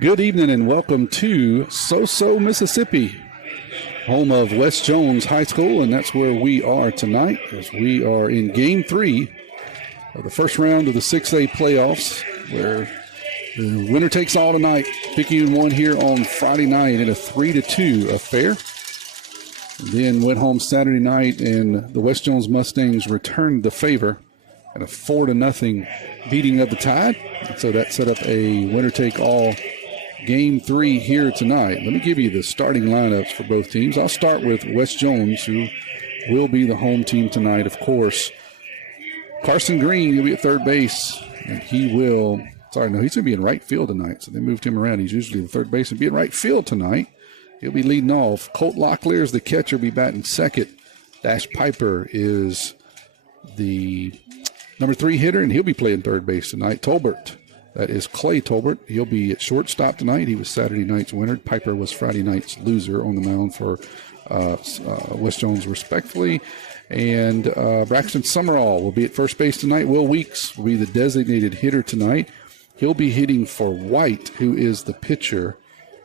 Good evening and welcome to So-So, Mississippi, home of West Jones High School, and that's where we are tonight as we are in Game 3 of the first round of the 6A playoffs, where the winner takes all tonight. Picayune won here on Friday night in a 3-2 affair. Then went home Saturday night, and the West Jones Mustangs returned the favor and a 4-0 beating of the Tide. So that set up a winner-take-all Game 3 here tonight. Let me give you the starting lineups for both teams. I'll start with West Jones, who will be the home team tonight, of course. Carson Green will be at third base, and he's going to be in right field tonight, so they moved him around. He's usually the third base and be in right field tonight. He'll be leading off. Colt Locklear is the catcher, be batting second. Dash Piper is the number 3 hitter, and he'll be playing third base tonight. Tolbert, that is Clay Tolbert. He'll be at shortstop tonight. He was Saturday night's winner. Piper was Friday night's loser on the mound for West Jones, respectfully. And Braxton Summerall will be at first base tonight. Will Weeks will be the designated hitter tonight. He'll be hitting for White, who is the pitcher.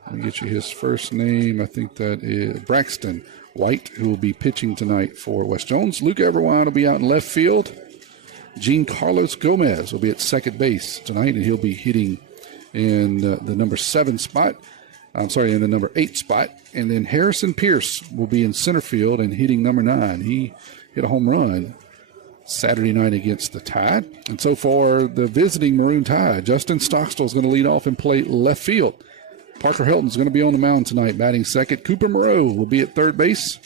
Let me get you his first name. I think that is Braxton White, who will be pitching tonight for West Jones. Luke Everwine will be out in left field. Jean Carlos Gomez will be at second base tonight, and he'll be hitting in the number 7 spot. In the number 8 spot. And then Harrison Pierce will be in center field and hitting number 9. He hit a home run Saturday night against the Tide. And so for the visiting Maroon Tide, Justin Stockstill is going to lead off and play left field. Parker Helton is going to be on the mound tonight, batting second. Cooper Moreau will be at third base.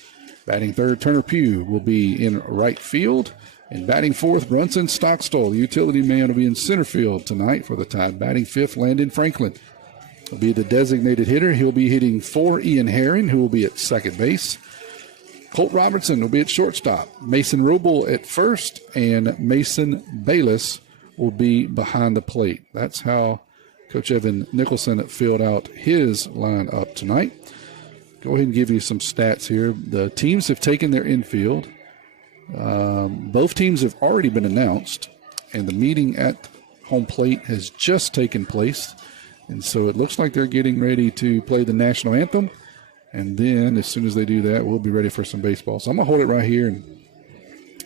Batting third, Turner Pugh will be in right field. And batting fourth, Brunson Stockstill, the utility man, will be in center field tonight for the Tide. Batting fifth, Landon Franklin will be the designated hitter. He'll be hitting for Ian Herring, who will be at second base. Colt Robertson will be at shortstop. Mason Rubel at first, and Mason Bayless will be behind the plate. That's how Coach Evan Nicholson filled out his lineup tonight. Go ahead and give you some stats here. The teams have taken their infield. Both teams have already been announced, and the meeting at home plate has just taken place. And so it looks like they're getting ready to play the national anthem. And then as soon as they do that, we'll be ready for some baseball. So I'm going to hold it right here and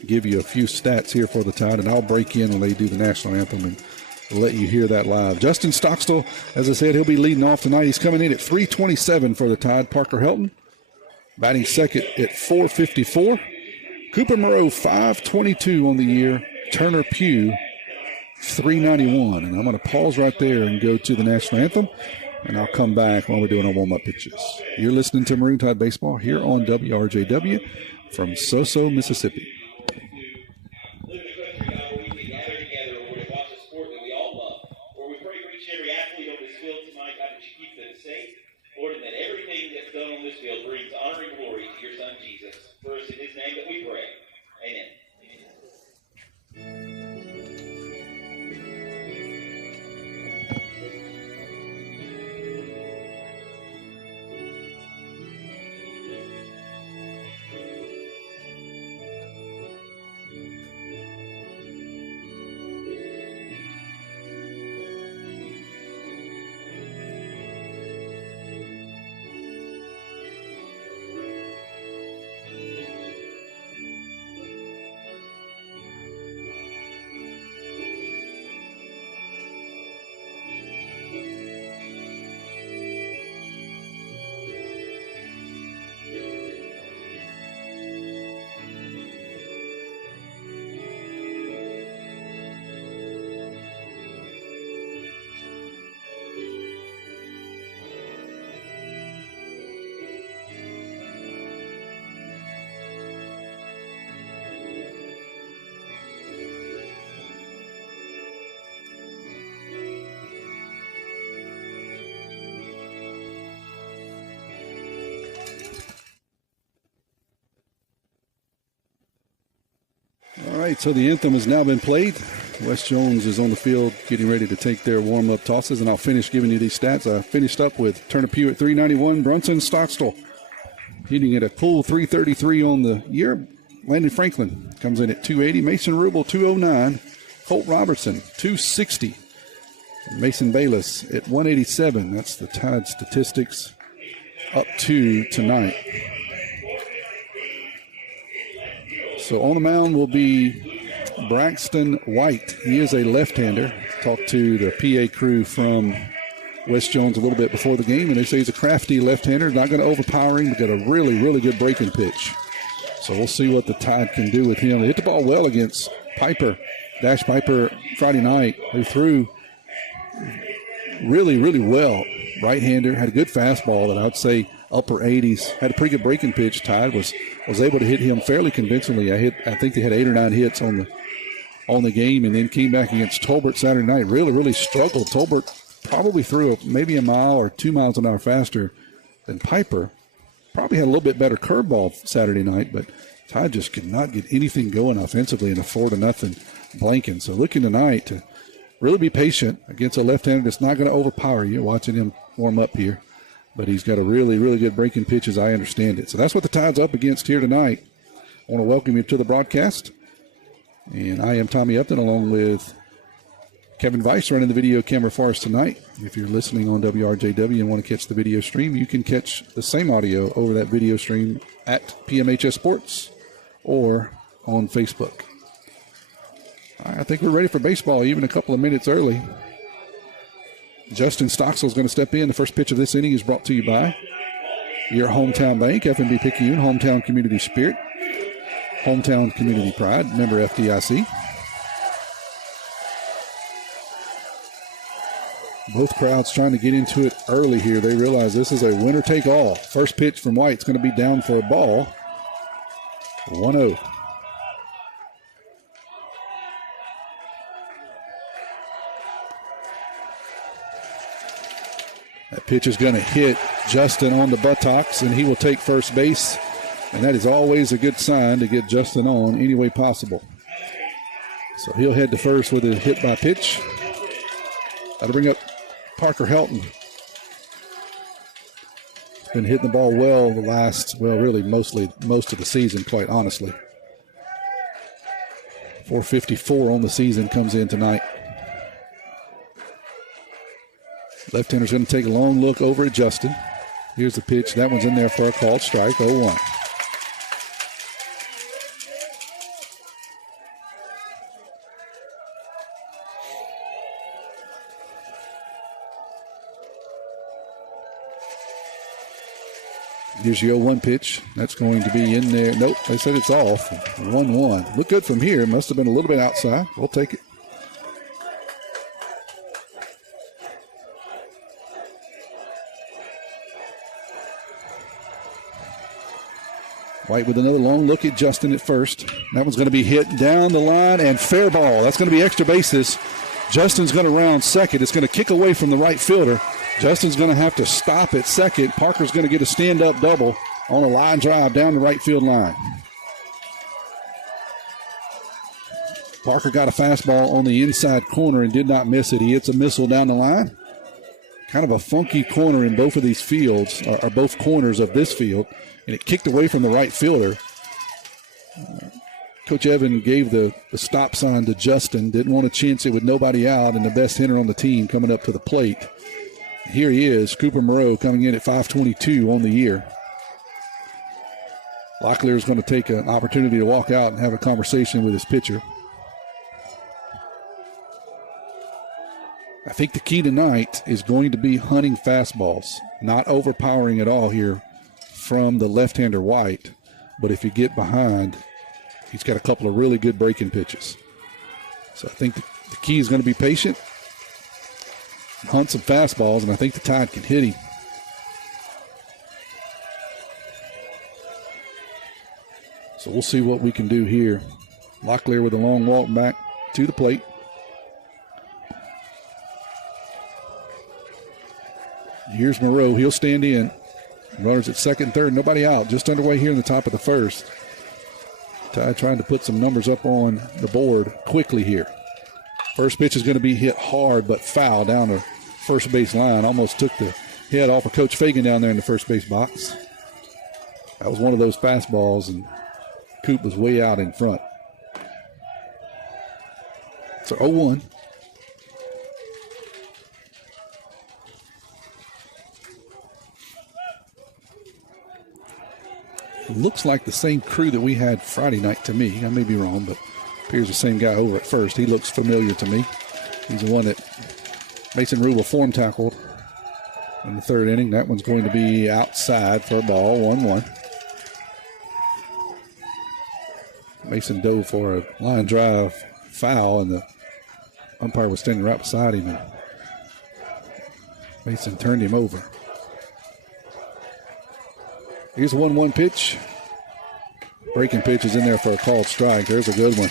give you a few stats here for the Tide, and I'll break in when they do the national anthem and let you hear that live. Justin Stockstill, as I said, he'll be leading off tonight. He's coming in at 327 for the Tide. Parker Helton batting second at 454. Cooper Moreau, 522 on the year. Turner Pugh, 391. And I'm going to pause right there and go to the national anthem, and I'll come back while we're doing our warm-up pitches. You're listening to Maroon Tide Baseball here on WRJW from So-So, Mississippi. Lord, and that everything that's done on this field brings honor and glory to your Son, Jesus. For us in his name that we pray. Amen. All right, so the anthem has now been played. West Jones is on the field getting ready to take their warm-up tosses, and I'll finish giving you these stats. I finished up with Turner Pugh at 391, Brunson Stockstill hitting at a cool 333 on the year. Landon Franklin comes in at 280, Mason Rubel 209, Colt Robertson 260, Mason Bayless at 187. That's the Tide statistics up to tonight. So on the mound will be Braxton White. He is a left-hander. Talked to the PA crew from West Jones a little bit before the game, and they say he's a crafty left-hander. Not going to overpower him, but got a really, really good breaking pitch. So we'll see what the Tide can do with him. They hit the ball well against Piper, Dash Piper, Friday night, who threw really, really well. Right-hander, had a good fastball that I would say upper 80s. Had a pretty good breaking pitch. Tide was able to hit him fairly convincingly. I think they had 8 or 9 hits on the game, and then came back against Tolbert Saturday night. Really, really struggled. Tolbert probably threw maybe a mile or 2 miles an hour faster than Piper. Probably had a little bit better curveball Saturday night, but Tide just could not get anything going offensively in a 4-0 blanking. So looking tonight to really be patient against a left-hander that's not going to overpower you. Watching him warm up here, but he's got a really, really good breaking pitch as I understand it. So that's what the Tide's up against here tonight. I want to welcome you to the broadcast. And I am Tommy Upton along with Kevin Weiss running the video camera for us tonight. If you're listening on WRJW and want to catch the video stream, you can catch the same audio over that video stream at PMHS Sports or on Facebook. I think we're ready for baseball even a couple of minutes early. Justin Stocksell is going to step in. The first pitch of this inning is brought to you by your hometown bank, FNB Picayune, hometown community spirit, hometown community pride, member FDIC. Both crowds trying to get into it early here. They realize this is a winner-take-all. First pitch from White's going to be down for a ball. 1-0. That pitch is going to hit Justin on the buttocks, and he will take first base. And that is always a good sign to get Justin on any way possible. So he'll head to first with a hit by pitch. That'll bring up Parker Helton. He's been hitting the ball well the last, really most of the season, quite honestly. 454 on the season comes in tonight. Left-hander's going to take a long look over at Justin. Here's the pitch. That one's in there for a called strike, 0-1. Here's your 0-1 pitch. That's going to be in there. Nope, they said it's off. 1-1. Look good from here. Must have been a little bit outside. We'll take it. White with another long look at Justin at first. That one's going to be hit down the line and fair ball. That's going to be extra bases. Justin's going to round second. It's going to kick away from the right fielder. Justin's going to have to stop at second. Parker's going to get a stand-up double on a line drive down the right field line. Parker got a fastball on the inside corner and did not miss it. He hits a missile down the line. Kind of a funky corner in both of these fields, or both corners of this field, and it kicked away from the right fielder. Coach Evan gave the stop sign to Justin. Didn't want to chance it with nobody out and the best hitter on the team coming up to the plate. Here he is, Cooper Moreau, coming in at 522 on the year. Locklear is going to take an opportunity to walk out and have a conversation with his pitcher. I think the key tonight is going to be hunting fastballs, not overpowering at all here from the left-hander White. But if you get behind, he's got a couple of really good breaking pitches. So I think the key is going to be patient, hunt some fastballs, and I think the Tide can hit him. So we'll see what we can do here. Locklear with a long walk back to the plate. Here's Moreau. He'll stand in. Runners at second, third, nobody out. Just underway here in the top of the first. Tide trying to put some numbers up on the board quickly here. First pitch is going to be hit hard but foul down the first base line. Almost took the head off of Coach Fagan down there in the first base box. That was one of those fastballs, and Coop was way out in front. So 0-1. looks like the same crew that we had Friday night to me. I may be wrong, but appears the same guy over at first. He looks familiar to me. He's the one that Mason Rubel form tackled in the third inning. That one's going to be outside for a ball, 1-1. Mason dove for a line drive foul, and the umpire was standing right beside him, and Mason turned him over. Here's a 1-1 pitch. Breaking pitch is in there for a called strike. There's a good one.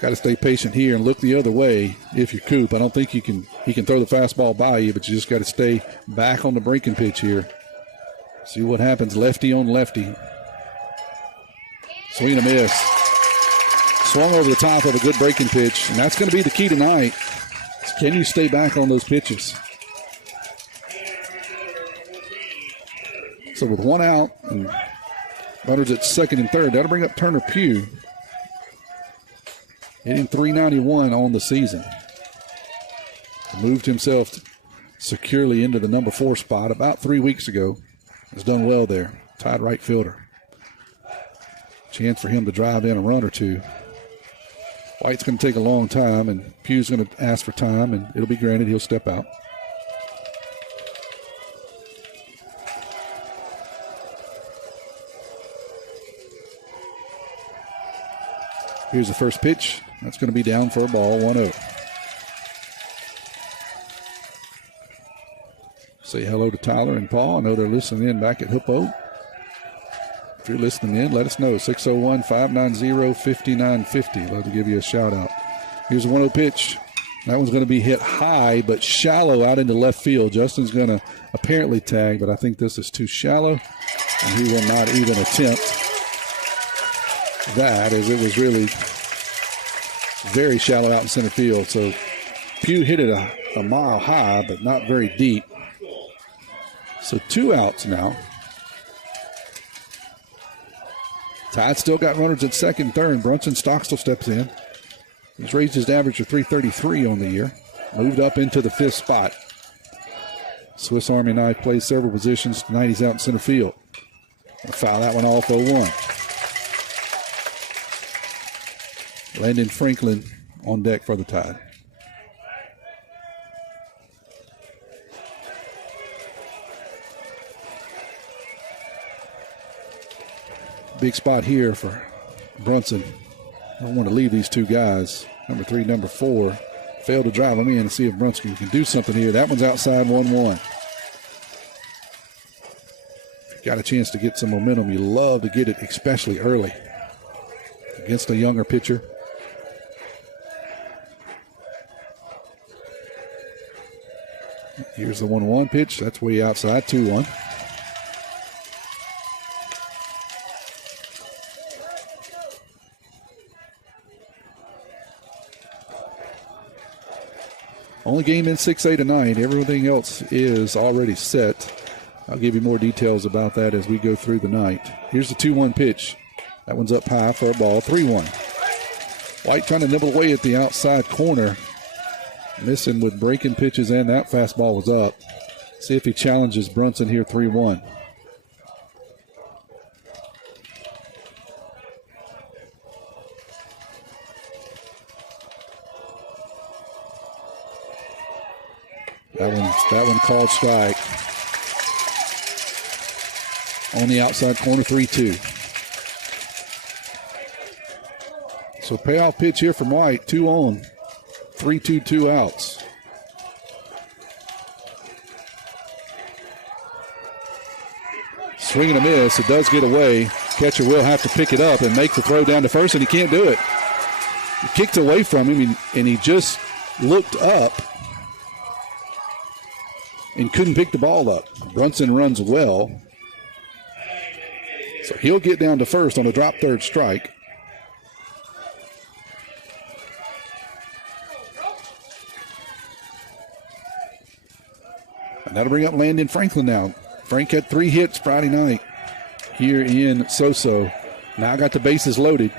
Got to stay patient here and look the other way if you're Coop. I don't think he can throw the fastball by you, but you just got to stay back on the breaking pitch here. See what happens, lefty on lefty. Swing and a miss. Swung over the top of a good breaking pitch, and that's going to be the key tonight. Can you stay back on those pitches? So with one out and runners at second and third, that'll bring up Turner Pugh. Hitting .391 on the season. Moved himself securely into the number 4 spot about 3 weeks ago. Has done well there. Tied right fielder. Chance for him to drive in a run or two. White's going to take a long time, and Pugh's going to ask for time, and it'll be granted. He'll step out. Here's the first pitch. That's going to be down for a ball, 1-0. Say hello to Tyler and Paul. I know they're listening in back at Hippo. If you're listening in, let us know. 601-590-5950. Love to give you a shout out. Here's a 1-0 pitch. That one's going to be hit high but shallow out into left field. Justin's going to apparently tag, but I think this is too shallow, and he will not even attempt that, as it was really very shallow out in center field. So Pugh hit it a mile high, but not very deep. So 2 outs now. Tide still got runners at second and third. Brunson Stockstill steps in. He's raised his average to .333 on the year. Moved up into the 5th spot. Swiss Army knife plays several positions. Tonight he's out in center field. I'll foul that one off 0-1. Landon Franklin on deck for the Tide. Big spot here for Brunson. I don't want to leave these two guys. Number 3, number 4. Failed to drive them in and see if Brunson can do something here. That one's outside, 1-1. If you got a chance to get some momentum, you love to get it, especially early against a younger pitcher. Here's the 1-1 pitch. That's way outside, 2-1. Only game in 6A tonight. Everything else is already set. I'll give you more details about that as we go through the night. Here's the 2-1 pitch. That one's up high for a ball, 3-1. White trying to nibble away at the outside corner. Missing with breaking pitches, and that fastball was up. See if he challenges Brunson here, 3-1. That one called strike. On the outside corner, 3-2. So payoff pitch here from White, 2 on. 3-2, 2 outs. Swing and a miss. It does get away. Catcher will have to pick it up and make the throw down to first, and he can't do it. He kicked away from him, and he just looked up and couldn't pick the ball up. Brunson runs well. So he'll get down to first on a drop third strike. And that'll bring up Landon Franklin now. Frank had 3 hits Friday night here in Soso. Now got the bases loaded.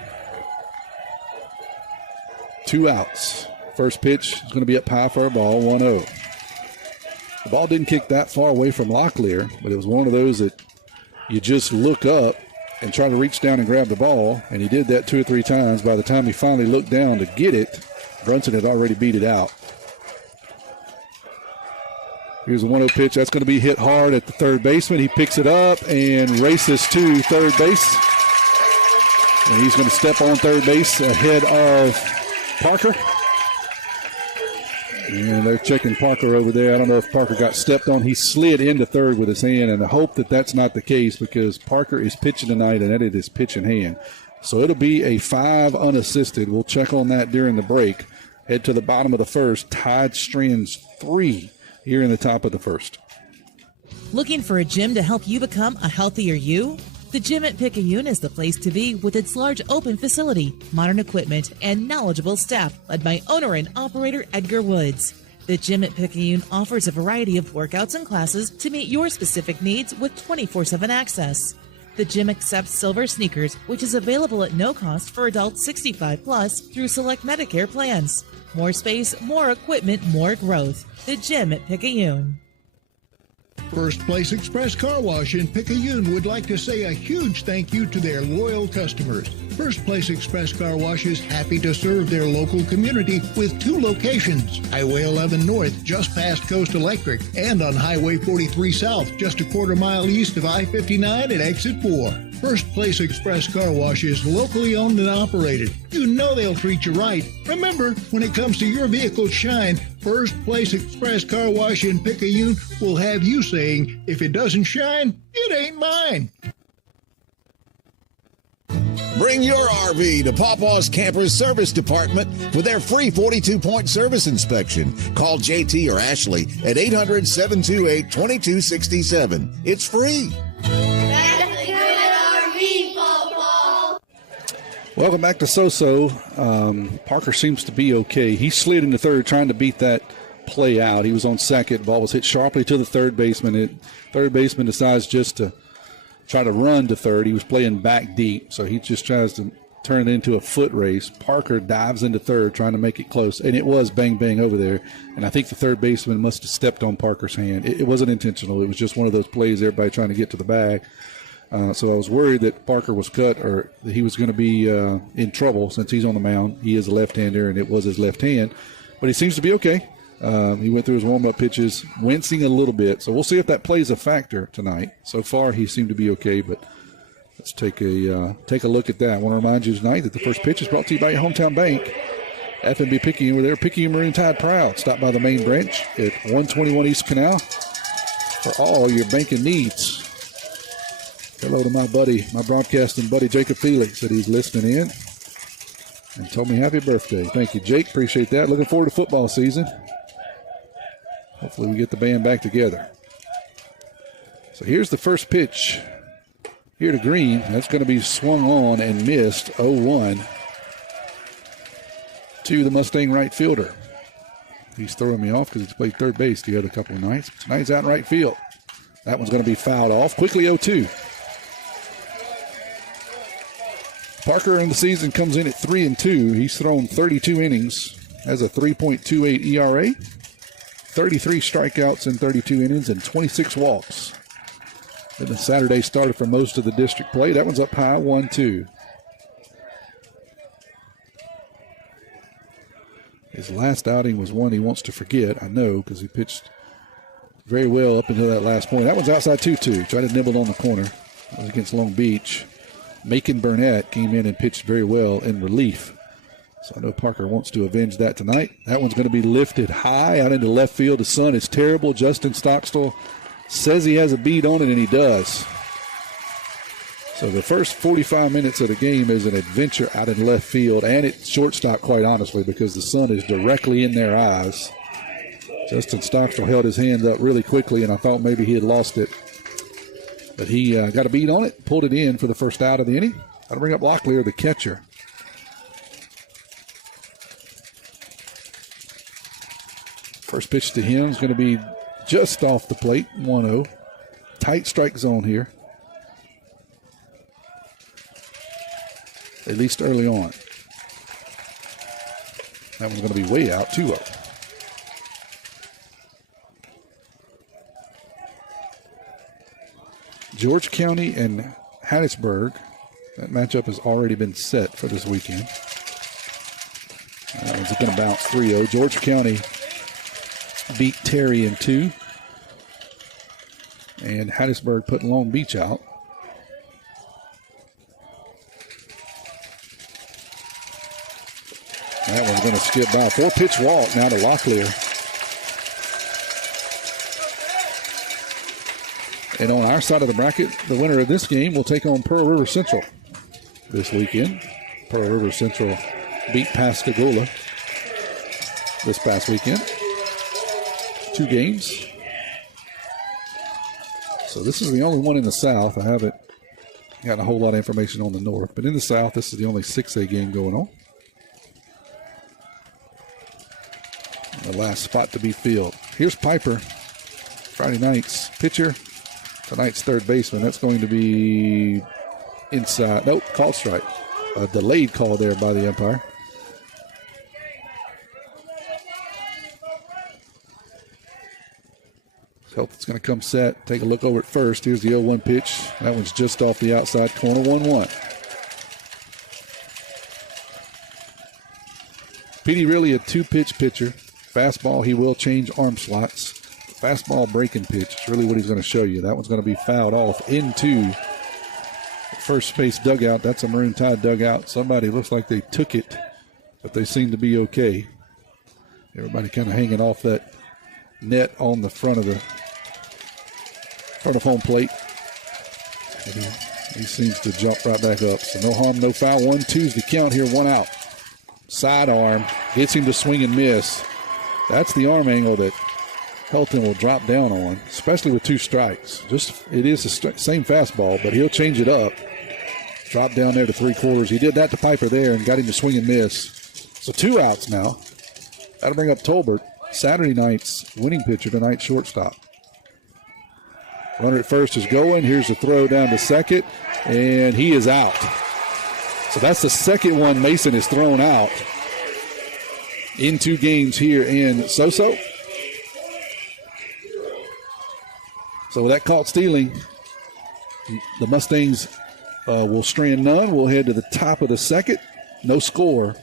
2 outs. First pitch is going to be up high for a ball, 1-0. The ball didn't kick that far away from Locklear, but it was one of those that you just look up and try to reach down and grab the ball, and he did that 2 or 3 times. By the time he finally looked down to get it, Brunson had already beat it out. Here's a 1-0 pitch. That's going to be hit hard at the third baseman. He picks it up and races to third base. And he's going to step on third base ahead of Parker. And they're checking Parker over there. I don't know if Parker got stepped on. He slid into third with his hand, and I hope that that's not the case because Parker is pitching tonight, and that is his pitch in hand. So it'll be a 5 unassisted. We'll check on that during the break. Head to the bottom of the first. Tied Strands 3 here in the top of the first. Looking for a gym to help you become a healthier you? The gym at Picayune is the place to be with its large open facility, modern equipment, and knowledgeable staff led by owner and operator Edgar Woods. The gym at Picayune offers a variety of workouts and classes to meet your specific needs with 24/7 access. The gym accepts Silver Sneakers, which is available at no cost for adults 65 plus through select Medicare plans. More space, more equipment, more growth. The gym at Picayune. First Place Express Car Wash in Picayune would like to say a huge thank you to their loyal customers. First Place Express Car Wash is happy to serve their local community with 2 locations, Highway 11 North, just past Coast Electric, and on Highway 43 South, just a quarter mile east of I-59 at Exit 4. First Place Express Car Wash is locally owned and operated. You know they'll treat you right. Remember, when it comes to your vehicle's shine, First Place Express Car Wash in Picayune will have you saying, if it doesn't shine, it ain't mine. Bring your RV to Pawpaw's Campers Service Department for their free 42-point service inspection. Call JT or Ashley at 800-728-2267. It's free. That's a good RV, Pawpaw. Welcome back to So-So. Parker seems to be okay. He slid into third trying to beat that play out. He was on second. Ball was hit sharply to the third baseman. Third baseman decides just to try to run to third. He was playing back deep, so he just tries to turn it into a foot race. Parker dives into third trying to make it close, and it was bang over there. And I think the third baseman must have stepped on Parker's hand. It wasn't intentional. It was just one of those plays, everybody trying to get to the bag. So I was worried that Parker was cut or that he was going to be in trouble since he's on the mound. He is a left-hander, and it was his left hand. But he seems to be okay. He went through his warm-up pitches, wincing a little bit. So we'll see if that plays a factor tonight. So far, he seemed to be okay, but let's take a look at that. I want to remind you tonight that the first pitch is brought to you by your hometown bank, F&B Picayune. We're there, Picayune Marine Tide proud. Stop by the main branch at 121 East Canal for all your banking needs. Hello to my buddy, my broadcasting buddy, Jacob Felix, said he's listening in and told me happy birthday. Thank you, Jake. Appreciate that. Looking forward to football season. Hopefully we get the band back together. So here's the first pitch here to Green. That's going to be swung on and missed 0-1 to the Mustang right fielder. He's throwing me off because he's played third base the other couple of nights. Tonight's out in right field. That one's going to be fouled off. Quickly 0-2. Parker in the season comes in at 3-2. He's thrown 32 innings, has a 3.28 ERA. 33 strikeouts in 32 innings and 26 walks. Then the Saturday started for most of the district play. That one's up high, 1-2. His last outing was one he wants to forget, I know, because he pitched very well up until that last point. That one's outside 2-2. Tried to nibble on the corner. That was against Long Beach. Macon Burnett came in and pitched very well in relief. So I know Parker wants to avenge that tonight. That one's going to be lifted high out into left field. The sun is terrible. Justin Stockstill says he has a bead on it, and he does. So the first 45 minutes of the game is an adventure out in left field and at shortstop, quite honestly, because the sun is directly in their eyes. Justin Stockstill held his hand up really quickly, and I thought maybe he had lost it. But he got a bead on it, pulled it in for the first out of the inning. I'll bring up Locklear, the catcher. First pitch to him is going to be just off the plate, 1-0. Tight strike zone here, at least early on. That one's going to be way out, 2-0. George County and Hattiesburg. That matchup has already been set for this weekend. That one's going to bounce 3-0. George County beat Terry in 2. And Hattiesburg put Long Beach out. That one's going to skip by. 4-pitch walk now to Locklear. And on our side of the bracket, the winner of this game will take on Pearl River Central this weekend. Pearl River Central beat Pascagoula this past weekend. 2 games. So this is the only one in the South. I haven't got a whole lot of information on the North, but in the South, this is the only 6A game going on. The last spot to be filled. Here's Piper, Friday night's pitcher, tonight's third baseman. That's going to be inside. Nope, called strike. A delayed call there by the umpire. Health is going to come set. Take a look over at first. Here's the 0-1 pitch. That one's just off the outside corner, 1-1. Petey really a 2-pitch pitcher. Fastball, he will change arm slots. Fastball breaking pitch is really what he's going to show you. That one's going to be fouled off into the first base dugout. That's a Maroon Tide dugout. Somebody looks like they took it, but they seem to be okay. Everybody kind of hanging off that net on the front of home plate. And he seems to jump right back up. So no harm, no foul. 1-2's the count here, 1 out. Sidearm gets him to swing and miss. That's the arm angle that Helton will drop down on, especially with 2 strikes. It is the same fastball, but he'll change it up. Drop down there to 3/4. He did that to Piper there and got him to swing and miss. So 2 outs now. That'll bring up Tolbert, Saturday night's winning pitcher, tonight's shortstop. Runner at first is going. Here's the throw down to second, and he is out. So that's the second one Mason has thrown out in 2 games here in Soso. So with that caught stealing, the Mustangs will strand none. We'll head to the top of the second. No score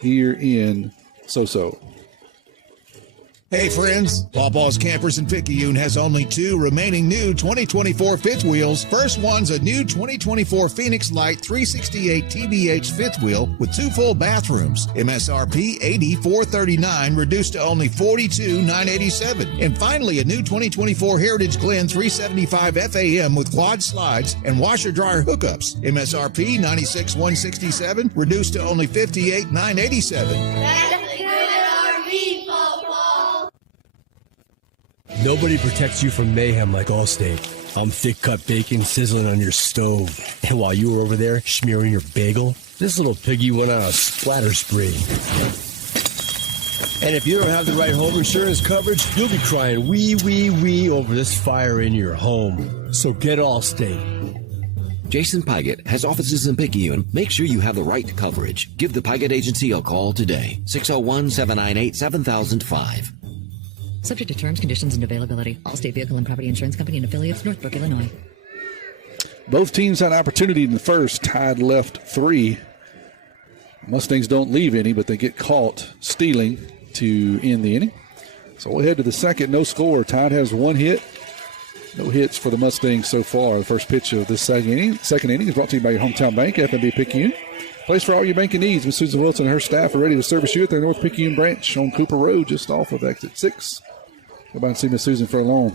here in Soso. Hey friends, Pawpaw's Campers in Picayune has only 2 remaining new 2024 fifth wheels. First one's a new 2024 Phoenix Light 368 TBH fifth wheel with 2 full bathrooms. MSRP $84.39, reduced to only $42,987. And finally, a new 2024 Heritage Glen 375 FAM with quad slides and washer dryer hookups. MSRP $96,167, reduced to only $58,987. That's a good RV, Pawpaw. Nobody protects you from mayhem like Allstate. I'm thick-cut bacon sizzling on your stove. And while you were over there smearing your bagel, this little piggy went on a splatter spree. And if you don't have the right home insurance coverage, you'll be crying wee, wee, wee over this fire in your home. So get Allstate. Jason Pygott has offices in Picayune. Make sure you have the right coverage. Give the Pygott Agency a call today. 601-798-7005. Subject to terms, conditions, and availability. Allstate Vehicle and Property Insurance Company and affiliates, Northbrook, Illinois. Both teams had opportunity in the first. Tide left 3. Mustangs don't leave any, but they get caught stealing to end the inning. So we'll head to the second. No score. Tide has 1 hit. No hits for the Mustangs so far. The first pitch of this second inning is brought to you by your hometown bank, FNB Picayune. Place for all your banking needs. Miss Susan Wilson and her staff are ready to service you at their North Picayune branch on Cooper Road, just off of exit 6. Go by and see Miss Susan for a loan.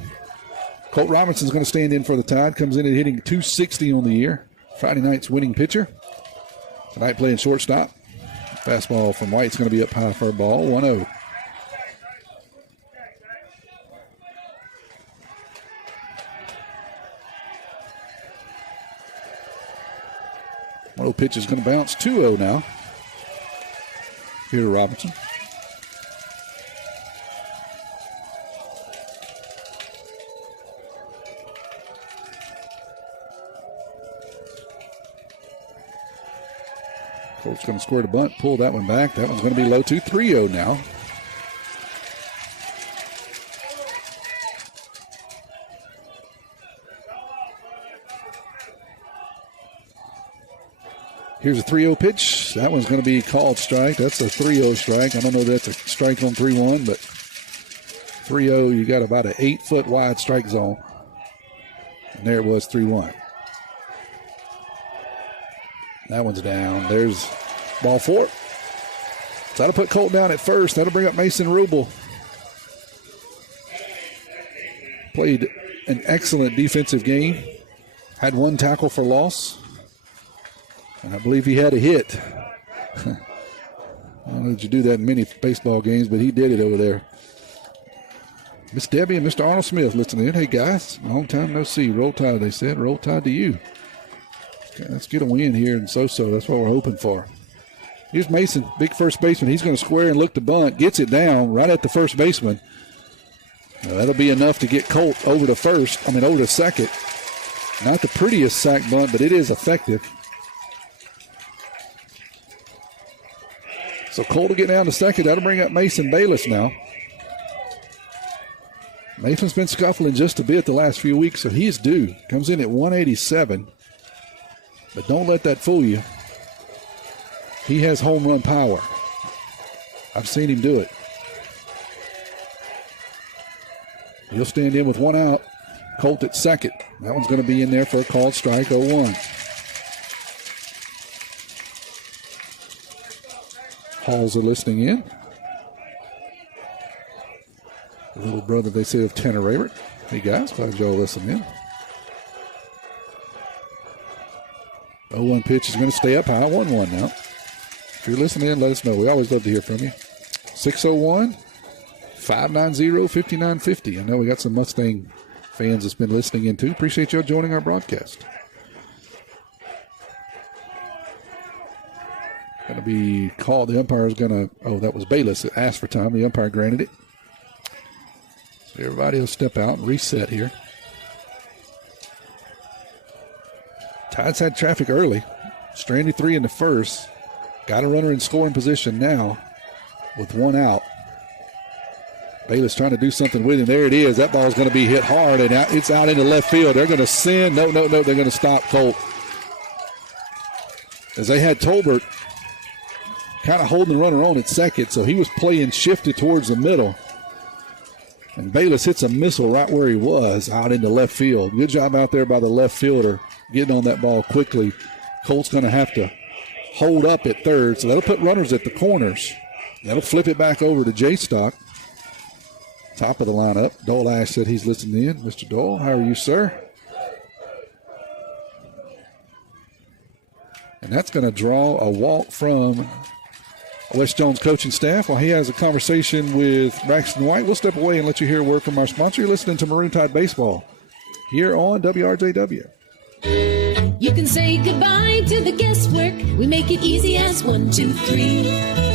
Colt Robinson's going to stand in for the Tide. Comes in at hitting .260 on the year. Friday night's winning pitcher. Tonight playing shortstop. Fastball from White's going to be up high for a ball. 1-0. One pitch is going to bounce. 2-0 now. Here to Robinson. Colt's going to square the bunt, pull that one back. That one's going to be low 2. 3-0 now. Here's a 3-0 pitch. That one's going to be called strike. That's a 3-0 strike. I don't know if that's a strike on 3-1, but 3-0, you got about an 8-foot wide strike zone. And there it was, 3-1. That one's down. There's ball 4. So that'll put Colt down at first. That'll bring up Mason Rubel. Played an excellent defensive game. Had 1 tackle for loss. And I believe he had a hit. I don't know that you do that in many baseball games, but he did it over there. Miss Debbie and Mr. Arnold Smith listening in. Hey, guys, long time no see. Roll Tide, they said. Roll Tide to you. Okay, let's get a win here in so-so. That's what we're hoping for. Here's Mason, big first baseman. He's going to square and look to bunt. Gets it down right at the first baseman. Now, that'll be enough to get Colt over to second. Not the prettiest sack bunt, but it is effective. So Colt will get down to second. That'll bring up Mason Bayless now. Mason's been scuffling just a bit the last few weeks, so he's due. Comes in at 187. But don't let that fool you. He has home run power. I've seen him do it. He'll stand in with 1 out. Colt at second. That one's going to be in there for a called strike, 0-1. Halls are listening in. The little brother, they say, of Tanner Raybert. Hey, guys, glad y'all listening in. 0-1 pitch is going to stay up high, 1-1 now. If you're listening in, let us know. We always love to hear from you. 601-590-5950. I know we got some Mustang fans that's been listening in, too. Appreciate y'all joining our broadcast. Going to be called. The umpire is going to, that was Bayless that asked for time. The umpire granted it. So everybody will step out and reset here. Tides had traffic early. Stranded 3 in the first. Got a runner in scoring position now with 1 out. Bayless trying to do something with him. There it is. That ball's going to be hit hard, and it's out into left field. They're going to send. No. They're going to stop Colt. As they had Tolbert kind of holding the runner on at second, so he was playing shifted towards the middle. And Bayless hits a missile right where he was, out into left field. Good job out there by the left fielder, getting on that ball quickly. Colt's going to have to hold up at third, so that'll put runners at the corners. That'll flip it back over to J-Stock. Top of the lineup. Dole Ash said he's listening in. Mr. Dole, how are you, sir? And that's going to draw a walk from West Jones coaching staff while he has a conversation with Braxton White. We'll step away and let you hear a word from our sponsor. You're listening to Maroon Tide Baseball here on WRJW. You can say goodbye to the guesswork. We make it easy as 1, 2, 3.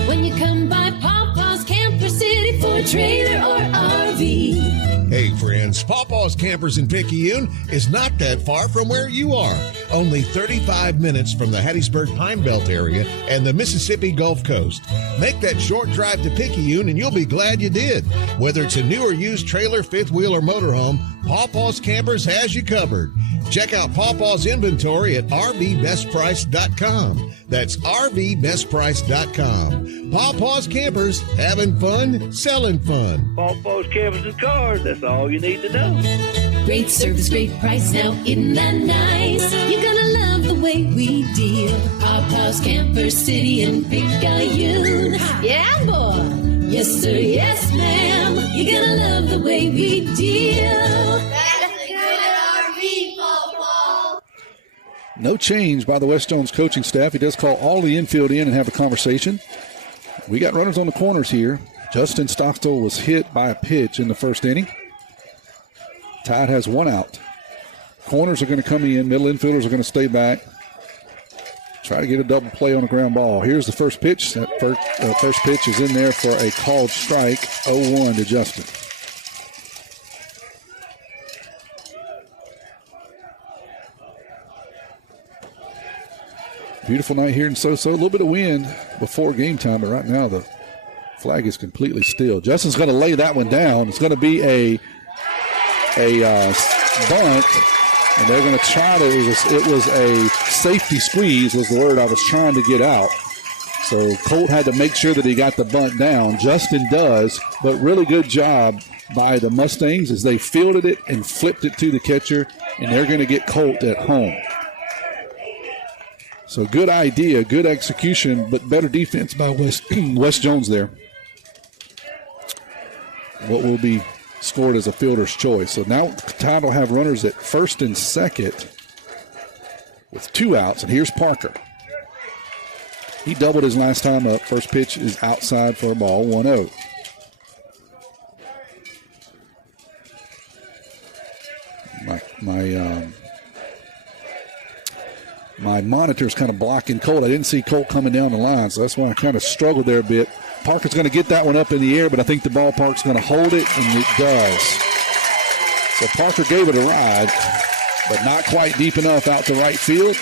When you come by Papa's Camper City for a trailer or RV. Hey friends, Pawpaw's Campers in Picayune is not that far from where you are. Only 35 minutes from the Hattiesburg Pine Belt area and the Mississippi Gulf Coast. Make that short drive to Picayune and you'll be glad you did. Whether it's a new or used trailer, fifth wheel, or motorhome, Pawpaw's Campers has you covered. Check out Pawpaw's inventory at RVBestPrice.com. That's RVBestPrice.com. Pawpaw's Campers, having fun, selling fun. Pawpaw's Campers and Cars, that's all you need to know. Great service, great price, now isn't that nice? You're gonna love the way we deal. Pawpaw's Camper City in Picayune. Yeah, boy. Yes, sir, yes, ma'am. You're gonna love the way we deal. No change by the West Jones coaching staff. He does call all the infield in and have a conversation. We got runners on the corners here. Justin Stockstill was hit by a pitch in the first inning. Tide has 1 out. Corners are going to come in. Middle infielders are going to stay back. Try to get a double play on a ground ball. Here's the first pitch. That first pitch is in there for a called strike. 0-1 to Justin. Beautiful night here in So-So. A little bit of wind before game time, but right now the flag is completely still. Justin's going to lay that one down. It's going to be a bunt, and they're going to try to. It was a safety squeeze was the word I was trying to get out. So Colt had to make sure that he got the bunt down. Justin does, but really good job by the Mustangs as they fielded it and flipped it to the catcher, and they're going to get Colt at home. So good idea, good execution, but better defense by West Jones there. What will be scored as a fielder's choice. So now Tide will have runners at first and second with 2 outs, and here's Parker. He doubled his last time up. First pitch is outside for a ball, 1-0. My monitor's kind of blocking Colt. I didn't see Colt coming down the line, so that's why I kind of struggled there a bit. Parker's going to get that one up in the air, but I think the ballpark's going to hold it, and it does. So Parker gave it a ride, but not quite deep enough out to right field.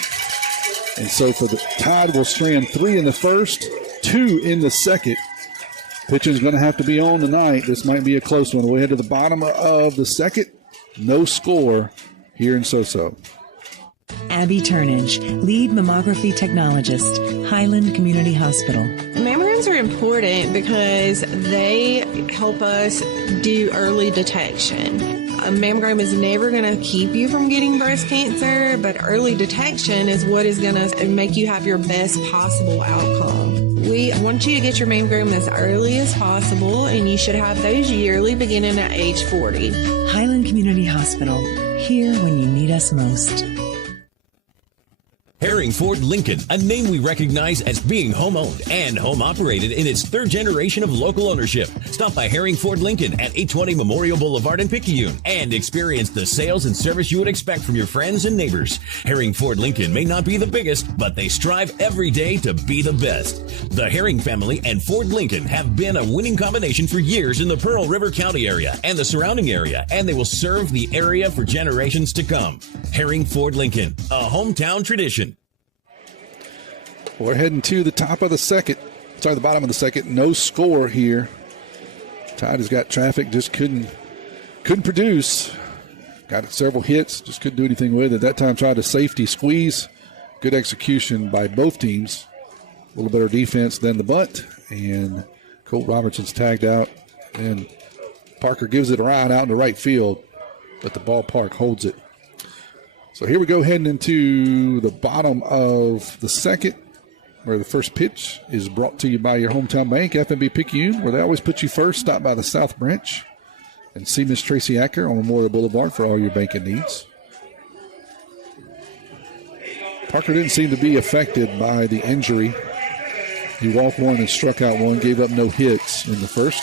And so for the Tide will strand 3 in the first, 2 in the second. Pitching's going to have to be on tonight. This might be a close one. We'll head to the bottom of the second. No score here in So-So. Abby Turnage, lead mammography technologist, Highland Community Hospital. Mammograms are important because they help us do early detection. A mammogram is never going to keep you from getting breast cancer, but early detection is what is going to make you have your best possible outcome. We want you to get your mammogram as early as possible, and you should have those yearly beginning at age 40. Highland Community Hospital, here when you need us most. Herring Ford Lincoln, a name we recognize as being home-owned and home-operated in its 3rd generation of local ownership. Stop by Herring Ford Lincoln at 820 Memorial Boulevard in Picayune and experience the sales and service you would expect from your friends and neighbors. Herring Ford Lincoln may not be the biggest, but they strive every day to be the best. The Herring family and Ford Lincoln have been a winning combination for years in the Pearl River County area and the surrounding area, and they will serve the area for generations to come. Herring Ford Lincoln, a hometown tradition. We're heading to the top of the second. Sorry, the bottom of the second. No score here. Tide has got traffic, just couldn't produce. Got several hits, just couldn't do anything with it. That time tried a safety squeeze. Good execution by both teams. A little better defense than the bunt. And Colt Robertson's tagged out. And Parker gives it a ride out into right field, but the ballpark holds it. So here we go, heading into the bottom of the second, where the first pitch is brought to you by your hometown bank, F&B Picayune, where they always put you first. Stop by the South Branch and see Miss Tracy Acker on Memorial Boulevard for all your banking needs. Parker didn't seem to be affected by the injury. He walked 1 and struck out 1, gave up no hits in the first.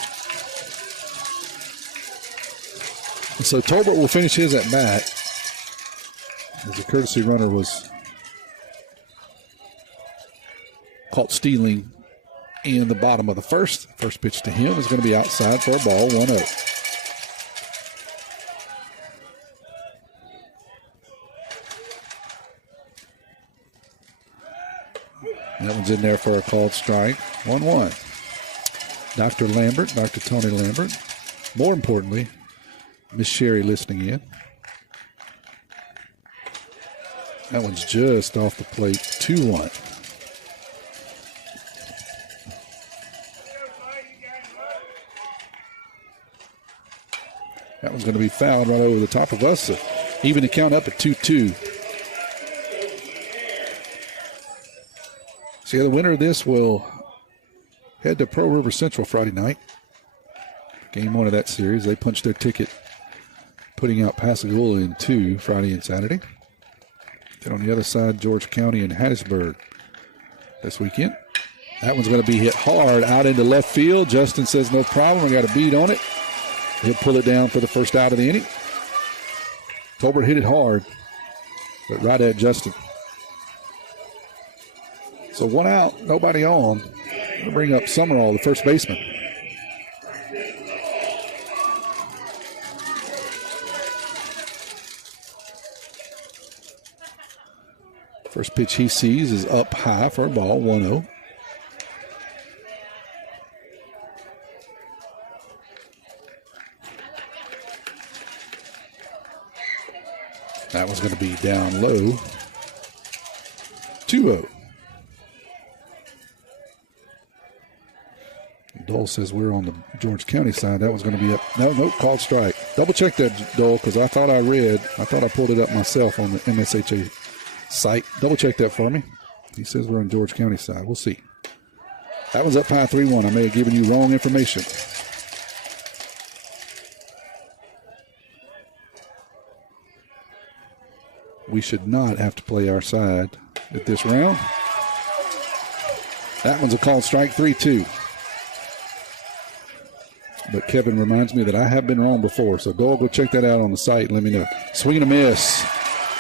And so Tolbert will finish his at bat, as the courtesy runner was caught stealing in the bottom of the first. First pitch to him is going to be outside for a ball, 1-0. That one's in there for a called strike, 1-1. Dr. Lambert, Dr. Tony Lambert. More importantly, Miss Sherry listening in. That one's just off the plate, 2-1. That one's going to be fouled right over the top of us. So even to count up at 2-2. So the winner of this will head to Pearl River Central Friday night. Game 1 of that series. They punched their ticket, putting out Pascagoula in 2 Friday and Saturday. Then on the other side, George County and Hattiesburg this weekend. That one's going to be hit hard out into left field. Justin says no problem. We got a beat on it. He'll pull it down for the first out of the inning. Tolbert hit it hard, but right at Justin. So 1 out, nobody on. We'll bring up Summerall, the first baseman. First pitch he sees is up high for a ball, 1-0. That was going to be down low. 2-0. Dole says we're on the George County side. That one's going to be up. No, called strike. Double check that, Dole, because I thought I pulled it up myself on the MSHA site. Double check that for me. He says we're on George County side. We'll see. That one's up high 3-1. I may have given you wrong information. We should not have to play our side at this round. That one's a called strike, 3-2. But Kevin reminds me that I have been wrong before, so go check that out on the site and let me know. Swing and a miss.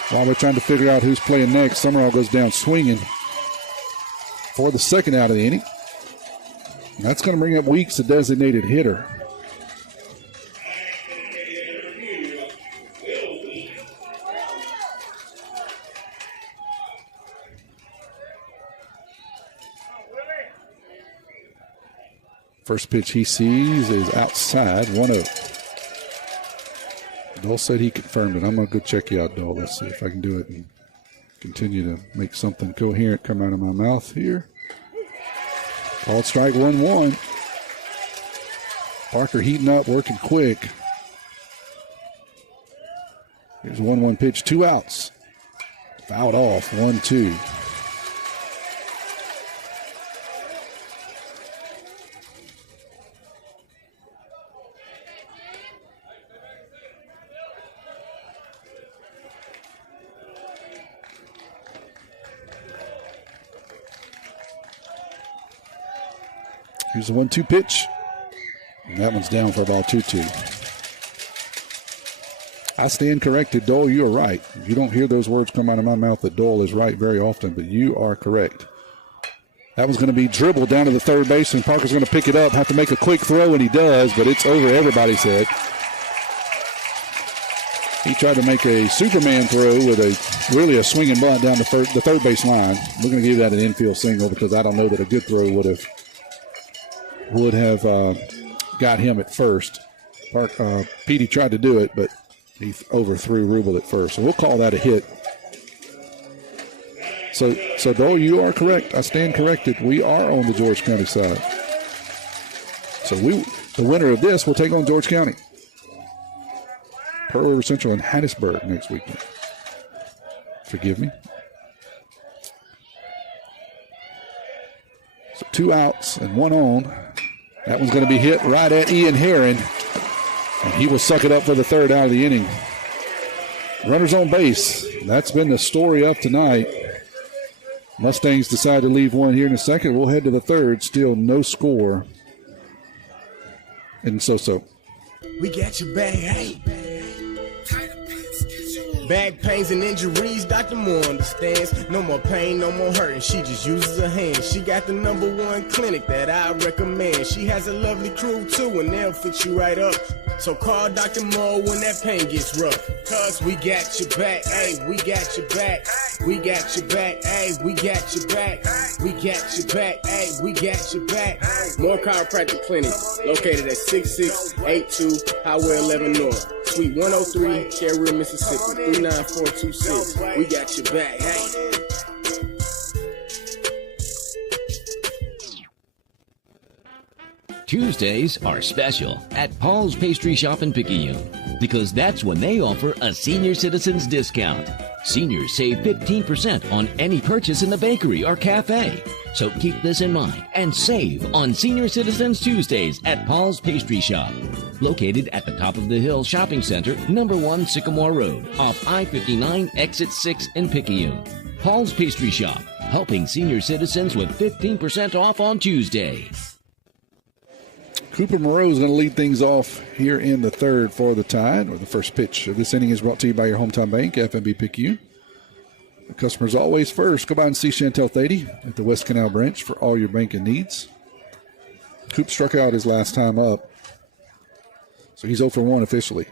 While we're trying to figure out who's playing next, Summerall goes down swinging for the second out of the inning. And that's going to bring up Weeks, the designated hitter. First pitch he sees is outside, 1-0. Dole said he confirmed it. I'm going to go check you out, Dole. Let's see if I can do it and continue to make something coherent come out of my mouth here. Called strike, 1-1. Parker heating up, working quick. Here's a 1-1 pitch, 2 outs. Fouled off, 1-2. Here's the 1-2 pitch. And that one's down for ball 2-2. I stand corrected, Dole. You are right. You don't hear those words come out of my mouth that Dole is right very often, but you are correct. That was going to be dribbled down to the third base, and Parker's going to pick it up, have to make a quick throw, and he does, but it's over everybody's head. He tried to make a Superman throw with a swinging bunt down the third base line. We're going to give that an infield single because I don't know that a good throw would have got him at first. Petey tried to do it, but he overthrew Rubel at first. So we'll call that a hit. So Dole, you are correct. I stand corrected. We are on the George County side. So the winner of this will take on George County. Pearl River Central and Hattiesburg next weekend. Forgive me. So 2 outs and 1 on. That one's going to be hit right at Ian Herron, and he will suck it up for the third out of the inning. Runners on base. That's been the story of tonight. Mustangs decide to leave one here in a second. We'll head to the third. Still no score. And so. We got your back, hey. Back pains and injuries, Dr. Moore understands. No more pain, no more hurting. She just uses her hands. She got the #1 clinic that I recommend. She has a lovely crew too, and they'll fix you right up. So call Dr. Moore when that pain gets rough. Cause we got your back, hey, we got your back. We got your back, hey, we got your back. We got your back, hey, we got your back. More Chiropractic Clinic, located at 6682 Highway 11 North. Suite 103, Cherry, Mississippi, 39426. We got your back, hey. Tuesdays are special at Paul's Pastry Shop in Picayune because that's when they offer a senior citizens discount. Seniors save 15% on any purchase in the bakery or cafe. So keep this in mind and save on Senior Citizens Tuesdays at Paul's Pastry Shop. Located at the top of the hill shopping center, #1 Sycamore Road, off I-59, exit 6 in Picayune. Paul's Pastry Shop, helping senior citizens with 15% off on Tuesday. Cooper Moreau is going to lead things off here in the third for the Tide, or the first pitch of this inning is brought to you by your hometown bank, FNB Picayune. The customer's always first. Go by and see Chantel Thady at the West Canal branch for all your banking needs. Coop struck out his last time up, so he's 0 for 1 officially.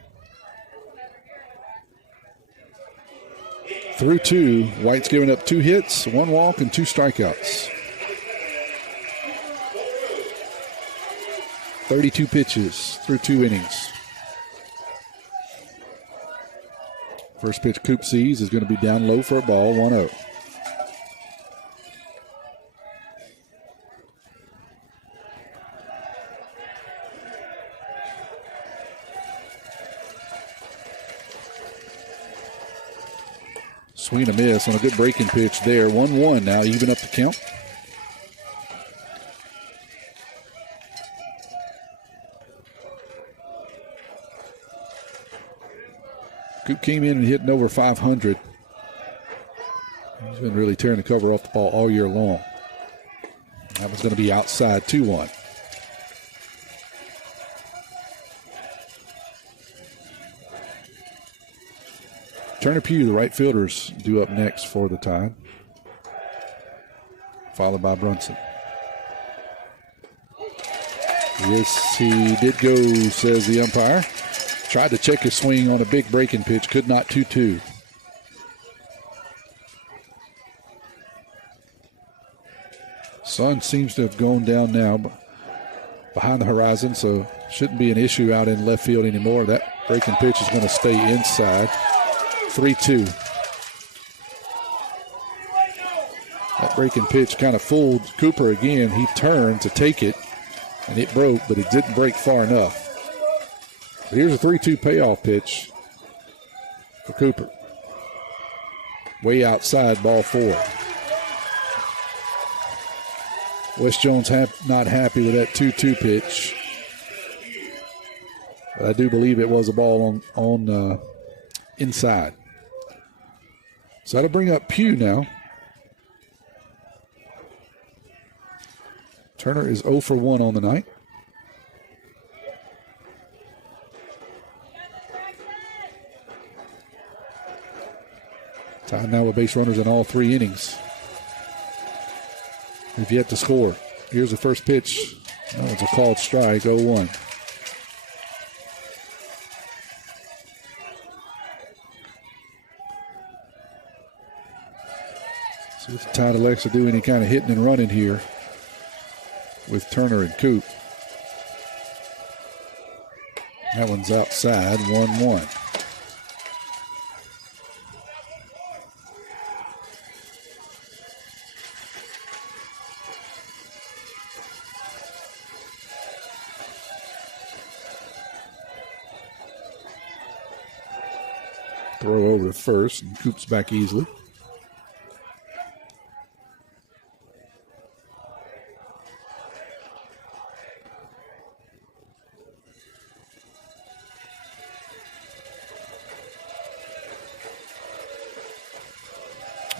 Through 2, White's giving up 2 hits, 1 walk, and 2 strikeouts. 32 pitches through 2 innings. First pitch Coop sees is going to be down low for a ball, 1-0. Swing and a miss on a good breaking pitch there. 1-1 now, even up the count. Coop came in and hitting over 500. He's been really tearing the cover off the ball all year long. That was going to be outside, 2-1. Turner Pugh, the right fielders, due up next for the Tide, followed by Brunson. Yes, he did go, says the umpire. Tried to check his swing on a big breaking pitch, could not. 2-2. Sun seems to have gone down now behind the horizon, so shouldn't be an issue out in left field anymore. That breaking pitch is going to stay inside. 3-2. That breaking pitch kind of fooled Cooper again. He turned to take it, and it broke, but it didn't break far enough. So here's a 3-2 payoff pitch for Cooper. Way outside, ball 4. West Jones not happy with that 2-2 pitch. But I do believe it was a ball on inside. So that'll bring up Pugh now. Turner is 0 for 1 on the night. Tied now with base runners in all 3 innings. We've yet to score. Here's the first pitch. Oh, it's a called strike, 0-1. See if the Tide elects to do any kind of hitting and running here with Turner and Coop. That one's outside, 1-1. Throw over to first, and Coop's back easily.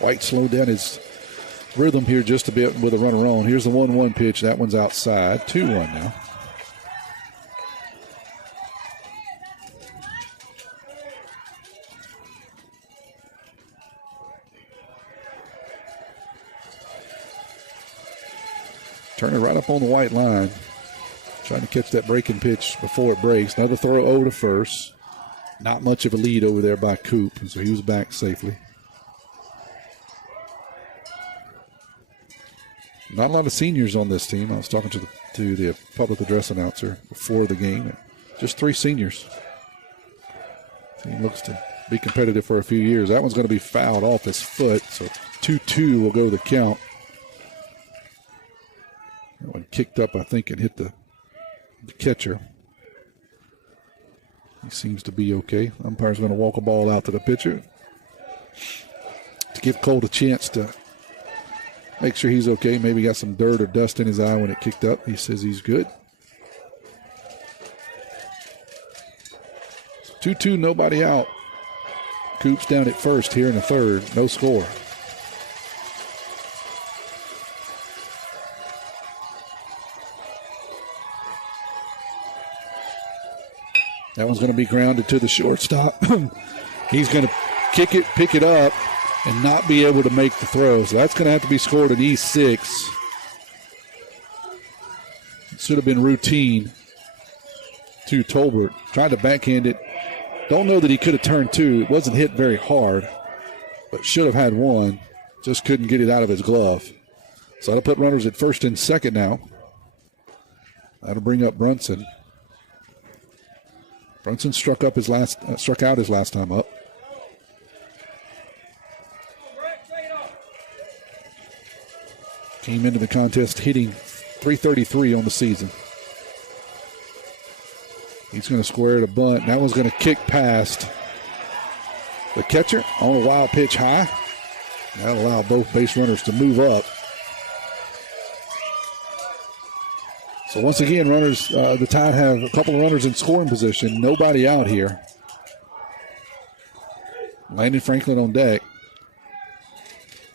White slowed down his rhythm here just a bit with a runner on. Here's the 1-1 pitch. That one's outside. 2-1 now. Turner right up on the white line. Trying to catch that breaking pitch before it breaks. Another throw over to first. Not much of a lead over there by Coop, so he was back safely. Not a lot of seniors on this team. I was talking to the public address announcer before the game. Just 3 seniors. Team looks to be competitive for a few years. That one's going to be fouled off his foot, so 2-2 will go the count. That one kicked up, I think, and hit the catcher. He seems to be okay. Umpire's going to walk a ball out to the pitcher to give Colt a chance to make sure he's okay. Maybe got some dirt or dust in his eye when it kicked up. He says he's good. 2-2, nobody out. Coop's down at first here in the third. No score. That one's going to be grounded to the shortstop. He's going to kick it, pick it up, and not be able to make the throw. So that's going to have to be scored in E6. It should have been routine to Tolbert. Tried to backhand it. Don't know that he could have turned 2. It wasn't hit very hard, but should have had 1. Just couldn't get it out of his glove. So that'll put runners at first and second now. That'll bring up Brunson. Brunson struck out his last time up. Came into the contest hitting .333 on the season. He's going to square it a bunt. That one's going to kick past The catcher on a wild pitch high. That'll allow both base runners to move up. So once again, runners, the Tide have a couple of runners in scoring position. Nobody out here. Landon Franklin on deck.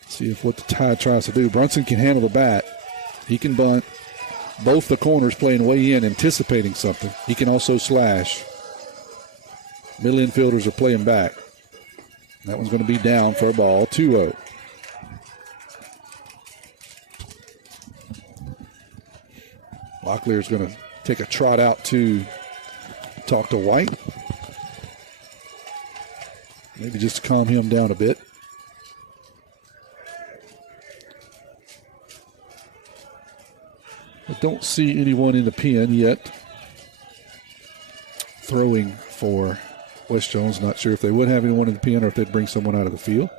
See if what the Tide tries to do. Brunson can handle the bat. He can bunt. Both the corners playing way in, anticipating something. He can also slash. Middle infielders are playing back. That one's going to be down for a ball, 2-0. Locklear's going to take a trot out to talk to White. Maybe just to calm him down a bit. I don't see anyone in the pen yet throwing for West Jones. Not sure if they would have anyone in the pen or if they'd bring someone out of the field.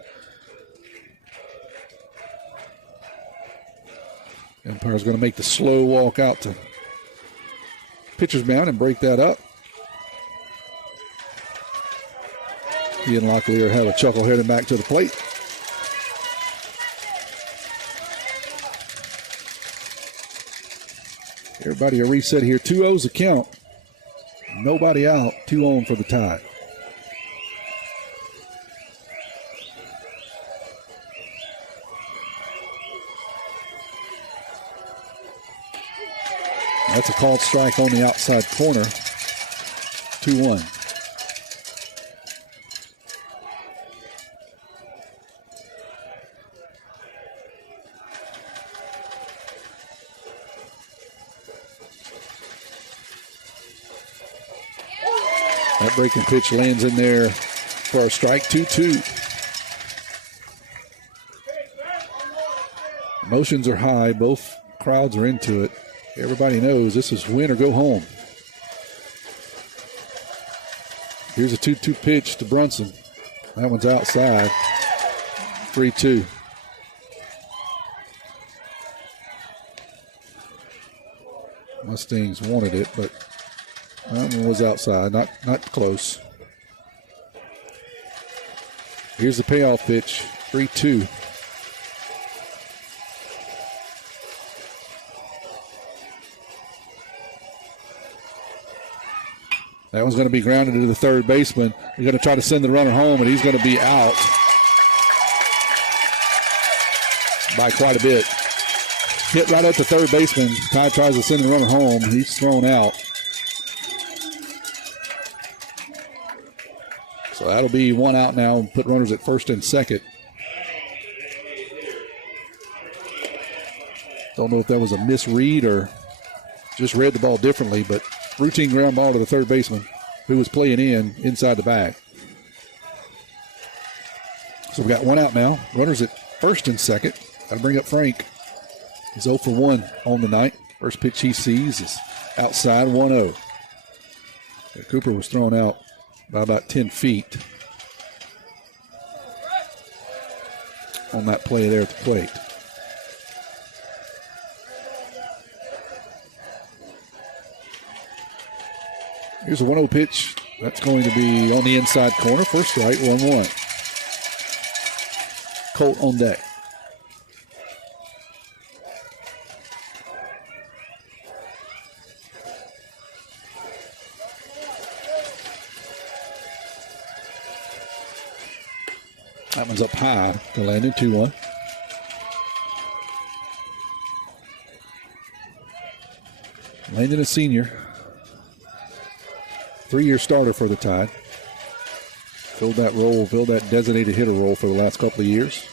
Empire's going to make the slow walk out to pitcher's mound and break that up. He and Locklear have a chuckle heading back to the plate. Everybody a reset here. 2-0's a count. Nobody out. 2-0 for the Tide. That's a called strike on the outside corner. 2-1. That breaking pitch lands in there for a strike. 2-2. Emotions are high. Both crowds are into it. Everybody knows this is win or go home. Here's a 2-2 pitch to Brunson. That one's outside. 3-2. Mustangs wanted it, but that one was outside, not close. Here's the payoff pitch, 3-2. That one's going to be grounded to the third baseman. They're going to try to send the runner home, and he's going to be out by quite a bit. Hit right at the third baseman. Ty tries to send the runner home. He's thrown out. So that'll be one out now and put runners at first and second. Don't know if that was a misread or just read the ball differently, but routine ground ball to the third baseman who was playing inside the bag. So we got one out now. Runners at first and second. Got to bring up Frank. He's 0 for 1 on the night. First pitch he sees is outside, 1-0. Cooper was thrown out by about 10 feet on that play there at the plate. Here's a 1-0 pitch. That's going to be on the inside corner. First strike, 1-1. Colt on deck. That one's up high to Landon, 2-1. Landon, a senior. 3-year starter for the Tide. Filled that designated hitter role for the last couple of years.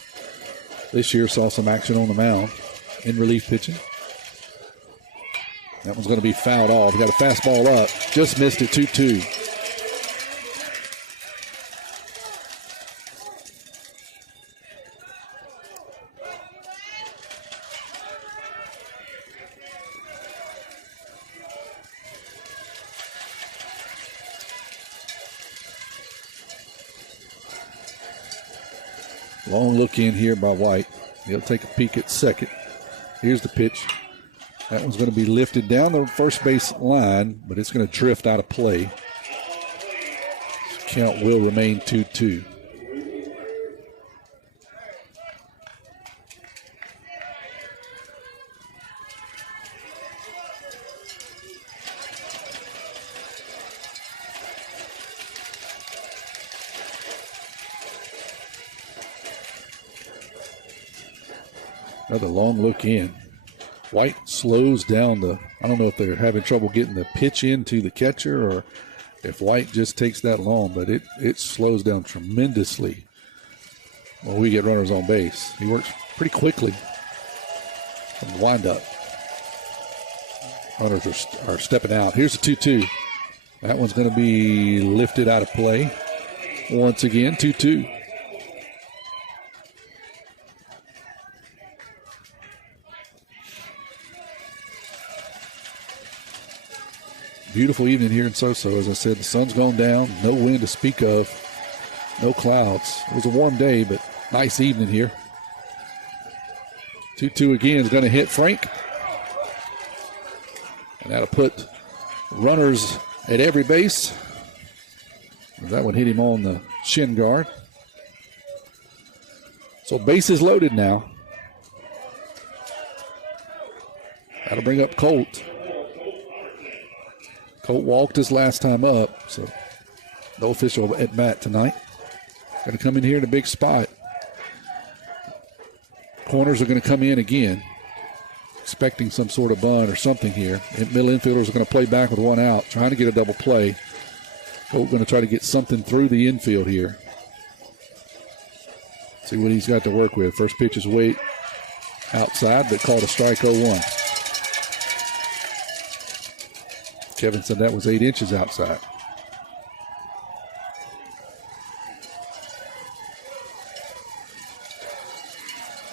This year saw some action on the mound in relief pitching. That one's going to be fouled off. He got a fastball up. Just missed it, 2-2. Long look in here by White. He'll take a peek at second. Here's the pitch. That one's going to be lifted down the first base line, but it's going to drift out of play. Count will remain 2-2. Another long look in. White slows down I don't know if they're having trouble getting the pitch into the catcher or if White just takes that long, but it slows down tremendously when we get runners on base. He works pretty quickly from the windup. Runners are stepping out. Here's a 2-2. That one's going to be lifted out of play. Once again, 2-2. Beautiful evening here in Soso. As I said, the sun's gone down. No wind to speak of. No clouds. It was a warm day, but nice evening here. 2-2 again is going to hit Frank. And that'll put runners at every base. That one hit him on the shin guard. So bases loaded now. That'll bring up Colt. Colt walked his last time up, so no official at bat tonight. Going to come in here in a big spot. Corners are going to come in again, expecting some sort of bunt or something here. Middle infielders are going to play back with one out, trying to get a double play. Colt going to try to get something through the infield here. See what he's got to work with. First pitch is way outside, but called a strike 0-1. Kevin said that was 8 inches outside.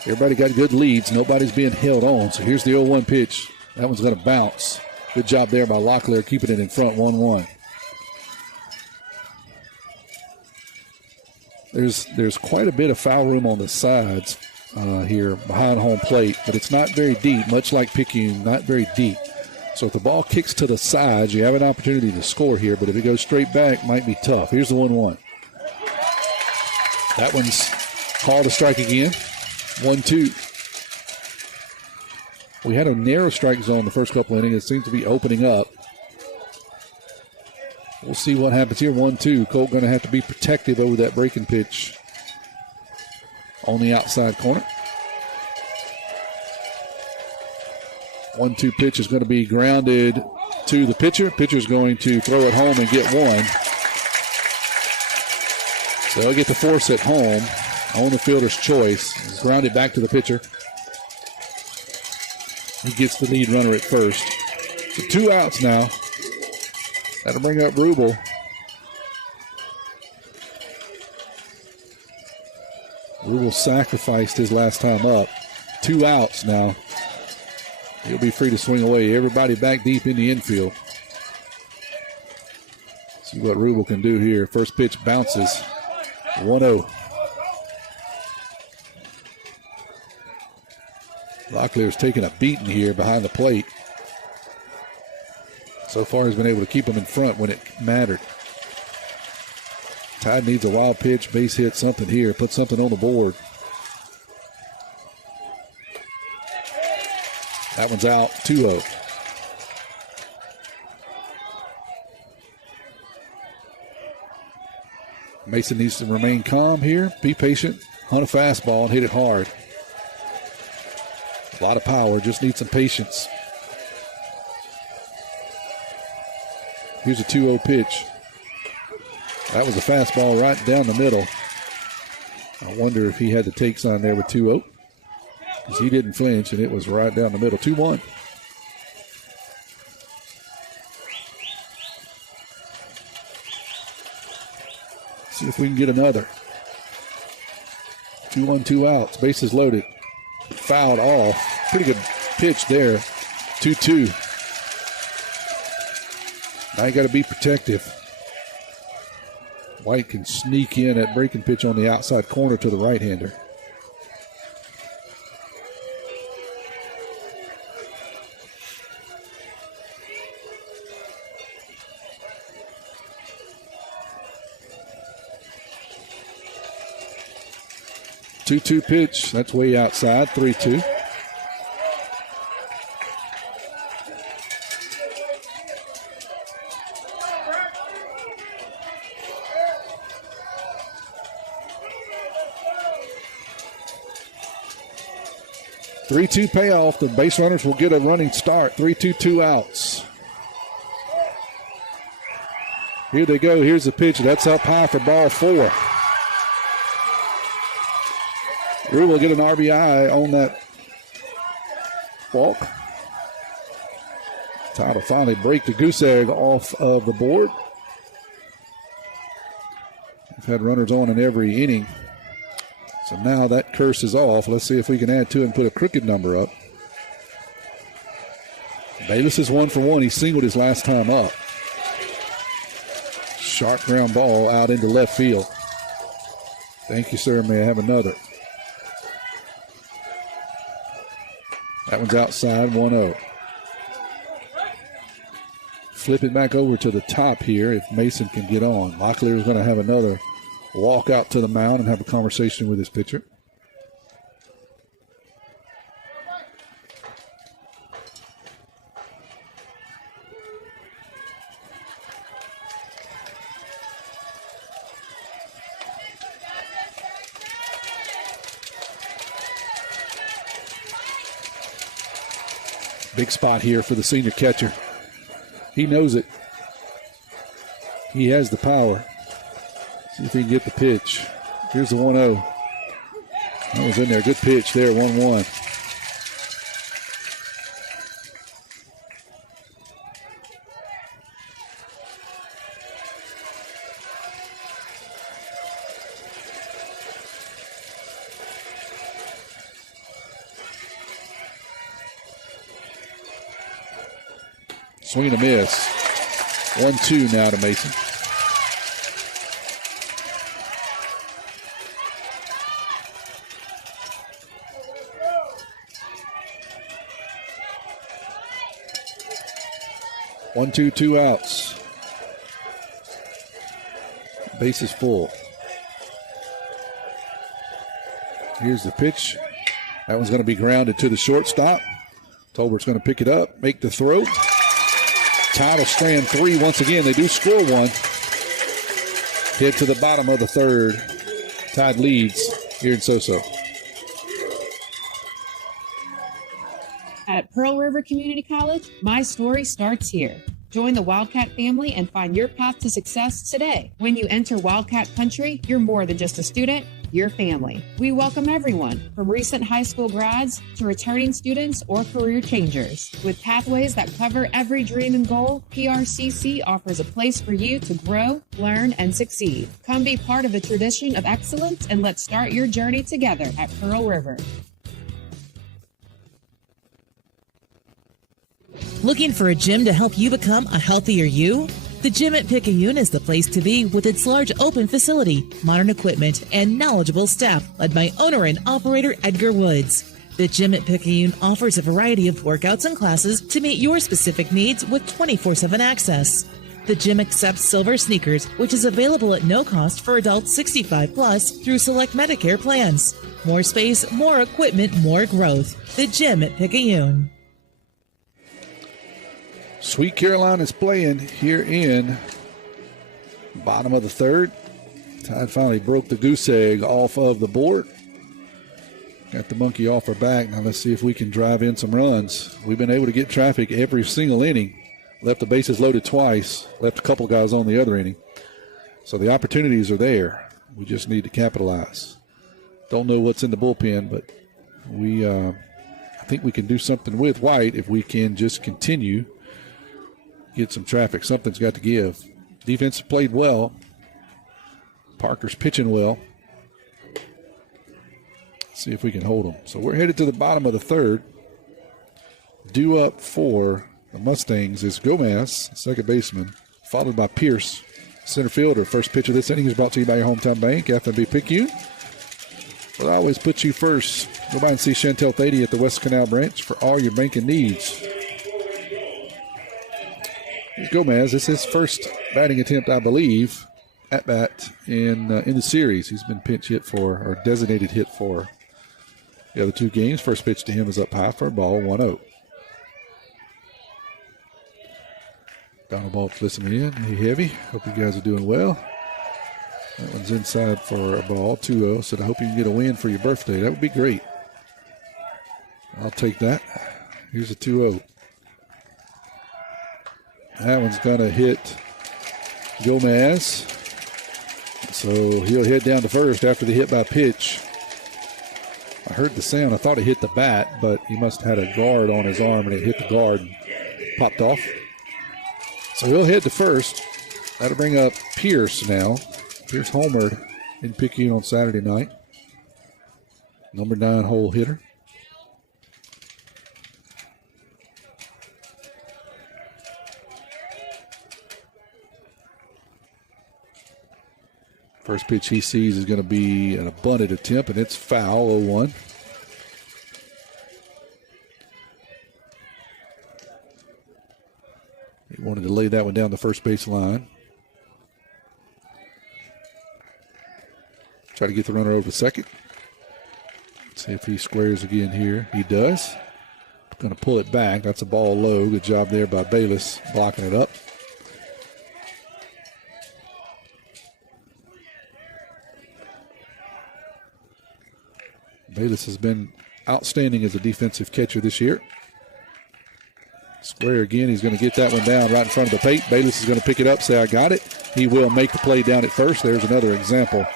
Everybody got good leads. Nobody's being held on. So here's the 0-1 pitch. That one's going to bounce. Good job there by Locklear keeping it in front 1-1. There's quite a bit of foul room on the sides here behind home plate, but it's not very deep, much like Picayune, not very deep. So if the ball kicks to the sides, you have an opportunity to score here, but if it goes straight back, might be tough. Here's the 1-1. That one's called a strike again. 1-2. We had a narrow strike zone the first couple innings. It seems to be opening up. We'll see what happens here. 1-2. Colt going to have to be protective over that breaking pitch on the outside corner. 1-2 pitch is going to be grounded to the pitcher. Pitcher's going to throw it home and get one. So they'll get the force at home on the fielder's choice. It's grounded back to the pitcher. He gets the lead runner at first. So 2 outs now. That'll bring up Rubel. Rubel sacrificed his last time up. 2 outs now. He'll be free to swing away. Everybody back deep in the infield. See what Rubel can do here. First pitch bounces. 1-0. Locklear's taking a beating here behind the plate. So far, he's been able to keep them in front when it mattered. Tide needs a wild pitch, base hit, something here. Put something on the board. That one's out, 2-0. Mason needs to remain calm here. Be patient. Hunt a fastball and hit it hard. A lot of power. Just need some patience. Here's a 2-0 pitch. That was a fastball right down the middle. I wonder if he had the takes on there with 2-0. Because he didn't flinch, and it was right down the middle. 2-1. See if we can get another. 2-1, 2 outs. Bases loaded. Fouled off. Pretty good pitch there. 2-2. Now you got to be protective. White can sneak in that breaking pitch on the outside corner to the right-hander. Two-two pitch. That's way outside. 3-2. 3-2 payoff. The base runners will get a running start. 3-2, 2 outs. Here they go. Here's the pitch. That's up high for ball 4. We will get an RBI on that walk. Try to finally break the goose egg off of the board. We've had runners on in every inning. So now that curse is off. Let's see if we can add to it and put a crooked number up. Bayless is 1 for 1. He singled his last time up. Sharp ground ball out into left field. Thank you, sir. May I have another? That one's outside, 1-0. Flip it back over to the top here if Mason can get on. Locklear is going to have another walk out to the mound and have a conversation with his pitcher. Big spot here for the senior catcher. He knows it. He has the power. See if he can get the pitch. Here's the 1-0. That was in there. Good pitch there, 1-1. Swing and a miss. 1-2 now to Mason. One, two outs. Base is full. Here's the pitch. That one's going to be grounded to the shortstop. Tolbert's going to pick it up, make the throw. Title strand 3 once again. They do score one. Hit to the bottom of the third. Tide leads here in Soso. At Pearl River Community College, my story starts here. Join the Wildcat family and find your path to success today. When you enter Wildcat Country, you're more than just a student, you're family. We welcome everyone, from recent high school grads to returning students or career changers. With pathways that cover every dream and goal, PRCC offers a place for you to grow, learn, and succeed. Come be part of a tradition of excellence and let's start your journey together at Pearl River. Looking for a gym to help you become a healthier you? The gym at Picayune is the place to be with its large open facility, modern equipment, and knowledgeable staff led by owner and operator Edgar Woods. The gym at Picayune offers a variety of workouts and classes to meet your specific needs with 24/7 access. The gym accepts silver sneakers, which is available at no cost for adults 65 plus through select Medicare plans. More space, more equipment, more growth. The gym at Picayune. Sweet Caroline is playing here in bottom of the third. Tide finally broke the goose egg off of the board. Got the monkey off her back. Now let's see if we can drive in some runs. We've been able to get traffic every single inning. Left the bases loaded twice. Left a couple guys on the other inning. So the opportunities are there. We just need to capitalize. Don't know what's in the bullpen, but I think we can do something with White if we can just continue. Get some traffic. Something's got to give. Defense played well. Parker's pitching well. See if we can hold them. So we're headed to the bottom of the third. Due up for the Mustangs is Gomez, second baseman, followed by Pierce, center fielder. First pitch of this inning is brought to you by your hometown bank, FNB Picayune. Well, I always put you first. Go by and see Chantel Thady at the West Canal branch for all your banking needs. Here's Gomez. This is his first batting attempt, I believe, at bat in the series. He's been pinch hit for, or designated hit for, the other two games. First pitch to him is up high for a ball, 1-0. Donald Balt's listening in. Hey, Heavy. Hope you guys are doing well. That one's inside for a ball, 2-0. Said, I hope you can get a win for your birthday. That would be great. I'll I'll take that. Here's a 2-0. That one's going to hit Gomez. So he'll head down to first after the hit by pitch. I heard the sound. I thought it hit the bat, but he must have had a guard on his arm, and it hit the guard and popped off. So he'll head to first. That'll bring up Pierce now. Pierce homered in Picayune on Saturday night. Number 9 hole hitter. First pitch he sees is going to be an bunted attempt, and it's foul, 0-1. He wanted to lay that one down the first base line. Try to get the runner over to second. See if he squares again here. He does. Going to pull it back. That's a ball low. Good job there by Bayless blocking it up. Bayless has been outstanding as a defensive catcher this year. Square again. He's going to get that one down right in front of the plate. Bayless is going to pick it up, say, I got it. He will make the play down at first. There's another example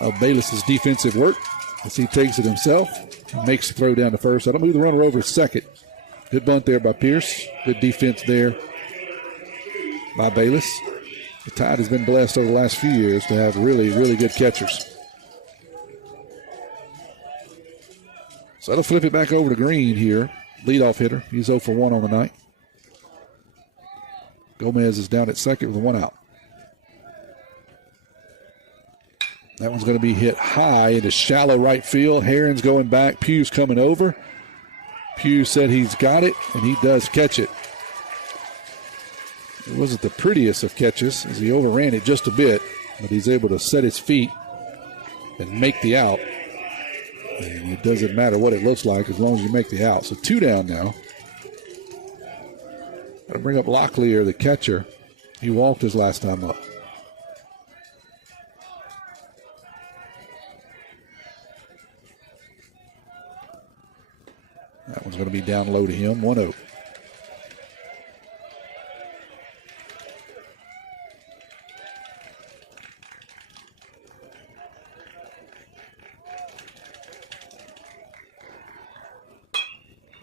of Bayless's defensive work as he takes it himself and makes the throw down to first. That'll move the runner over to second. Good bunt there by Pierce. Good defense there by Bayless. The Tide has been blessed over the last few years to have really, really good catchers. So that'll flip it back over to Green here. Leadoff hitter. He's 0 for 1 on the night. Gomez is down at second with 1 out. That one's going to be hit high into shallow right field. Herron's going back. Pugh's coming over. Pugh said he's got it, and he does catch it. It wasn't the prettiest of catches as he overran it just a bit, but he's able to set his feet and make the out. And it doesn't matter what it looks like as long as you make the out. So 2 down now. Got to bring up Locklear, the catcher. He walked his last time up. That one's going to be down low to him, 1-0.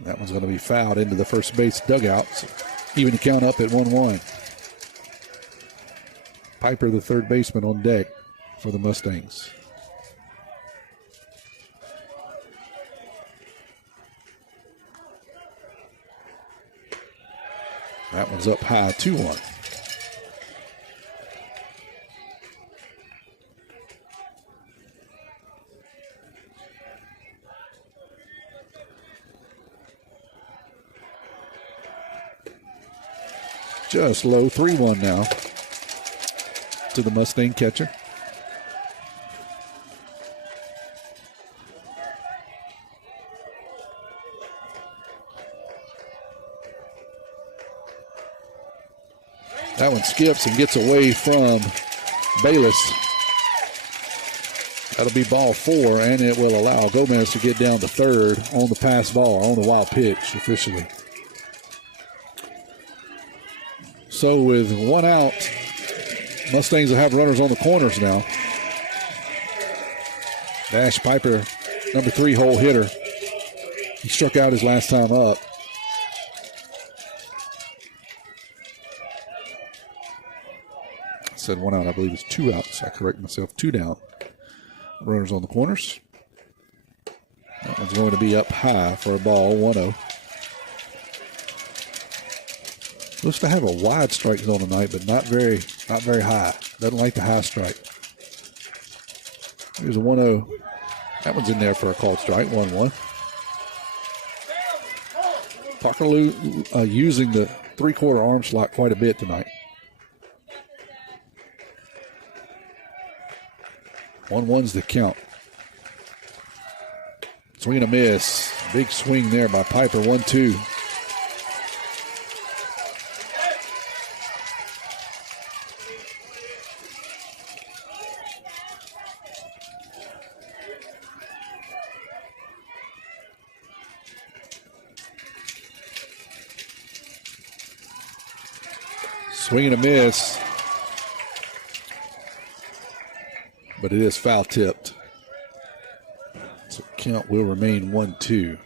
That one's going to be fouled into the first base dugout. So even to count up at 1-1. Piper, the third baseman, on deck for the Mustangs. That one's up high, 2-1. Just low, 3-1 now to the Mustang catcher. That one skips and gets away from Bayless. That'll be ball 4, and it will allow Gomez to get down to third on the pass ball, on the wild pitch officially. So with 1 out, Mustangs will have runners on the corners now. Dash Piper, number 3 hole hitter. He struck out his last time up. I said 1 out, I believe it's 2 outs. I correct myself, 2 down. Runners on the corners. That one's going to be up high for a ball, 1-0. Looks to have a wide strike zone tonight, but not very high. Doesn't like the high strike. Here's a 1-0. That one's in there for a called strike, 1-1. Parker using the 3/4 arm slot quite a bit tonight. 1-1's the count. Swing and a miss. Big swing there by Piper, 1-2. Swing and a miss. But it is foul tipped. So count will remain 1-2.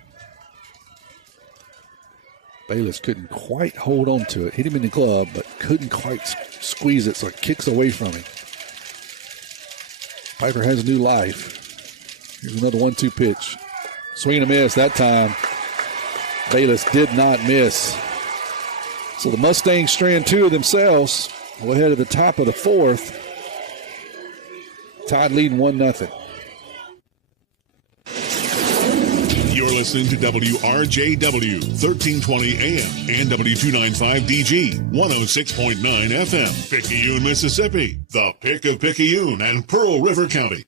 Bayless couldn't quite hold on to it. Hit him in the glove, but couldn't quite squeeze it, so it kicks away from him. Piper has a new life. Here's another 1-2 pitch. Swing and a miss that time. Bayless did not miss. So the Mustangs strand two of themselves. Go ahead at the top of the fourth. Tied leading 1-0. You're listening to WRJW, 1320 AM and W295DG, 106.9 FM, Picayune, Mississippi, the pick of Picayune and Pearl River County.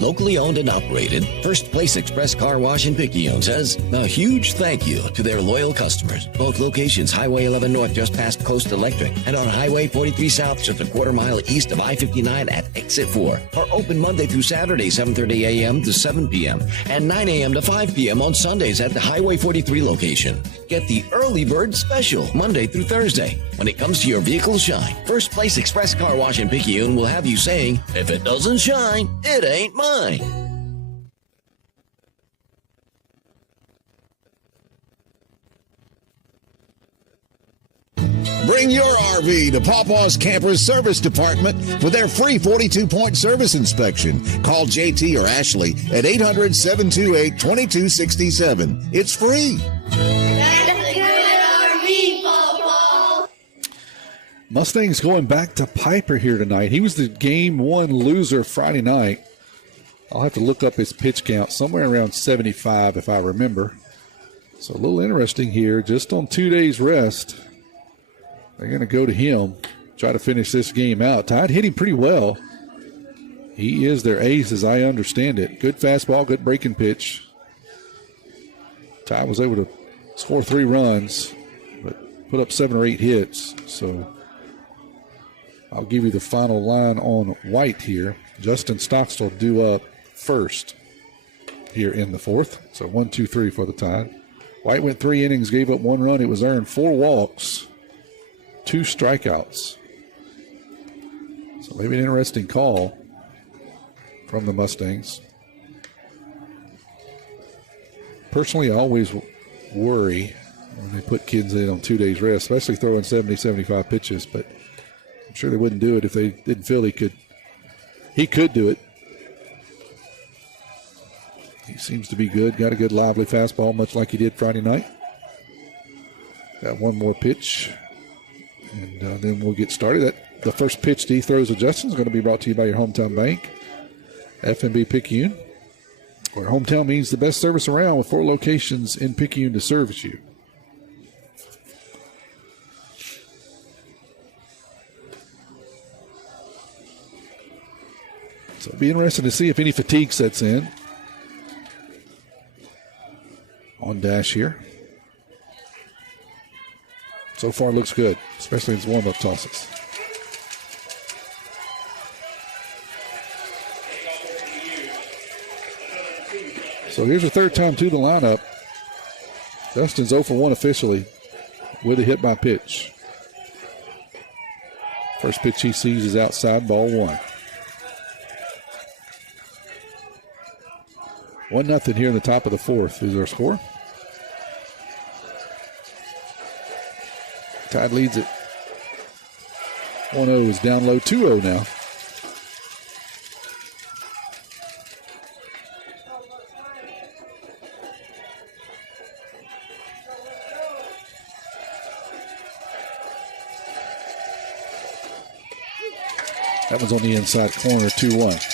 Locally owned and operated, First Place Express Car Wash in Picayune says a huge thank you to their loyal customers. Both locations, Highway 11 North just past Coast Electric and on Highway 43 South just a quarter mile east of I-59 at Exit 4, are open Monday through Saturday, 7:30 a.m. to 7 p.m. and 9 a.m. to 5 p.m. on Sundays at the Highway 43 location. Get the early bird special Monday through Thursday. When it comes to your vehicle's shine, First Place Express Car Wash in Picayune will have you saying, if it doesn't shine, it ain't mine. Bring your RV to Pawpaw's Campers Service Department for their free 42-point service inspection. Call JT or Ashley at 800-728-2267. It's free. That's a good RV, Pawpaw. Mustangs going back to Piper here tonight. He was the game one loser Friday night. I'll have to look up his pitch count, somewhere around 75 if I remember. So a little interesting here, just on 2 days rest. They're going to go to him, try to finish this game out. Tide hit him pretty well. He is their ace as I understand it. Good fastball, good breaking pitch. Tide was able to score 3 runs, but put up 7 or 8 hits. So I'll give you the final line on White here. Justin Stockstill due up first here in the fourth. So 1-2-3 for the Tide. White went 3 innings, gave up 1 run. It was earned, 4 walks, 2 strikeouts. So maybe an interesting call from the Mustangs. Personally, I always worry when they put kids in on 2 days rest, especially throwing 70, 75 pitches, but I'm sure they wouldn't do it if they didn't feel he could. He could do it. He seems to be good. Got a good lively fastball, much like he did Friday night. Got 1 more pitch, and then we'll get started. The first pitch that he throws to Justin is going to be brought to you by your hometown bank, FNB Picayune, where hometown means the best service around with 4 locations in Picayune to service you. So it'll be interesting to see if any fatigue sets in on Dash here. So far looks good, especially in his warm-up tosses. So here's the third time to the lineup. Justin's 0 for 1 officially with a hit by pitch. First pitch he sees is outside, ball 1. 1-0 here in the top of the fourth is our score. Tide leads it 1-0, is down low 2-0 now. That one's on the inside corner, 2-1.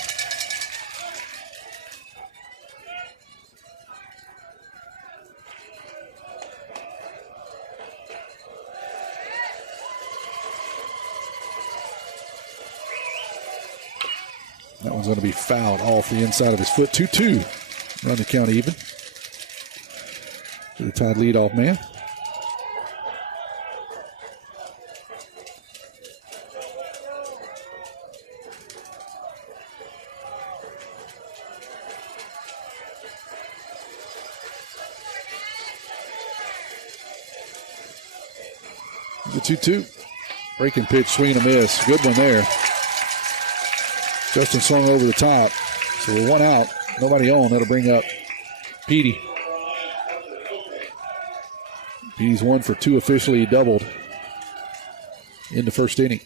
That one's going to be fouled off the inside of his foot. 2-2. Run the count even to the Tide leadoff man. the 2-2. Breaking pitch, swing and a miss. Good one there. Justin swung over the top. So we're one out. Nobody on. That'll bring up Petey. Petey's 1 for 2 officially. He doubled in the first inning.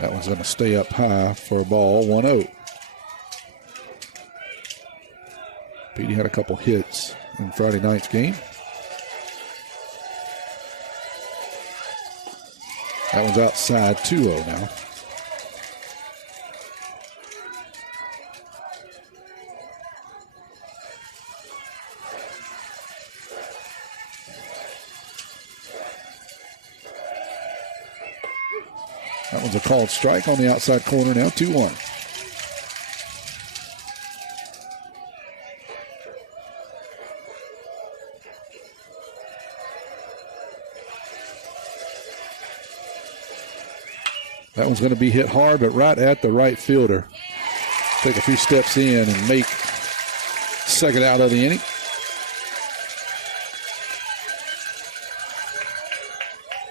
That one's going to stay up high for a ball, 1-0. Petey had a couple hits in Friday night's game. That one's outside, 2-0 now. That one's a called strike on the outside corner now, 2-1. That one's going to be hit hard, but right at the right fielder. Take a few steps in and make second out of the inning.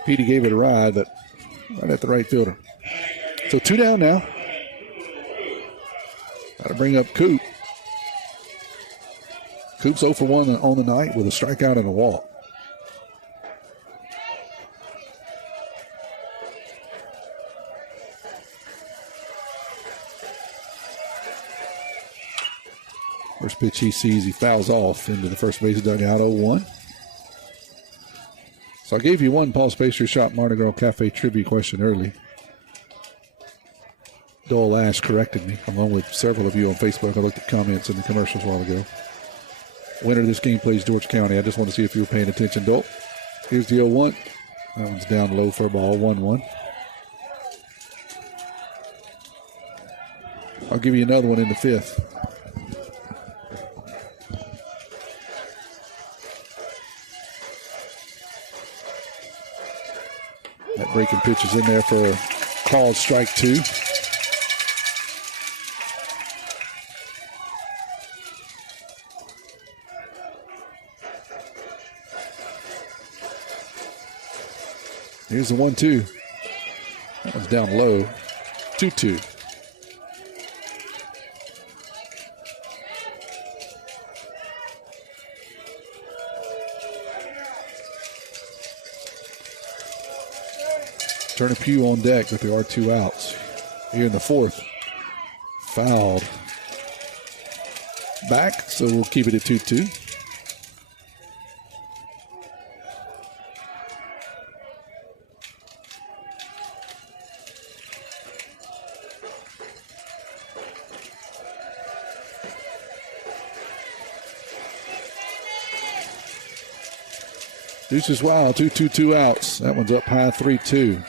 Petey gave it a ride, but right at the right fielder. So 2 down now. Got to bring up Coop. Coop's 0 for 1 on the night with a strikeout and a walk. First pitch he sees, he fouls off into the first base dugout, 0-1. So I gave you one Paul's Pastry Shop Mardi Gras Cafe trivia question early. Dole Ash corrected me, along with several of you on Facebook. I looked at comments in the commercials a while ago. Winner of this game plays George County. I just want to see if you were paying attention, Dole. Here's the 0-1. That one's down low for a ball, 1-1. I'll give you another one in the 5th. That breaking pitch is in there for a called strike 2. Here's the 1-2. That one's down low. 2-2. Turner Pugh on deck, but there are 2 outs. Here in the 4th. Fouled back, so we'll keep it at 2-2. Deuces wild, 2 outs. That one's up high, 3-2.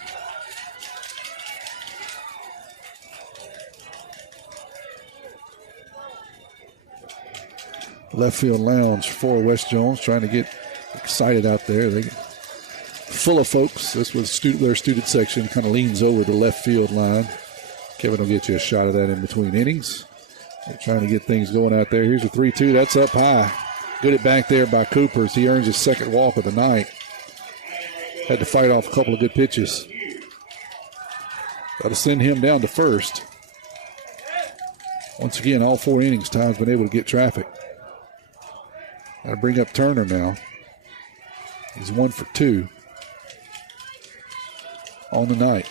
Left field lounge for West Jones, trying to get excited out there. They full of folks. This was their student section, kind of leans over the left field line. Kevin will get you a shot of that in between innings. They're trying to get things going out there. Here's a 3-2. That's up high. Good it back there by Coopers. He earns his second walk of the night. Had to fight off a couple of good pitches. Got to send him down to first. Once again, all 4 innings, Ty's been able to get traffic. Got to bring up Turner now. He's 1 for 2 on the night.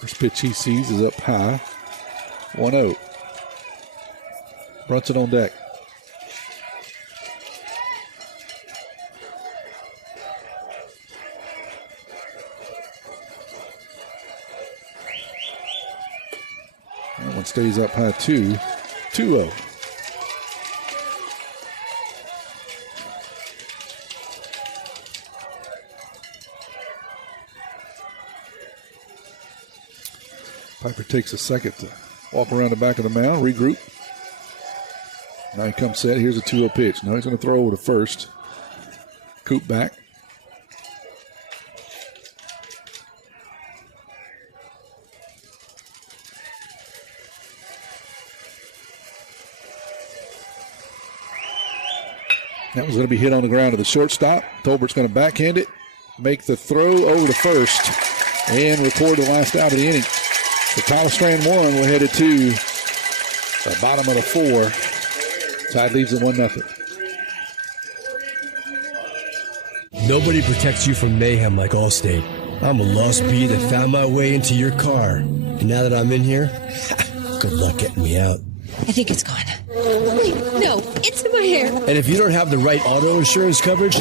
First pitch he sees is up high. 1-0. Brunson on deck. That one stays up high 2-0. Piper takes a second to walk around the back of the mound, regroup. Now he comes set. Here's a 2-0 pitch. Now he's going to throw over to first. Coop back. That was going to be hit on the ground to the shortstop. Tolbert's going to backhand it, make the throw over to first, and record the last out of the inning. The Thomas Strand 1 will head it to the bottom of the 4. Tide leads at 1-0. Nobody protects you from mayhem like Allstate. I'm a lost bee that found my way into your car. And now that I'm in here, good luck getting me out. I think it's gone. Wait, no, it's in my hair. And if you don't have the right auto insurance coverage,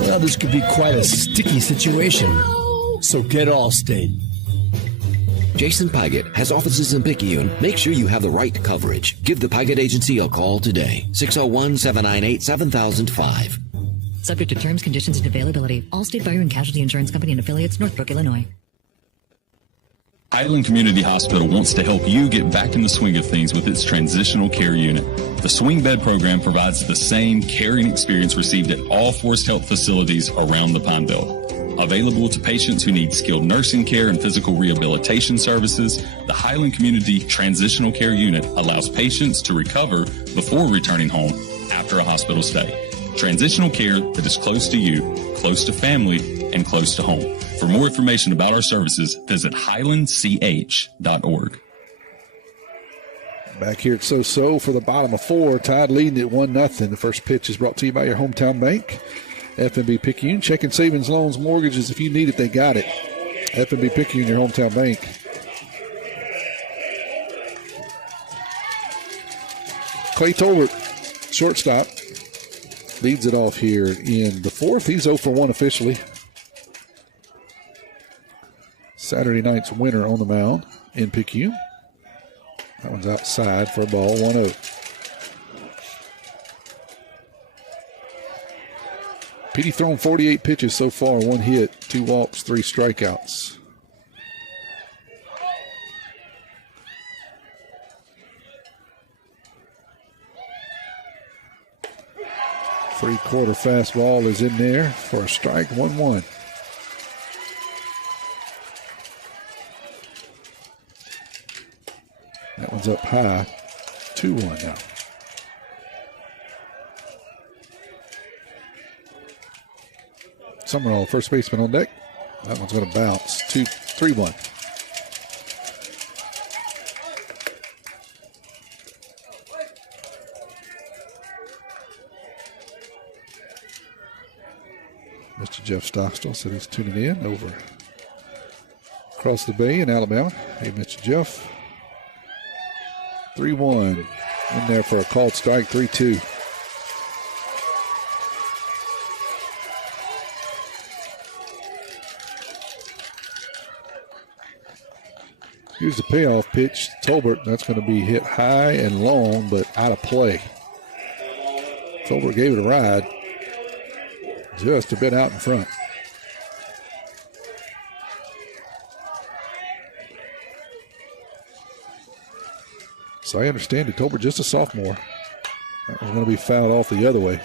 well, this could be quite a sticky situation. So get Allstate. Jason Paget has offices in Picayune. Make sure you have the right coverage. Give the Paget Agency a call today. 601-798-7005. Subject to terms, conditions, and availability. Allstate Fire and Casualty Insurance Company and affiliates, Northbrook, Illinois. Highland Community Hospital wants to help you get back in the swing of things with its transitional care unit. The swing bed program provides the same caring experience received at all Forest Health facilities around the Pine Belt. Available to patients who need skilled nursing care and physical rehabilitation services, the Highland Community Transitional Care Unit allows patients to recover before returning home after a hospital stay. Transitional care that is close to you, close to family, and close to home. For more information about our services, visit highlandch.org. Back here at So-So for the bottom of 4. Tide leading at 1-0. The first pitch is brought to you by your hometown bank, FNB Picayune. Checking savings, loans, mortgages. If you need it, they got it. FNB Picayune, your hometown bank. Clay Tolbert, shortstop, leads it off here in the 4th. He's 0 for 1 officially. Saturday night's winner on the mound in Picayune. That one's outside for a ball, 1-0. Petey thrown 48 pitches so far, 1 hit, 2 walks, 3 strikeouts. Three-quarter fastball is in there for a strike, 1-1. That one's up high, 2-1 now. Summerall, first baseman on deck. That one's going to bounce, 3-1. Mr. Jeff Stockstill said he's tuning in over across the bay in Alabama. Hey, Mr. Jeff. 3-1 in there for a called strike, 3-2. Here's the payoff pitch. Tolbert, that's going to be hit high and long, but out of play. Tolbert gave it a ride. Just a bit out in front. So I understand it. Tolbert just a sophomore. That was going to be fouled off the other way.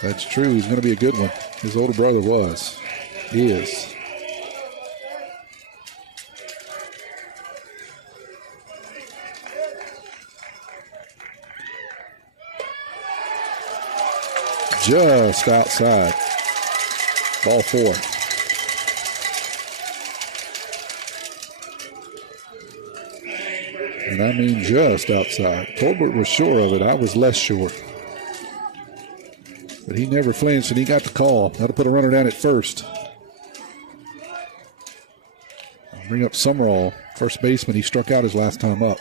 That's true. He's going to be a good one. His older brother was. He is. Just outside. Ball 4. And I mean just outside. Tolbert was sure of it. I was less sure. But he never flinched, and he got the call. Got to put a runner down at first. I'll bring up Summerall, first baseman. He struck out his last time up.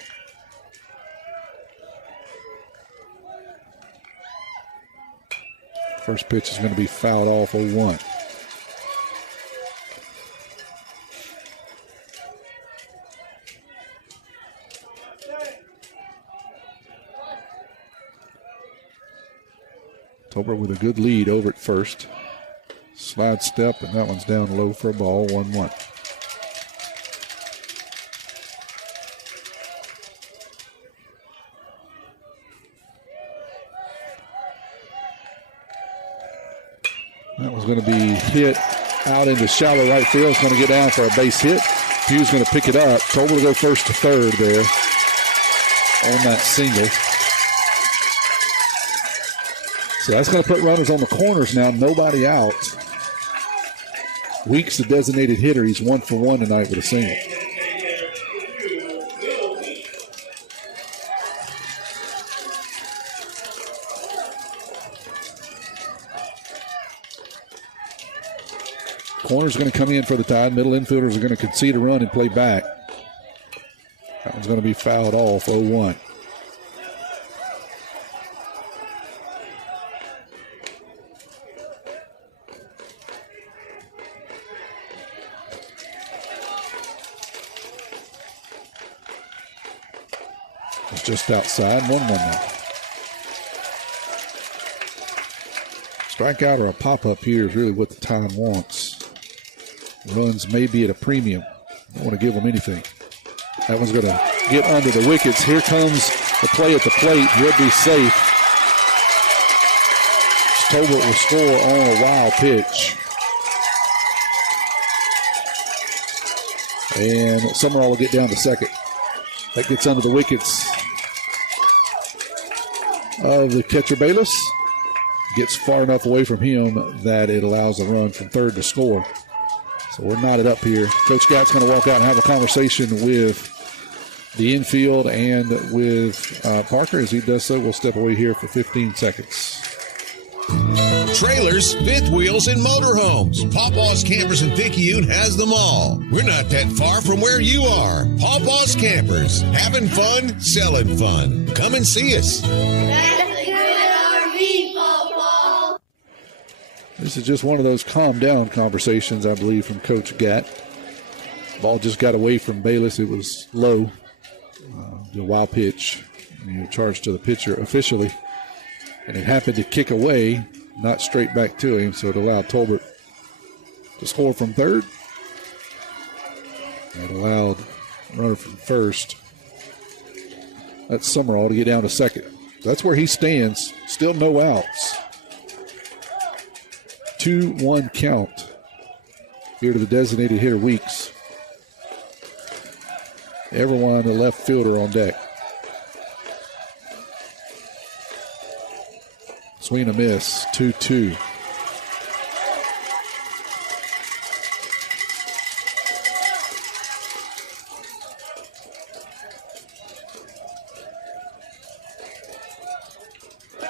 First pitch is going to be fouled off, 0-1. Tolbert with a good lead over at first. Slide step, and that one's down low for a ball, 1-1. That was going to be hit out into shallow right field. It's going to get down for a base hit. Pugh's going to pick it up. Tolbert will go first to third there on that single. So that's going to put runners on the corners now. Nobody out. Weeks, the designated hitter. He's 1 for 1 tonight with a single. Corner's going to come in for the Tide. Middle infielders are going to concede a run and play back. That one's going to be fouled off, 0-1. It's just outside, 1-1 now. Strikeout or a pop-up here is really what the Tide wants. Runs may be at a premium. Don't want to give them anything. That one's going to get under the wickets. Here comes the play at the plate. He'll be safe. Tolbert will score on a wild pitch. And Summerall will get down to second. That gets under the wickets of the catcher Bayless. Gets far enough away from him that it allows a run from third to score. So we're knotted up here. Coach Gatt's going to walk out and have a conversation with the infield and with Parker. As he does so, we'll step away here for 15 seconds. Trailers, fifth wheels, and motorhomes. Pawpaw's Campers in Picayune has them all. We're not that far from where you are. Pawpaw's Campers, having fun, selling fun. Come and see us. This is just one of those calm down conversations, I believe, from Coach Gatt. Ball just got away from Bayless. It was low. The wild pitch. Charged to the pitcher officially. And it happened to kick away, not straight back to him, so it allowed Tolbert to score from third. It allowed runner from first. That's Summerall to get down to second. That's where he stands. Still no outs. 2-1 count here to the designated hitter Weeks. Everyone, the left fielder, on deck. Swing and a miss, 2-2.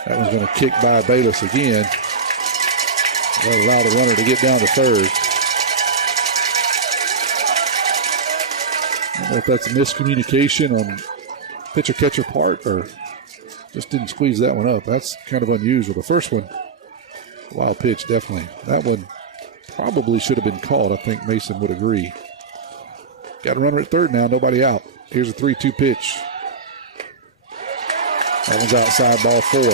That was going to kick by Bayless again. That allowed the runner to get down to third. I don't know if that's a miscommunication on pitcher-catcher part or just didn't squeeze that one up. That's kind of unusual. The first one, wild pitch, definitely. That one probably should have been called. I think Mason would agree. Got a runner at third now, nobody out. Here's a 3-2 pitch. That one's outside, ball 4.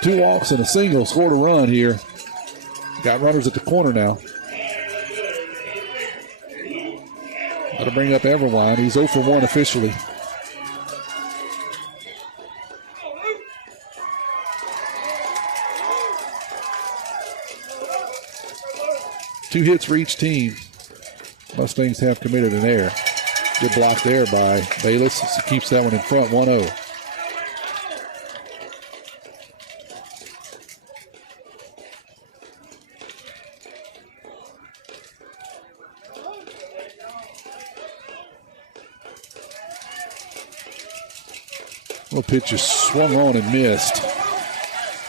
2 walks and a single, scored a run here. Got runners at the corner now. Got to bring up Everwine. He's 0 for 1 officially. Two hits for each team. Mustangs have committed an error. Good block there by Bayless. He keeps that one in front, 1-0. Pitch is swung on and missed.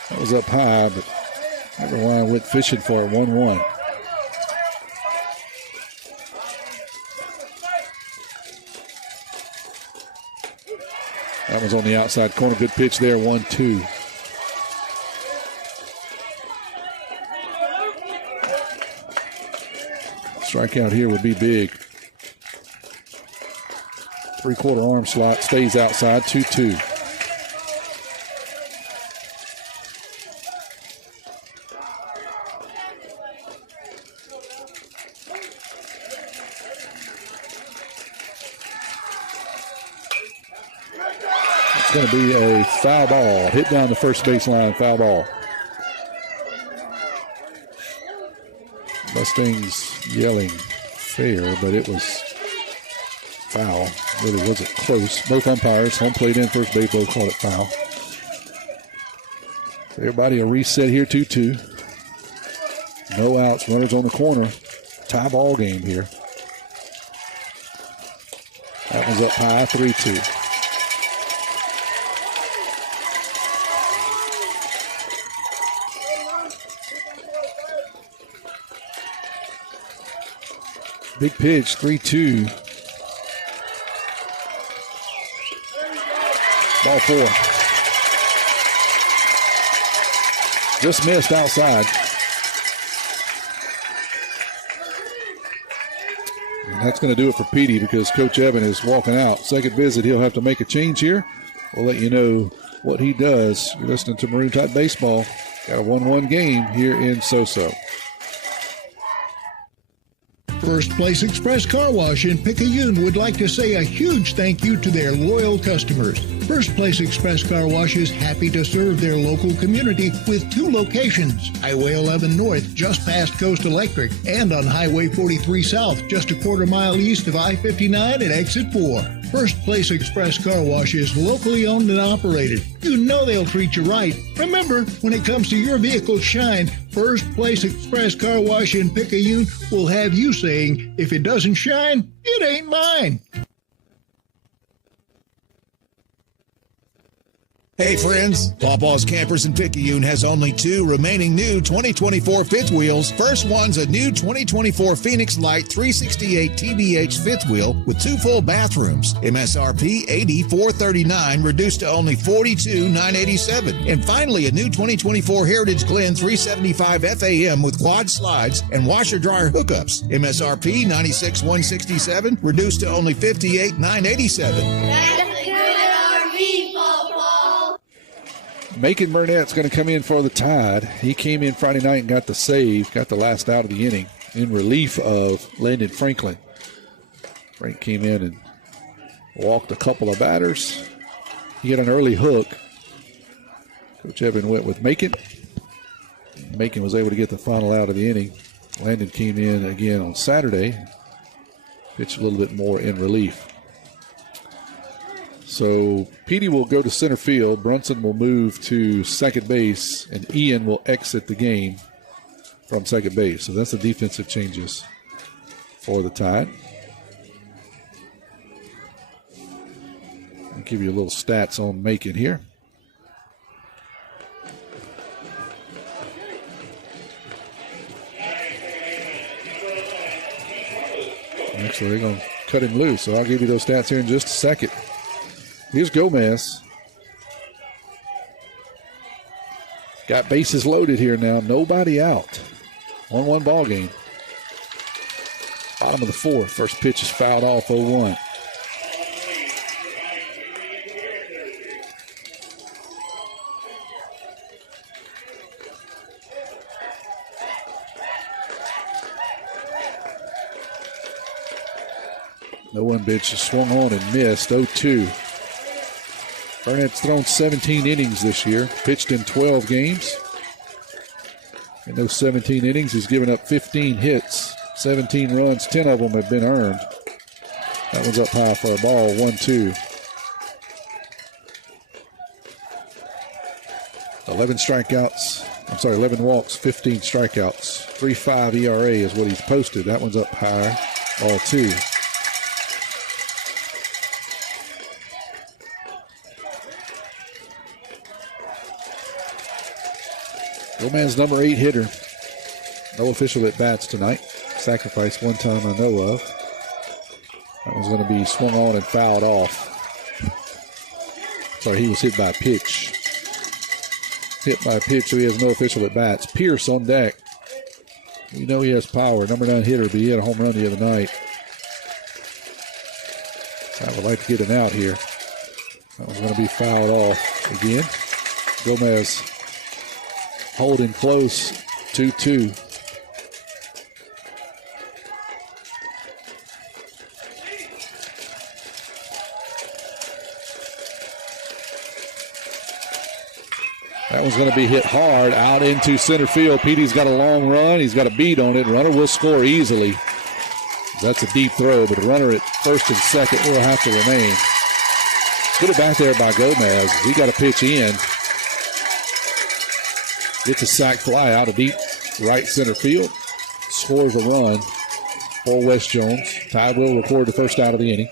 That was up high, but Everline went fishing for it, 1-1. That was on the outside corner. Good pitch there, 1-2. Strikeout here would be big. 3/4 arm slot, stays outside, 2-2. It's going to be a foul ball. Hit down the first baseline, foul ball. Mustangs yelling fair, but it was foul. Really wasn't close. Both umpires, home plate and first base, both called it foul. Everybody a reset here, 2-2. No outs, runners on the corner. Tie ball game here. That one's up high, 3-2. Big pitch, 3-2. Ball 4. Just missed outside. And that's going to do it for Petey because Coach Evan is walking out. Second visit, he'll have to make a change here. We'll let you know what he does. You're listening to Maroon Tide Baseball. Got a 1-1 game here in Soso. First Place Express Car Wash in Picayune would like to say a huge thank you to their loyal customers. First Place Express Car Wash is happy to serve their local community with 2 locations, Highway 11 North, just past Coast Electric, and on Highway 43 South, just a quarter mile east of I-59 at Exit 4. First Place Express Car Wash is locally owned and operated. You know they'll treat you right. Remember, when it comes to your vehicle's shine, First Place Express Car Wash in Picayune will have you saying, if it doesn't shine, it ain't mine. Hey friends, Pawpaw's Campers in Picayune has only 2 remaining new 2024 fifth wheels. First one's a new 2024 Phoenix Light 368 TBH fifth wheel with 2 full bathrooms. MSRP $84.39 reduced to only $42,987. And finally, a new 2024 Heritage Glen 375 FAM with quad slides and washer dryer hookups. MSRP $96,167 reduced to only $58,987. Macon Burnett's going to come in for the Tide. He came in Friday night and got the save, got the last out of the inning in relief of Landon Franklin. Frank came in and walked a couple of batters. He had an early hook. Coach Evan went with Macon. Macon was able to get the final out of the inning. Landon came in again on Saturday, pitched a little bit more in relief. So Petey will go to center field. Brunson will move to second base, and Ian will exit the game from second base. So that's the defensive changes for the Tide. I'll give you a little stats on Macon here. Actually, they're going to cut him loose, so I'll give you those stats here in just a second. Here's Gomez. Got bases loaded here now. Nobody out. 1-1 ball game. Bottom of the 4th. First pitch is fouled off, 0-1. No one pitch is swung on and missed, 0-2. Burnett's thrown 17 innings this year, pitched in 12 games. In those 17 innings, he's given up 15 hits, 17 runs, 10 of them have been earned. That one's up high for a ball, 1-2. 11 walks, 15 strikeouts. 3.5 ERA is what he's posted. That one's up high, ball 2. Gomez, number 8 hitter. No official at bats tonight. Sacrificed one time I know of. That was going to be swung on and fouled off. Sorry, he was hit by a pitch. Hit by a pitch, so he has no official at bats. Pierce on deck. You know he has power. Number 9 hitter, but he had a home run the other night. So I would like to get an out here. That was going to be fouled off again. Gomez holding close, 2-2. That one's going to be hit hard out into center field. Petey's got a long run. He's got a beat on it. Runner will score easily. That's a deep throw, but the runner at first and second will have to remain. Get it back there by Gomez. He got a pitch in. Gets a sac fly out of deep right center field. Scores a run for West Jones. Ty will record the first out of the inning.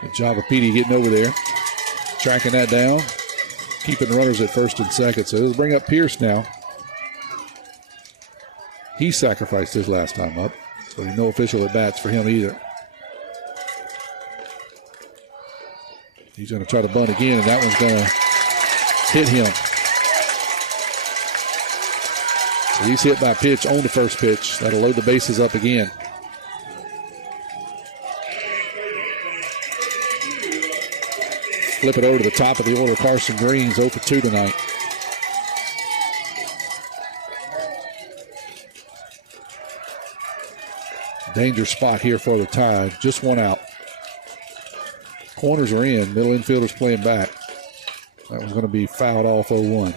Good job of Petey getting over there. Tracking that down. Keeping runners at first and second. So it'll bring up Pierce now. He sacrificed his last time up. So no official at bats for him either. He's going to try to bunt again, and that one's going to hit him. So he's hit by pitch on the first pitch. That'll load the bases up again. Flip it over to the top of the order. Carson Green's 0 for 2 tonight. Danger spot here for the Tide. Just one out. Corners are in. Middle infielder's playing back. That was going to be fouled off 0-1.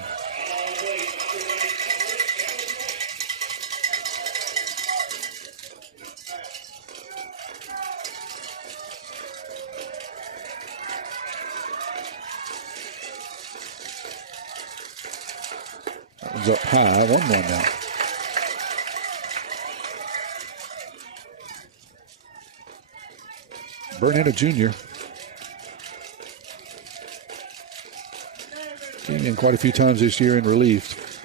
That one's up high. 1-1 now. Burnett Jr. came in quite a few times this year in relief.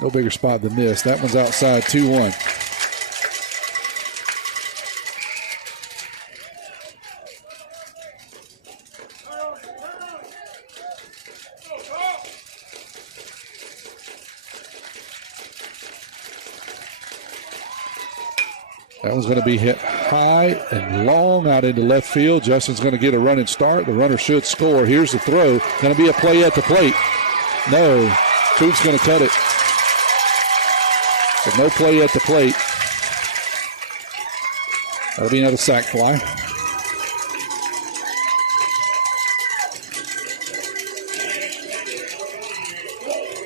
No bigger spot than this. That one's outside 2-1. That one's going to be hit high and long out into left field. Justin's going to get a running start. The runner should score. Here's the throw. Going to be a play at the plate. No. Coop's going to cut it. But no play at the plate. That'll be another sac fly.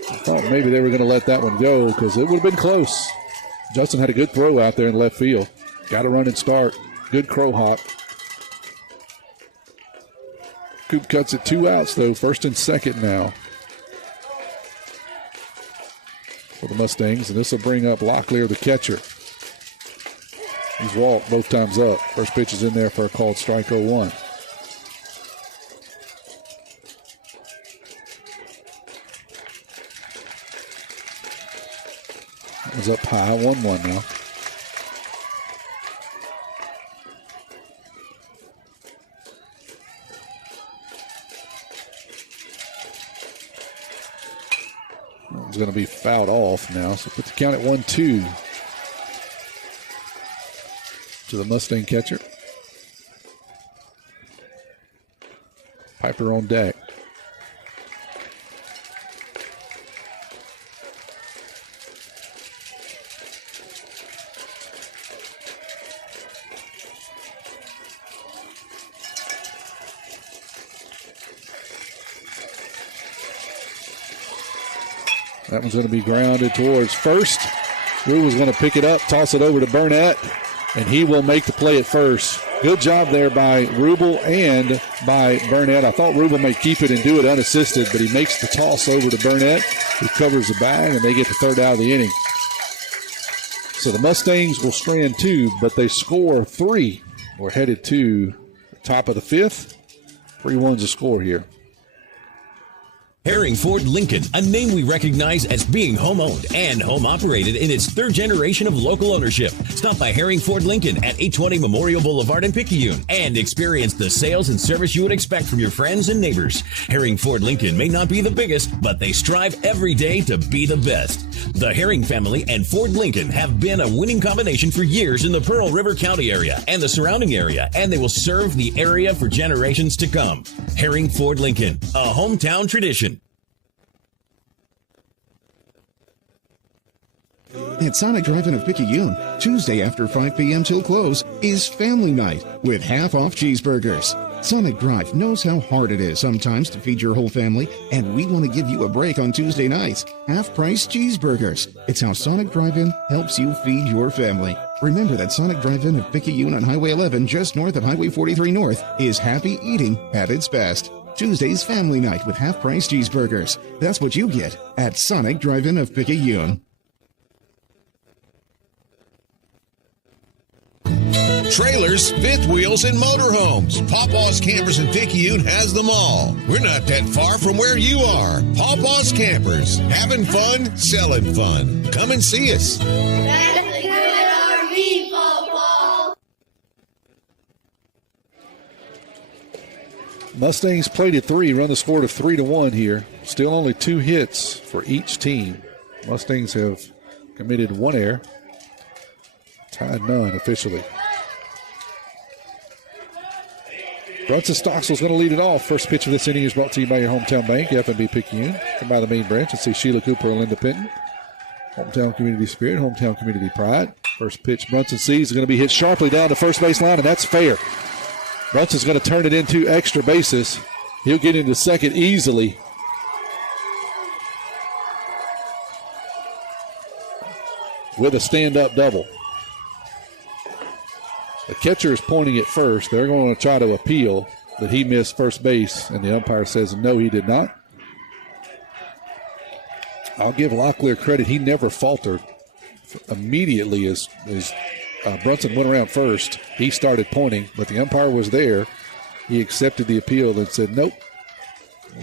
I thought maybe they were going to let that one go because it would have been close. Justin had a good throw out there in left field. Got a run and start. Good crow hop. Coop cuts it 2 outs, though. First and second now for the Mustangs. And this will bring up Locklear, the catcher. He's walked both times up. First pitch is in there for a called strike 0-1. That was up high, 1-1 now. That was going to be fouled off now, so put the count at 1-2 to the Mustang catcher. Piper on deck. That one's going to be grounded towards first. Rue was going to pick it up, toss it over to Burnett, and he will make the play at first. Good job there by Rubel and by Burnett. I thought Rubel may keep it and do it unassisted, but he makes the toss over to Burnett, who covers the bag, and they get the third out of the inning. So the Mustangs will strand 2, but they score 3. We're headed to the top of the 5th. 3-1's the score here. Herring Ford Lincoln, a name we recognize as being home-owned and home-operated in its 3rd generation of local ownership. Stop by Herring Ford Lincoln at 820 Memorial Boulevard in Picayune and experience the sales and service you would expect from your friends and neighbors. Herring Ford Lincoln may not be the biggest, but they strive every day to be the best. The Herring family and Ford Lincoln have been a winning combination for years in the Pearl River County area and the surrounding area, and they will serve the area for generations to come. Herring Ford Lincoln, a hometown tradition. At Sonic Drive-In of Picayune, Tuesday after 5 p.m. till close is Family Night with half-off cheeseburgers. Sonic Drive knows how hard it is sometimes to feed your whole family, and we want to give you a break on Tuesday nights. Half-price cheeseburgers. It's how Sonic Drive-In helps you feed your family. Remember that Sonic Drive-In of Picayune on Highway 11, just north of Highway 43 North, is happy eating at its best. Tuesday's family night with half-price cheeseburgers. That's what you get at Sonic Drive-In of Picayune. Trailers, fifth wheels, and motorhomes. Pawpaw's Campers in Picayune has them all. We're not that far from where you are. Pawpaw's Campers. Having fun, selling fun. Come and see us. That's a good RV, Pawpaw. Mustangs played at 3, run the score to 3-1 here. Still only 2 hits for each team. Mustangs have committed 1 error. Tied none officially. Brunson Stocksville's going to lead it off. First pitch of this inning is brought to you by your hometown bank, FNB Picayune. Come by the main branch and see Sheila Cooper and Linda Pinton. Hometown community spirit, hometown community pride. First pitch Brunson sees is going to be hit sharply down the first base line, and that's fair. Brunson's going to turn it into extra bases. He'll get into second easily. With a stand-up double. The catcher is pointing at first. They're going to try to appeal that he missed first base, and the umpire says no, he did not. I'll give Locklear credit. He never faltered. Immediately as Brunson went around first, he started pointing, but the umpire was there. He accepted the appeal and said nope.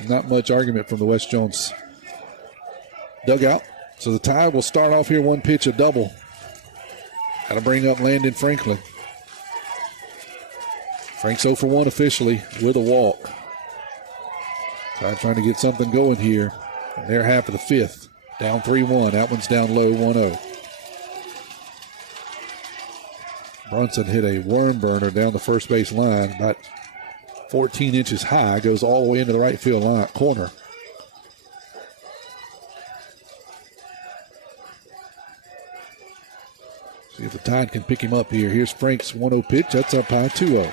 Not much argument from the West Jones dugout. So the tie will start off here, 1 pitch, a double. That'll bring up Landon Franklin. Frank's 0 for 1 officially with a walk. Trying to get something going here. They're half of the 5th. Down 3-1. That one's down low, 1-0. Brunson hit a worm burner down the first base line, about 14 inches high. Goes all the way into the right field line corner. See if the Tide can pick him up here. Here's Frank's 1-0 pitch. That's up high, 2-0.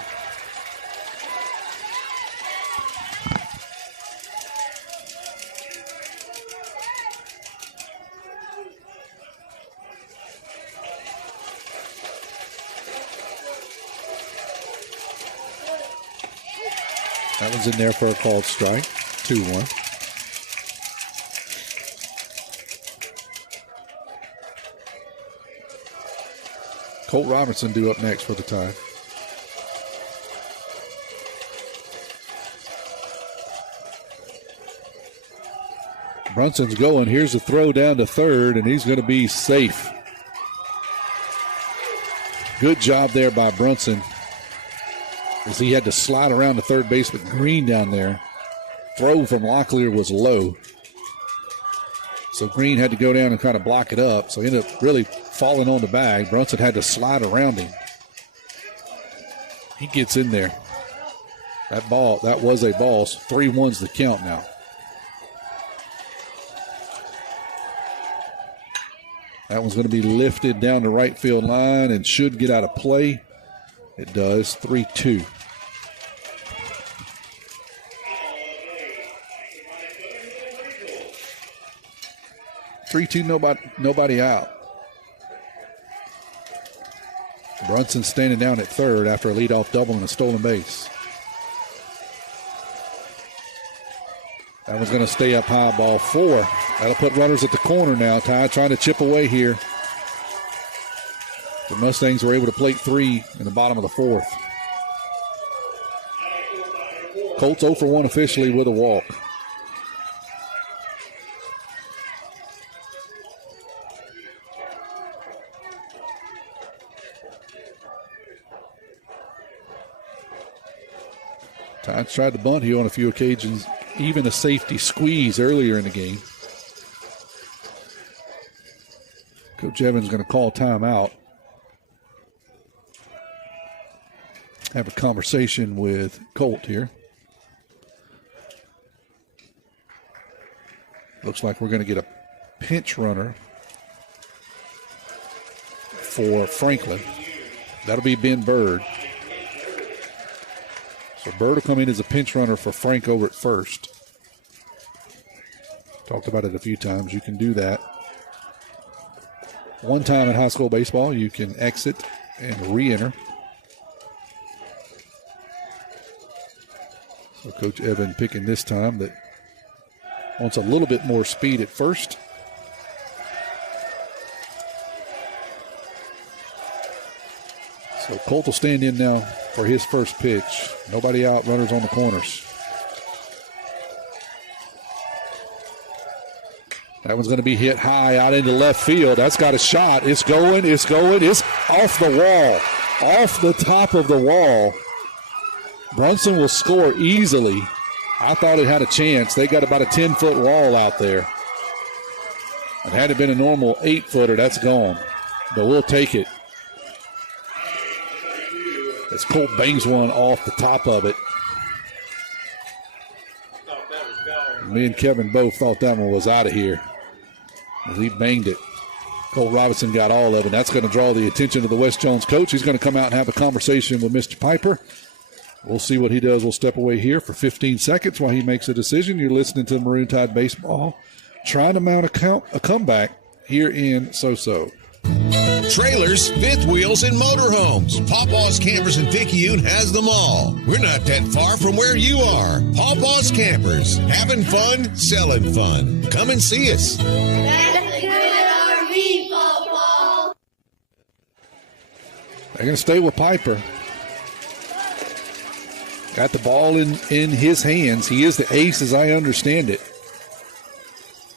That one's in there for a called strike. 2-1. Colt Robertson due up next for the Tide. Brunson's going. Here's a throw down to third, and he's going to be safe. Good job there by Brunson, as he had to slide around the third base with Green down there. Throw from Locklear was low, so Green had to go down and kind of block it up. So he ended up really falling on the bag. Brunson had to slide around him. He gets in there. That was a ball. 3-1's the count now. That one's going to be lifted down the right field line and should get out of play. It does. 3-2. Nobody out. Brunson standing down at third after a leadoff double and a stolen base. That one's going to stay up high, ball 4. That'll put runners at the corner now. Ty trying to chip away here. The Mustangs were able to plate 3 in the bottom of the 4th. Colts 0 for 1 officially with a walk. Tides tried to bunt here on a few occasions, even a safety squeeze earlier in the game. Coach Evans going to call timeout. Have a conversation with Colt here. Looks like we're going to get a pinch runner for Franklin. That'll be Ben Bird. So Bird will come in as a pinch runner for Frank over at first. Talked about it a few times. You can do that. one time in high school baseball, you can exit and re-enter. So Coach Evan picking this time that wants a little bit more speed at first. So Colt will stand in now for his first pitch. Nobody out, runners on the corners. That one's going to be hit high out into left field. That's got a shot. It's going. It's off the wall. Off the top of the wall. Brunson will score easily. I thought it had a chance. They got about a 10-foot wall out there. And had it been a normal 8-footer, that's gone. But we'll take it. As Colt bangs one off the top of it. Me and Kevin both thought that one was out of here. As he banged it. Colt Robinson got all of it. That's going to draw the attention of the West Jones coach. He's going to come out and have a conversation with Mr. Piper. We'll see what he does. We'll step away here for 15 seconds while he makes a decision. You're listening to Maroon Tide Baseball, trying to mount a comeback here in Soso. Trailers, fifth wheels, and motorhomes. Pawpaw's Campers in Picayune has them all. We're not that far from where you are. Pawpaw's Campers. Having fun, selling fun. Come and see us. That's a good RV, Pawpaw. They're going to stay with Piper. Got the ball in his hands. He is the ace as I understand it.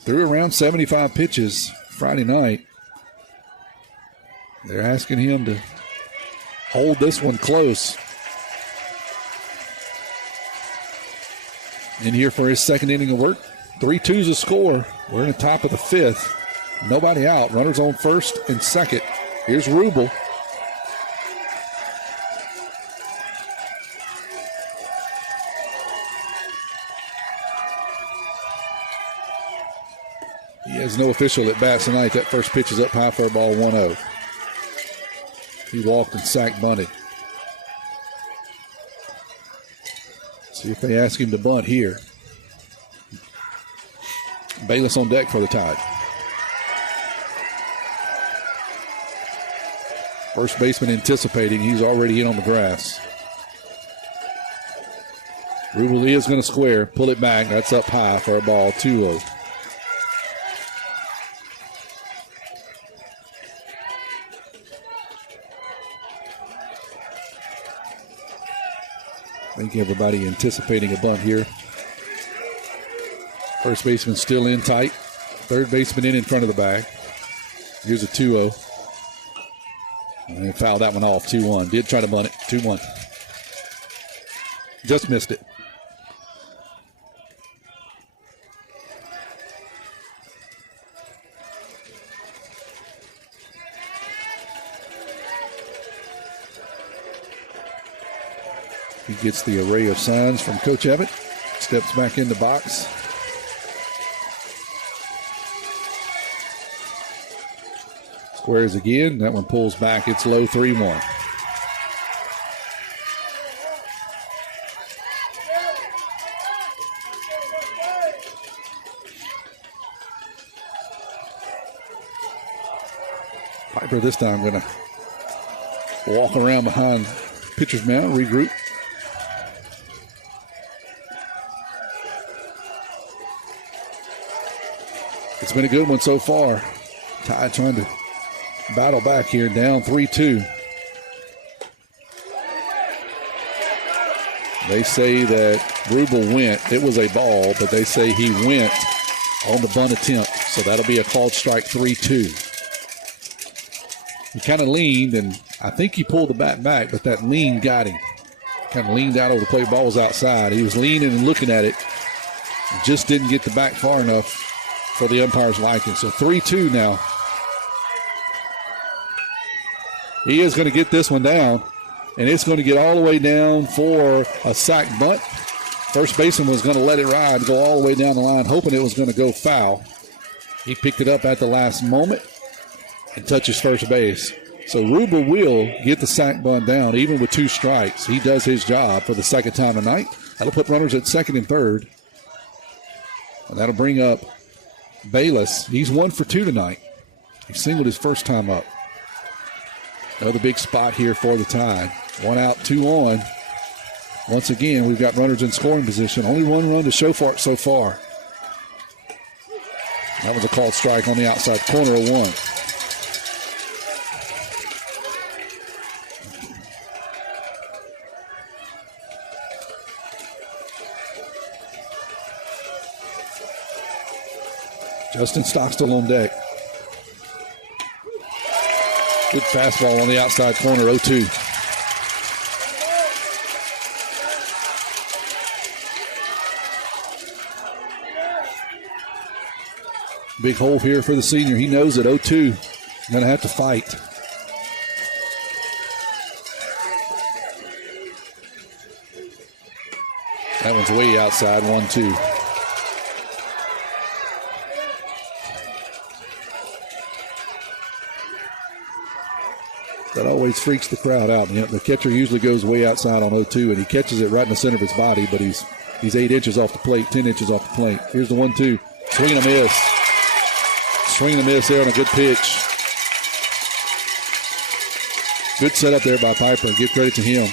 Threw around 75 pitches Friday night. They're asking him to hold this one close. In here for his second inning of work. 3-2's a score. We're in the top of the fifth. Nobody out. Runners on first and second. Here's Rubel. He has no official at bats tonight. That first pitch is up high for a ball 1-0. He walked and sack bunted. See if they ask him to bunt here. Bayless on deck for the Tide. First baseman anticipating. He's already in on the grass. Rubel is going to square. Pull it back. That's up high for a ball 2-0. I think everybody anticipating a bunt here. First baseman still in tight. Third baseman in front of the bag. Here's a 2-0. And they fouled that one off, 2-1. Did try to bunt it, 2-1. Just missed it. He gets the array of signs from Coach Evan. Steps back in the box. Squares again. That one pulls back. It's low 3-1. Piper this time going to walk around behind pitcher's mound, regroup. It's been a good one so far. Tide trying to battle back here, down 3-2. They say that Rubel went. It was a ball, but they say he went on the bunt attempt. So that'll be a called strike 3-2. He kind of leaned, and I think he pulled the bat back, but that lean got him. Kind of leaned out over the plate. Ball was outside. He was leaning and looking at it. Just didn't get the back far enough for the umpire's liking. So 3-2 now. He is going to get this one down, and it's going to get all the way down for a sac bunt. First baseman was going to let it ride, go all the way down the line, hoping it was going to go foul. He picked it up at the last moment and touches first base. So Rubel will get the sac bunt down, even with 2 strikes. He does his job for the second time tonight. That'll put runners at second and third. And that'll bring up Bayless. He's 1 for 2 tonight. He singled his first time up. Another big spot here for the Tide. 1 out, 2 on. Once again, we've got runners in scoring position. Only 1 run to show for it so far. That was a called strike on the outside corner of 1. Justin Stockstill on deck. Good fastball on the outside corner, 0-2. Big hole here for the senior. He knows that 0-2 is going to have to fight. That one's way outside, 1-2. That always freaks the crowd out. You know, the catcher usually goes way outside on 0-2, and he catches it right in the center of his body, but he's 8 inches off the plate, 10 inches off the plate. Here's the 1-2. Swing and a miss. Swing and a miss there on a good pitch. Good setup there by Piper. Give credit to him.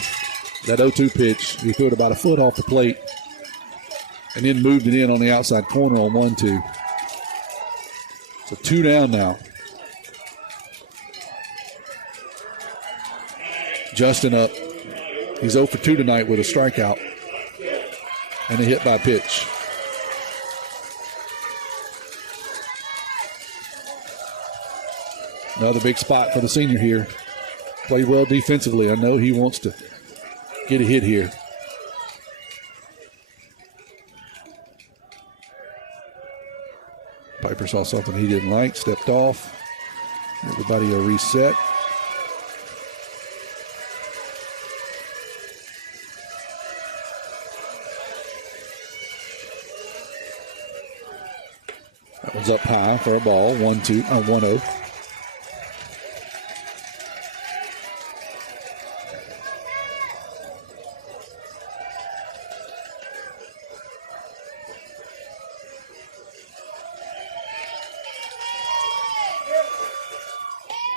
That 0-2 pitch, he threw it about a foot off the plate and then moved it in on the outside corner on 1-2. So 2 down now. Justin up. He's 0 for 2 tonight with a strikeout and a hit by pitch. Another big spot for the senior here. Played well defensively. I know he wants to get a hit here. Piper saw something he didn't like, stepped off. Everybody will reset. That one's up high for a ball, 1-0.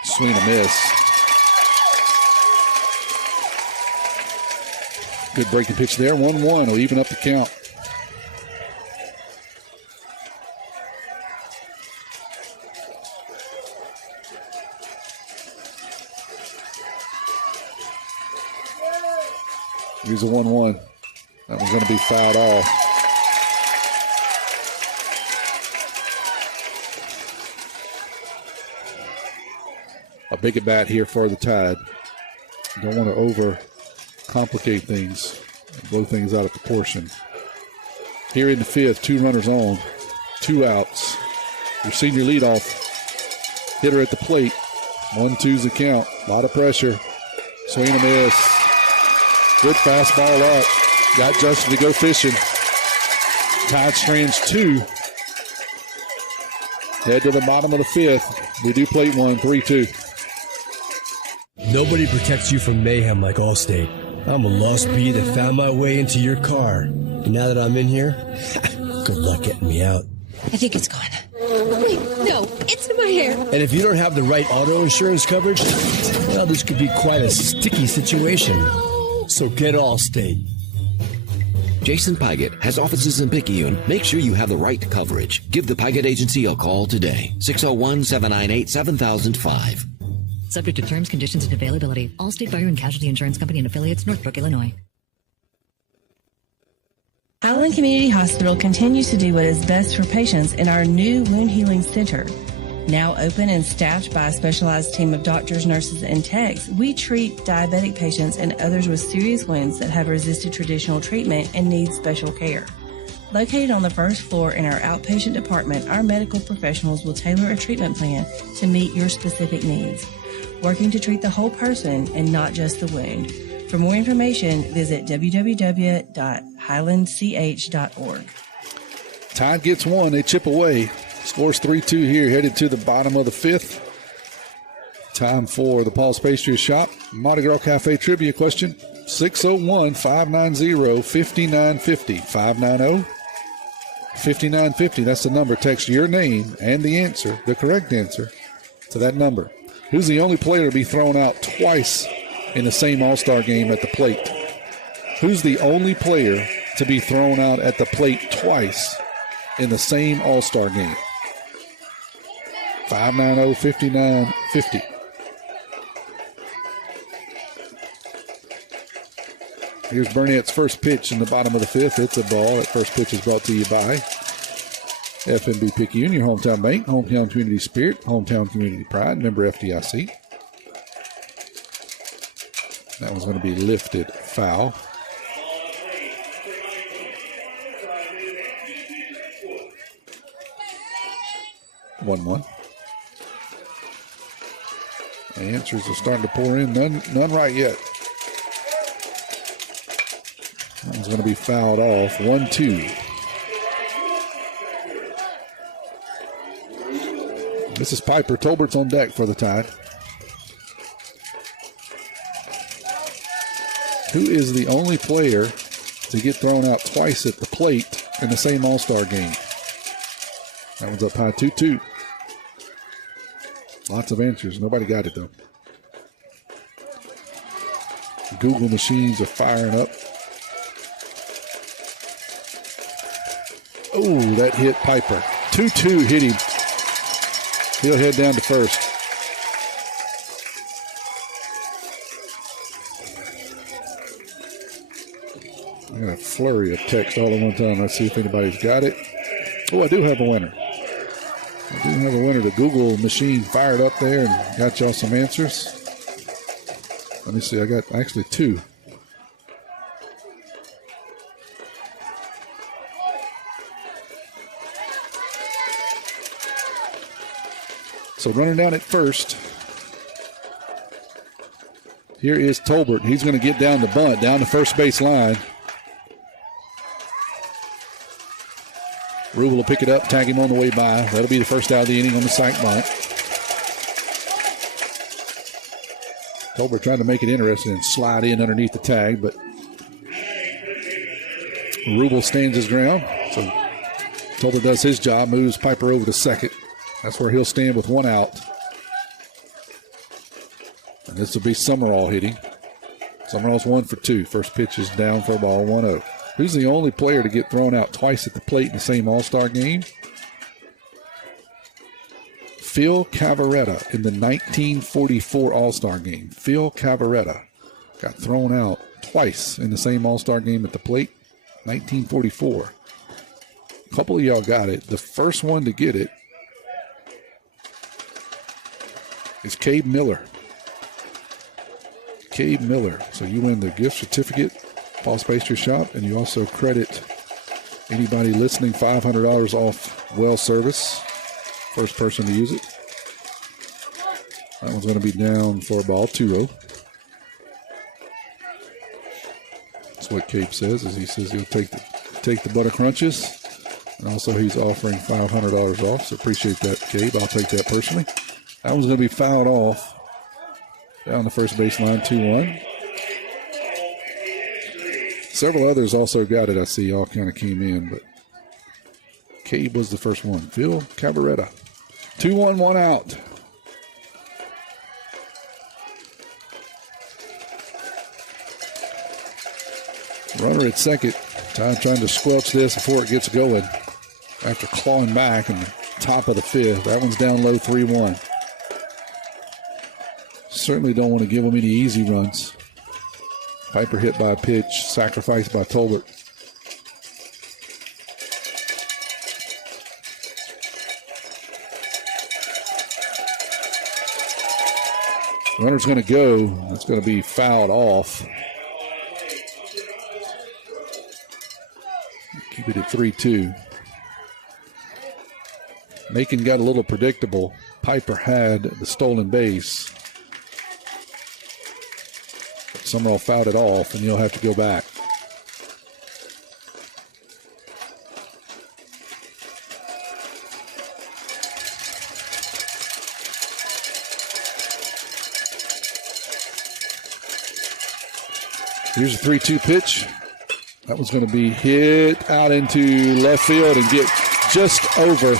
Swing and a miss. Good breaking pitch there. 1-1 will even up the count. Here's a 1-1. That one's going to be fouled off. A big at bat here for the Tide. Don't want to over-complicate things, blow things out of proportion. Here in the 5th, 2 runners on, 2 outs. Your senior leadoff hitter at the plate. 1-2's the count. A lot of pressure. Swing and a miss. Good fastball up. Got Justin to go fishing. Tide strands 2. Head to the bottom of the 5th. We do plate 1, 3-2. Nobody protects you from mayhem like Allstate. I'm a lost bee that found my way into your car. And now that I'm in here, good luck getting me out. I think it's gone. Wait, no, it's in my hair. And if you don't have the right auto insurance coverage, well, this could be quite a sticky situation. So get Allstate. Jason Pygott has offices in Picayune. Make sure you have the right coverage. Give the Pygott Agency a call today. 601-798-7005. Subject to terms, conditions, and availability. Allstate Fire and Casualty Insurance Company and affiliates, Northbrook, Illinois. Highland Community Hospital continues to do what is best for patients in our new wound healing center. Now open and staffed by a specialized team of doctors, nurses, and techs, we treat diabetic patients and others with serious wounds that have resisted traditional treatment and need special care. Located on the first floor in our outpatient department, our medical professionals will tailor a treatment plan to meet your specific needs, working to treat the whole person and not just the wound. For more information, visit www.highlandch.org. Tide gets 1. They chip away. Scores 3-2 here, headed to the bottom of the 5th. Time for the Paul's Pastry Shop Mardi Gras Cafe Trivia question. 601-590-5950. 590-5950. That's the number. Text your name and the answer, the correct answer, to to that number. Who's the only player to be thrown out twice in the same All-Star game at the plate? Who's the only player to be thrown out at the plate twice in the same All-Star game? 590-5950. Here's Burnett's first pitch in the bottom of the fifth. It's a ball. That first pitch is brought to you by FNB Picayune, your hometown bank, hometown community spirit, hometown community pride, member FDIC. That one's going to be lifted foul. One. The answers are starting to pour in. None right yet. That one's going to be fouled off. 1-2. This is Piper. Tolbert's on deck for the Tide. Who is the only player to get thrown out twice at the plate in the same All-Star game? That one's up high, 2-2. Lots of answers. Nobody got it, though. Google machines are firing up. Oh, that hit Piper. 2-2 hit him. He'll head down to first. I got a flurry of text all at one time. Let's see if anybody's got it. Oh, I do have a winner. The Google machine fired up there and got y'all some answers. Let me see. I got actually two. So running down at first, here is Tolbert. He's going to get down the bunt, down the first base line. Rubel will pick it up, tag him on the way by. That'll be the first out of the inning on the sac bunt. Tolbert trying to make it interesting and slide in underneath the tag, but Rubel stands his ground. So Tolbert does his job, moves Piper over to second. That's where he'll stand with one out. And this will be Summerall hitting. Summerall's 1 for 2. First pitch is down for a ball, 1-0. Who's the only player to get thrown out twice at the plate in the same All-Star game? Phil Cavaretta in the 1944 All-Star game. Phil Cavaretta got thrown out twice in the same All-Star game at the plate, 1944. A couple of y'all got it. The first one to get it is Cabe Miller. Cabe Miller. So you win the gift certificate, Paul's Pastry Shop, and you also credit anybody listening $500 off well service. First person to use it. That one's going to be down for a ball, 2-0. That's what Cabe says, is he says he'll take the butter crunches. And also he's offering $500 off, so appreciate that, Cabe. I'll take that personally. That one's going to be fouled off down the first baseline, 2-1. Several others also got it. I see all kind of came in, but Cabe was the first one. Phil Cavaretta. 2-1, 1 out. Runner at second. Time trying to squelch this before it gets going. After clawing back in the top of the fifth. That one's down low, 3-1. Certainly don't want to give them any easy runs. Piper hit by a pitch, sacrificed by Tolbert. Runner's going to go. That's going to be fouled off. Keep it at 3-2. Macon got a little predictable. Piper had the stolen base. Summerall fouled it off, and you'll have to go back. Here's a 3-2 pitch. That was going to be hit out into left field and get just over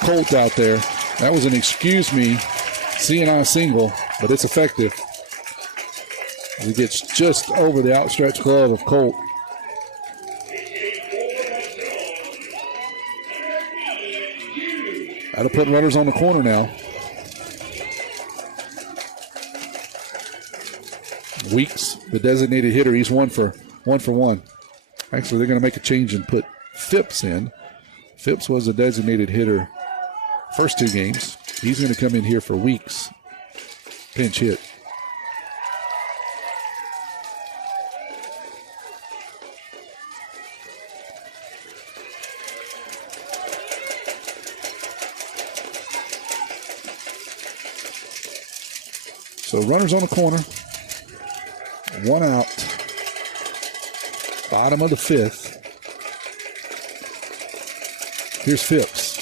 Colt out there. That was an excuse me CNI single, but it's effective. He gets just over the outstretched glove of Colt. Got to put runners on the corner now. Weeks, the designated hitter, he's one for one. Actually, they're going to make a change and put Phipps in. Phipps was a designated hitter first 2 games. He's going to come in here for Weeks. Pinch hit. So runners on the corner. 1 out. Bottom of the 5th. Here's Phipps.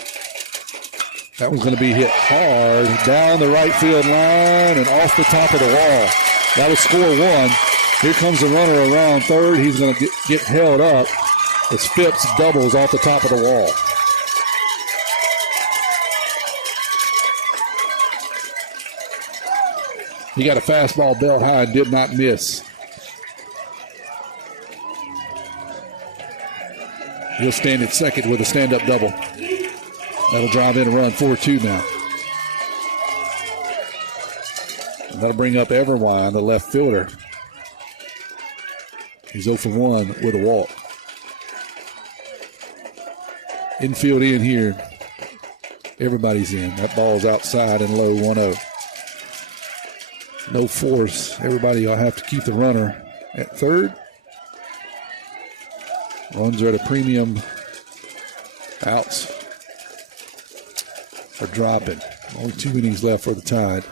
That one's going to be hit hard down the right field line and off the top of the wall. That was score 1. Here comes the runner around third. He's going to get held up as Phipps doubles off the top of the wall. He got a fastball belt high and did not miss. He'll stand at second with a stand-up double. That'll drive in a run, 4-2 now. And that'll bring up Everwine, the left fielder. He's 0 for 1 with a walk. Infield in here. Everybody's in. That ball's outside and low, 1-0. No force. Everybody will have to keep the runner at third. Runs are at a premium. Outs are dropping. Only 2 innings left for the Tide.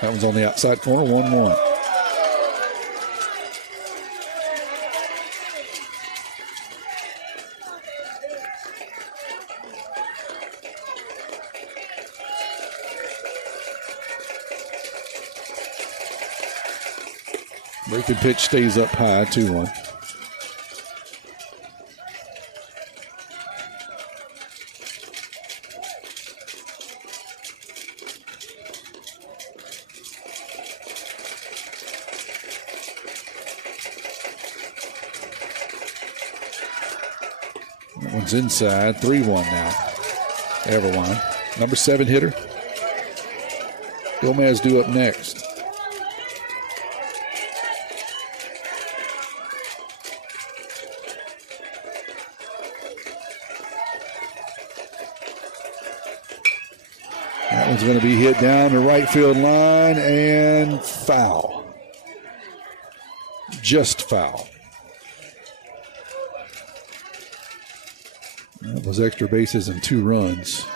That one's on the outside corner, 1-1. Breaking pitch stays up high, 2-1. That one's inside, 3-1 now. Everwine. Number 7 hitter. Gomez due up next. That one's going to be hit down the right field line and foul. Just foul. That was extra bases and 2 runs.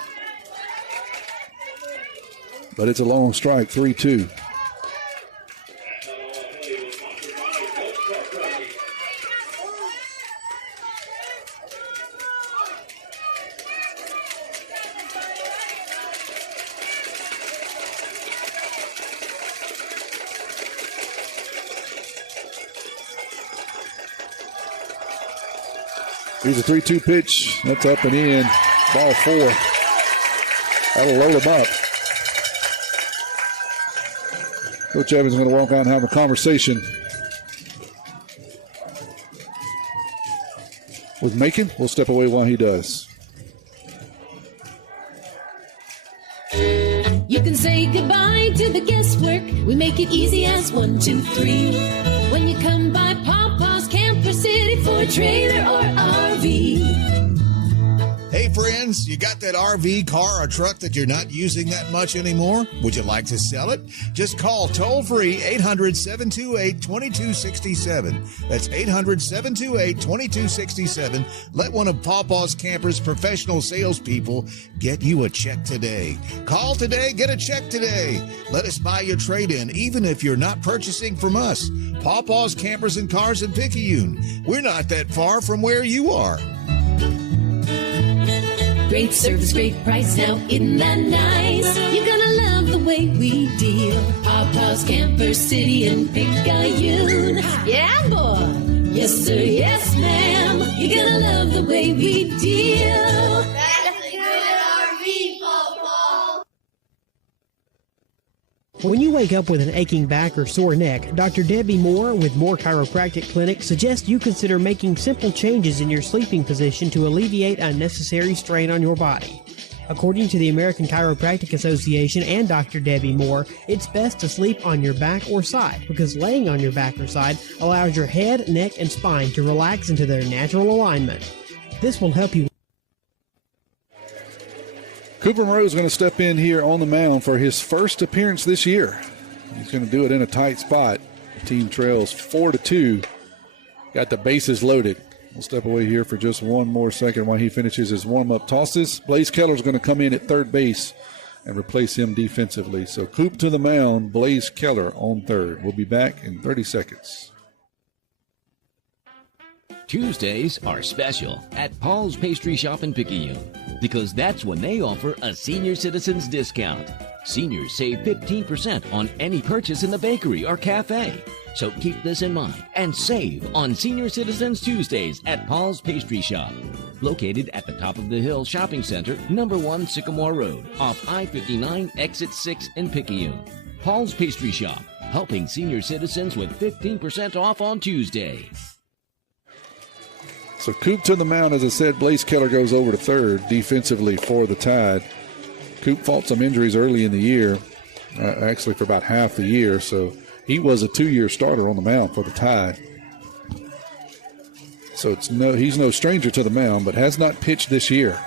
But it's a long strike, 3-2. Here's a 3-2 pitch. That's up and in. Ball 4. That'll load him up. Coach Evans is going to walk out and have a conversation with Macon. We'll step away while he does. You can say goodbye to the guesswork. We make it easy as 1, 2, 3. When you come by Papa's Camper City for a trailer or RV. Hey friends, you got that RV, car, or truck that you're not using that much anymore? Would you like to sell it? Just call toll-free 800-728-2267. That's 800-728-2267. Let one of Pawpaw's Campers' professional salespeople get you a check today. Call today, get a check today. Let us buy your trade-in, even if you're not purchasing from us. Pawpaw's Campers and Cars in Picayune. We're not that far from where you are. Great service, great price, now isn't that nice? You're gonna love the way we deal. Papa's Camper City in Picayune. Yeah, boy. Yes, sir, yes, ma'am. You're gonna love the way we deal. When you wake up with an aching back or sore neck, Dr. Debbie Moore with Moore Chiropractic Clinic suggests you consider making simple changes in your sleeping position to alleviate unnecessary strain on your body. According to the American Chiropractic Association and Dr. Debbie Moore, it's best to sleep on your back or side because laying on your back or side allows your head, neck, and spine to relax into their natural alignment. This will help you. Cooper Monroe is going to step in here on the mound for his first appearance this year. He's going to do it in a tight spot. The team trails 4-2. Got the bases loaded. We'll step away here for just one more second while he finishes his warm-up tosses. Blaze Keller is going to come in at third base and replace him defensively. So Coop to the mound, Blaze Keller on third. We'll be back in 30 seconds. Tuesdays are special at Paul's Pastry Shop in Picayune because that's when they offer a senior citizens discount. Seniors save 15% on any purchase in the bakery or cafe. So keep this in mind and save on Senior Citizens Tuesdays at Paul's Pastry Shop. Located at the Top of the Hill Shopping Center, number 1 Sycamore Road, off I-59, exit 6 in Picayune. Paul's Pastry Shop, helping senior citizens with 15% off on Tuesday. So Coop to the mound, as I said. Blaze Keller goes over to third defensively for the Tide. Coop fought some injuries early in the year, actually for about half the year, so he was a 2-year starter on the mound for the Tide. So he's no stranger to the mound, but has not pitched this year.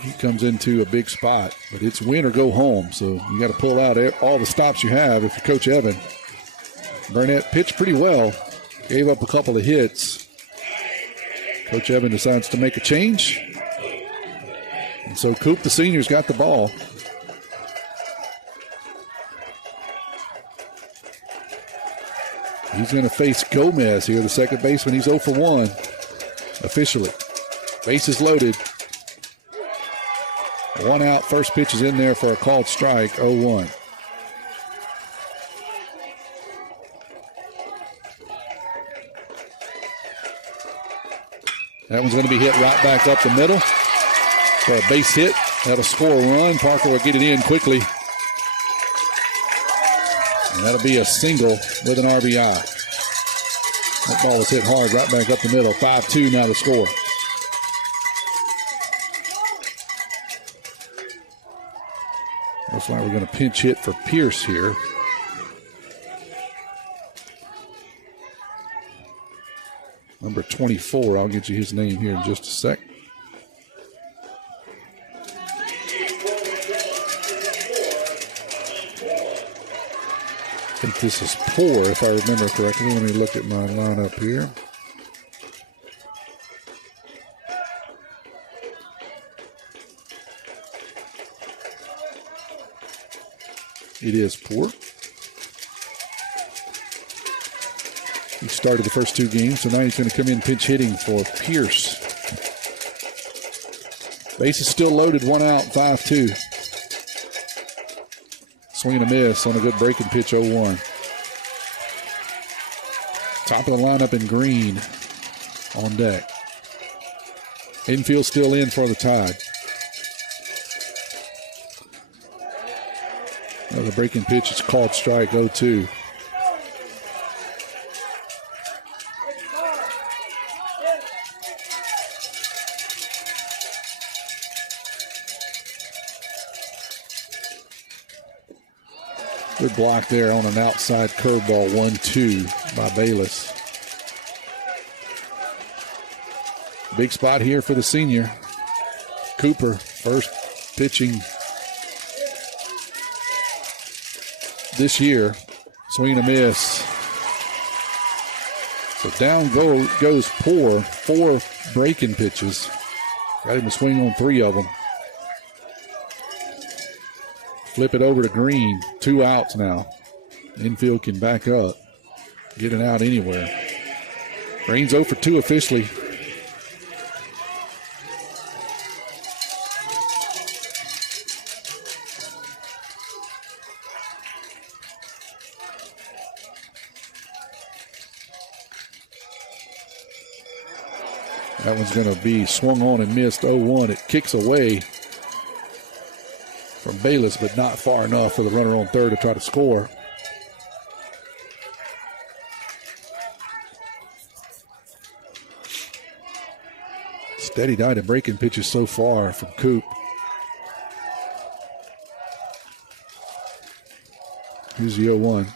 He comes into a big spot, but it's win or go home, so you got to pull out all the stops you have if you're Coach Evan. Burnett pitched pretty well, gave up a couple of hits. Coach Evan decides to make a change. And so Coop, the senior's got the ball. He's going to face Gomez here, the second baseman. He's 0 for 1 officially. Bases loaded. 1 out. First pitch is in there for a called strike, 0-1. That one's going to be hit right back up the middle for a base hit. That'll score a run. Parker will get it in quickly. And that'll be a single with an RBI. That ball was hit hard right back up the middle. 5-2 now to score. Looks like we're going to pinch hit for Pierce here. Number 24, I'll get you his name here in just a sec. I think this is Poor, if I remember correctly. Let me look at my lineup here. It is Poor. He started the first 2 games, so now he's going to come in pinch hitting for Pierce. Base is still loaded, 1 out, 5-2. Swing and a miss on a good breaking pitch, 0-1. Top of the lineup in green on deck. Infield still in for the Tide. Another breaking pitch, it's called strike, 0-2. Good block there on an outside curveball, 1-2 by Bayless. Big spot here for the senior. Cooper, first pitching this year. Swing and a miss. So down goes Poor. 4 breaking pitches. Got him to swing on 3 of them. Flip it over to Green. 2 outs now. Infield can back up. Get it out anywhere. Green's 0 for 2 officially. That one's going to be swung on and missed, 0-1. It kicks away. from Bayless, but not far enough for the runner on third to try to score. Steady diet of breaking pitches so far from Coop. Here's the 0-1.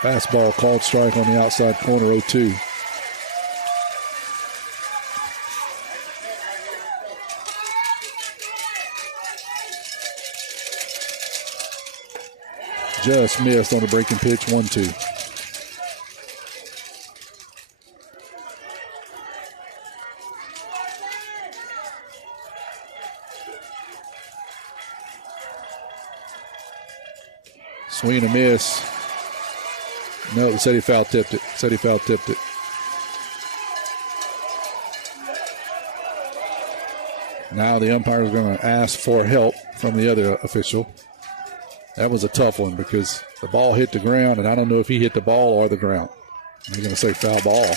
Fastball called strike on the outside corner, 0-2. Just missed on the breaking pitch, 1-2. Swing and a miss. No, they said he foul tipped it. Now the umpire is going to ask for help from the other official. That was a tough one because the ball hit the ground, and I don't know if he hit the ball or the ground. They're going to say foul ball.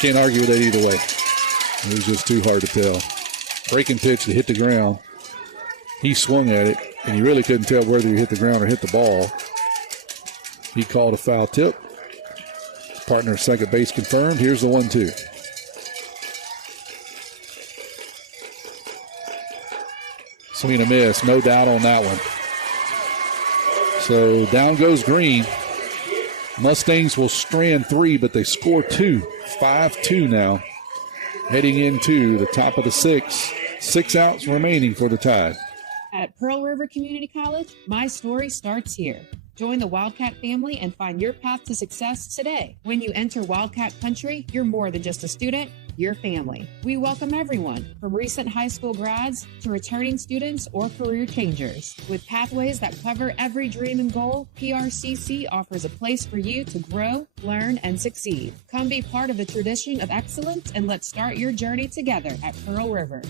Can't argue with that either way. It was just too hard to tell. Breaking pitch that hit the ground. He swung at it, and you really couldn't tell whether he hit the ground or hit the ball. He called a foul tip. Partner second base confirmed. Here's the 1-2. Swing and a miss. No doubt on that one. So down goes Green. Mustangs will strand 3, but they score 2. 5-2 now. Heading into the top of the 6. 6 outs remaining for the Tide. At Pearl River Community College, my story starts here. Join the Wildcat family and find your path to success today. When you enter Wildcat Country, you're more than just a student, you're family. We welcome everyone, from recent high school grads to returning students or career changers. With pathways that cover every dream and goal, PRCC offers a place for you to grow, learn, and succeed. Come be part of the tradition of excellence, and let's start your journey together at Pearl River.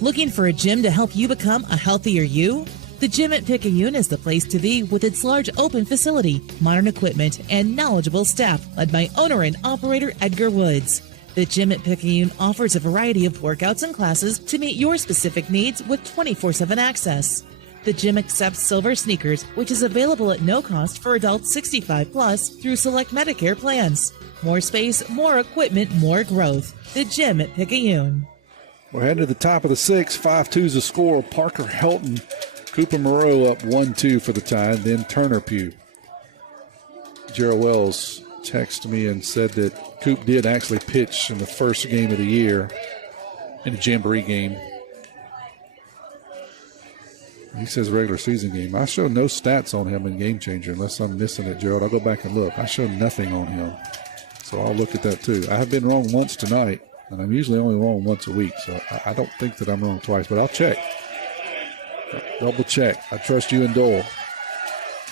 Looking for a gym to help you become a healthier you? The Gym at Picayune is the place to be with its large open facility, modern equipment, and knowledgeable staff led by owner and operator Edgar Woods. The Gym at Picayune offers a variety of workouts and classes to meet your specific needs with 24/7 access. The gym accepts silver sneakers, which is available at no cost for adults 65 plus through select Medicare plans. More space, more equipment, more growth. The Gym at Picayune. We're heading to the top of the 6. 5-2 is the score. Parker Helton, Cooper Moreau up 1-2 for the Tide, then Turner Pugh. Gerald Wells texted me and said that Coop did actually pitch in the first game of the year in a Jamboree game. He says regular season game. I show no stats on him in Game Changer unless I'm missing it, Gerald. I'll go back and look. I show nothing on him. So I'll look at that too. I have been wrong once tonight. And I'm usually only wrong once a week, so I don't think that I'm wrong twice, but I'll check. Double check. I trust you and Dole.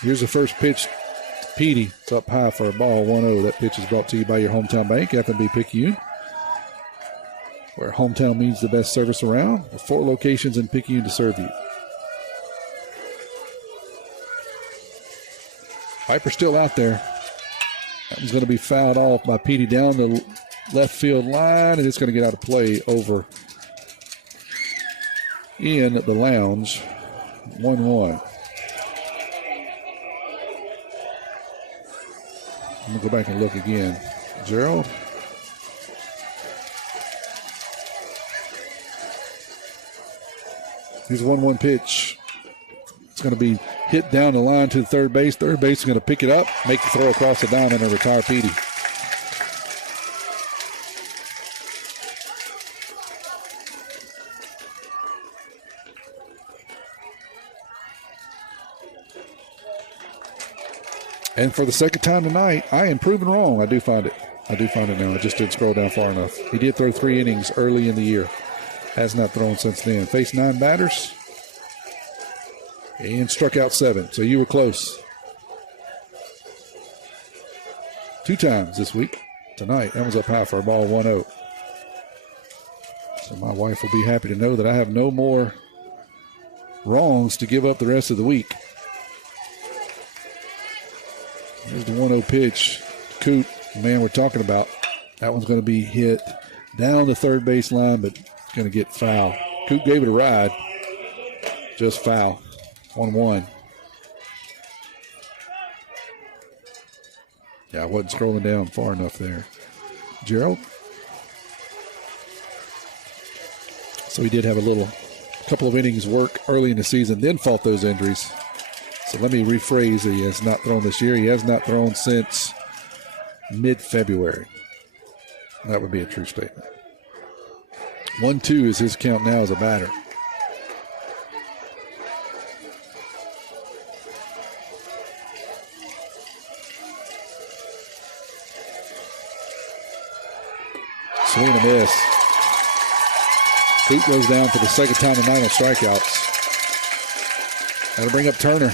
Here's the first pitch. Petey. It's up high for a ball, 1-0. That pitch is brought to you by your hometown bank, F&B Picayune, where hometown means the best service around, with 4 locations in Picayune to serve you. Piper's still out there. That one's going to be fouled off by Petey down the left field line, and it's going to get out of play over in the lounge. 1-1. I'm going to go back and look again. Gerald. Here's a 1-1 pitch. It's going to be hit down the line to the third base. Third base is going to pick it up, make the throw across the diamond, and retire Petey. And for the second time tonight, I am proven wrong. I do find it now. I just didn't scroll down far enough. He did throw 3 innings early in the year. Has not thrown since then. Faced 9 batters and struck out 7. So you were close. 2 times this week. Tonight, that was up high for a ball, 1-0. So my wife will be happy to know that I have no more wrongs to give up the rest of the week. There's the 1-0 pitch. Coop, the man we're talking about. That one's going to be hit Down the third base line, but going to get foul. Coop gave it a ride. Just foul. 1-1. Yeah, I wasn't scrolling down far enough there. Gerald. So he did have a couple of innings work early in the season, then fought those injuries. So let me rephrase. He has not thrown this year. He has not thrown since mid-February. That would be a true statement. 1-2 is his count now as a batter. Swing and a miss. Coop goes down for the second time tonight on strikeouts. That'll bring up Turner.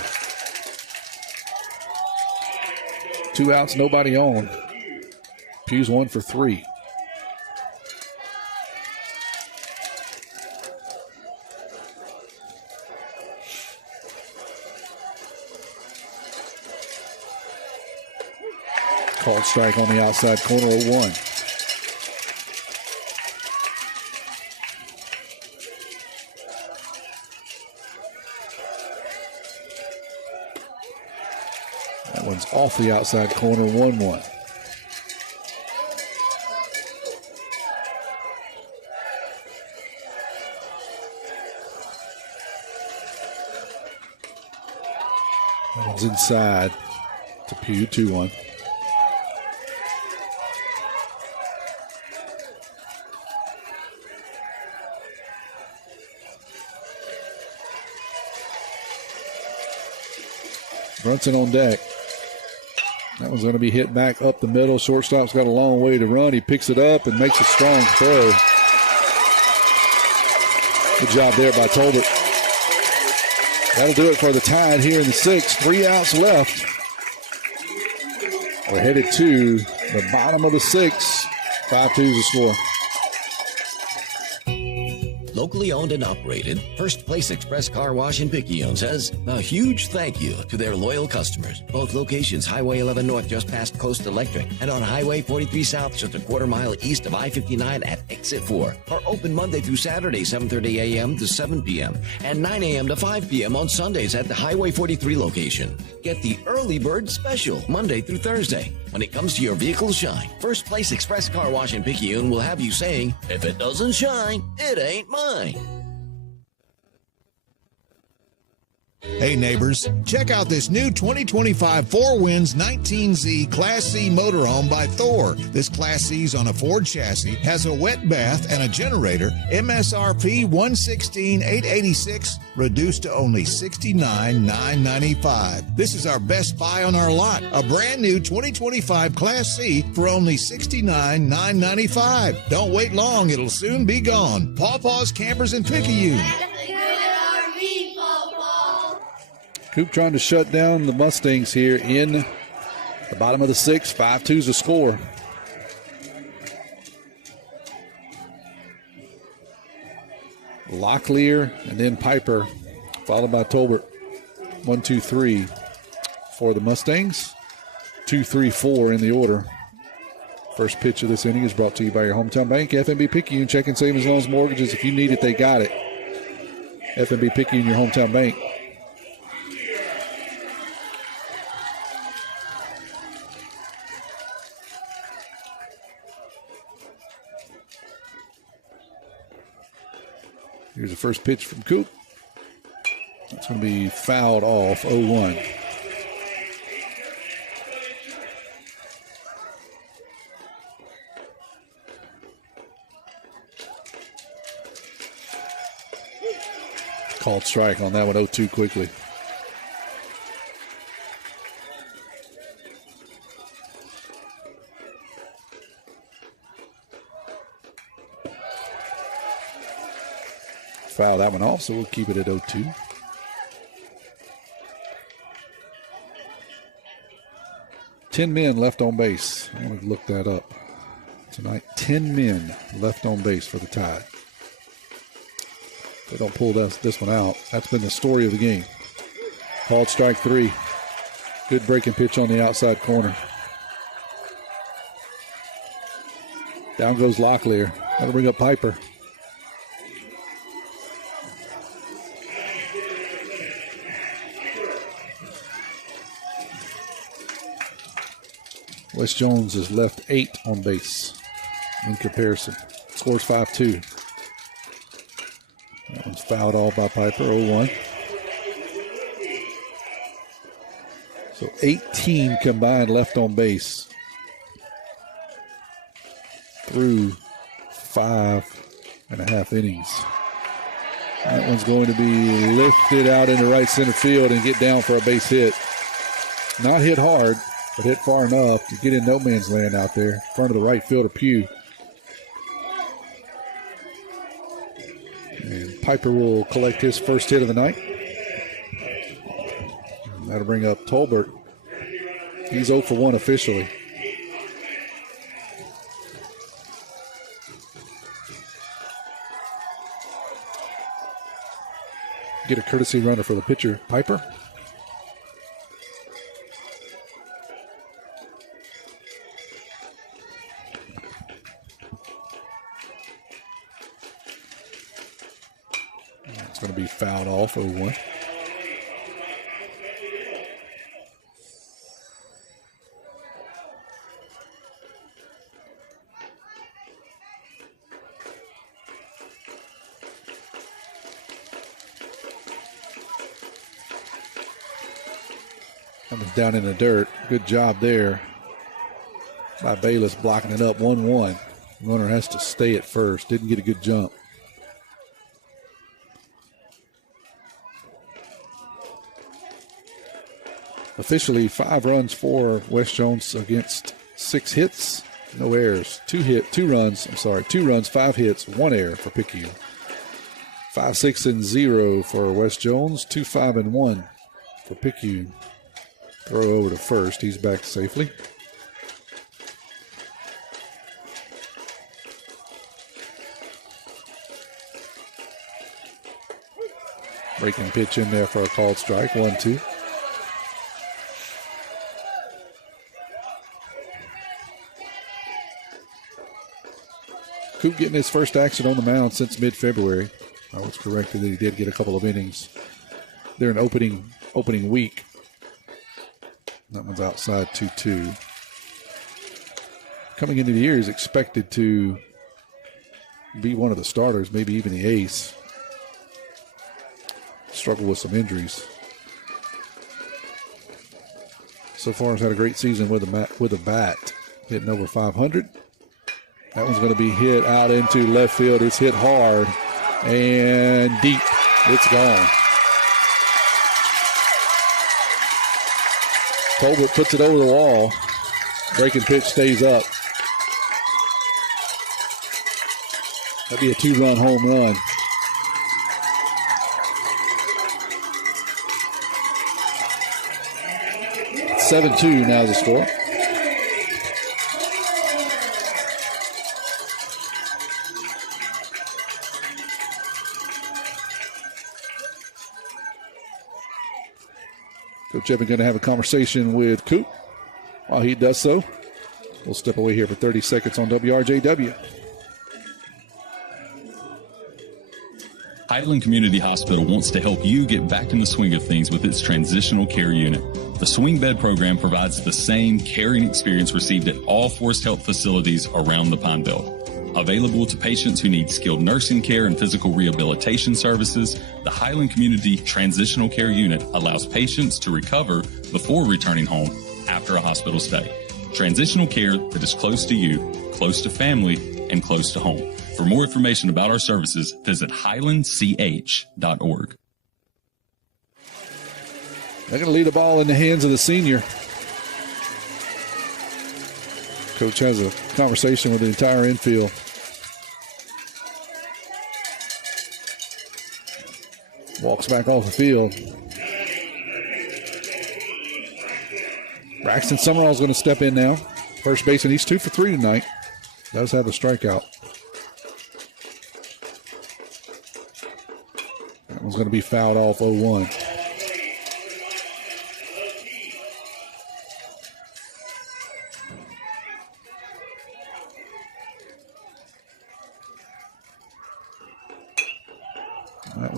2 outs, nobody on. Pugh's 1 for 3. Called strike on the outside corner, 0-1. That one's off the outside corner, 1-1. That one's inside to Pugh, 2-1. Brunson on deck. That one's going to be hit back up the middle. Shortstop's got a long way to run. He picks it up and makes a strong throw. Good job there by Tolbert. That'll do it for the Tide here in the 6th. 3 outs left. We're headed to the bottom of the 6th. 5-2 is the score. Locally owned and operated, First Place Express Car Wash in Picayune says a huge thank you to their loyal customers. Both locations, Highway 11 North just past Coast Electric and on Highway 43 South just a quarter mile east of I-59 at Exit 4, are open Monday through Saturday, 7:30 a.m. to 7 p.m. and 9 a.m. to 5 p.m. on Sundays at the Highway 43 location. Get the early bird special Monday through Thursday. When it comes to your vehicle's shine, First Place Express Car Wash in Picayune will have you saying, if it doesn't shine, it ain't mine. Hey neighbors, check out this new 2025 4 Winds 19Z Class C motorhome by Thor. This Class C's on a Ford chassis, has a wet bath and a generator. MSRP $116,886, reduced to only $69,995. This is our best buy on our lot. A brand new 2025 Class C for only $69,995. Don't wait long, it'll soon be gone. Pawpaw's Campers in Picayune. Coop trying to shut down the Mustangs here in the bottom of the 6th. 5-2 is the score. Locklear and then Piper, followed by Tolbert. 1, 2, 3 for the Mustangs. 2, 3, 4 in the order. First pitch of this inning is brought to you by your hometown bank, FNB Picayune. Checking, savings, loans, mortgages. If you need it, they got it. FNB Picayune, your hometown bank. Here's the first pitch from Coop. That's going to be fouled off, 0-1. Called strike on that one, 0-2 quickly. Foul that one off, so we'll keep it at 0-2. Ten men left on base. I want to look that up tonight. 10 men left on base for the Tide. If they don't pull this one out, that's been the story of the game. Called strike 3. Good breaking pitch on the outside corner. Down goes Locklear. That'll bring up Piper. West Jones has left 8 on base in comparison. Scores 5-2. That one's fouled off by Piper, 0-1. So 18 combined left on base through 5.5 innings. That one's going to be lifted out into right center field and get down for a base hit. Not hit hard, but hit far enough to get in no man's land out there in front of the right fielder, Pugh. And Piper will collect his first hit of the night. That'll bring up Tolbert. He's 0 for 1 officially. Get a courtesy runner for the pitcher, Piper. It's going to be fouled off, 0-1. Comes down in the dirt. Good job there by Bayless blocking it up, 1-1. Runner has to stay at first. Didn't get a good jump. Officially 5 runs for West Jones against 6 hits, no errors. 2 runs, 5 hits, 1 error for Picayune. 5-6-0 for West Jones, 2-5-1 for Picayune. Throw over to first. He's back safely. Breaking pitch in there for a called strike. 1-2. Coop getting his first action on the mound since mid-February. I was corrected that he did get a couple of innings there in opening week. That one's outside 2-2. Coming into the year, he's expected to be one of the starters, maybe even the ace. Struggled with some injuries. So far, has had a great season with a bat, hitting over 500. That one's going to be hit out into left field. It's hit hard and deep. It's gone. Colbert puts it over the wall. Breaking pitch stays up. That'd be a 2-run home run. (7-2) now the score. Coach Evan going to have a conversation with Coop. While he does so, we'll step away here for 30 seconds on WRJW. Highland Community Hospital wants to help you get back in the swing of things with its transitional care unit. The swing bed program provides the same caring experience received at all Forest Health facilities around the Pine Belt. Available to patients who need skilled nursing care and physical rehabilitation services, the Highland Community Transitional Care Unit allows patients to recover before returning home after a hospital stay. Transitional care that is close to you, close to family, and close to home. For more information about our services, visit highlandch.org. They're going to leave the ball in the hands of the senior. Coach has a conversation with the entire infield. Walks back off the field. Braxton Summerall's going to step in now. First baseman, he's 2 for 3 tonight. Does have a strikeout. That one's going to be fouled off 0-1.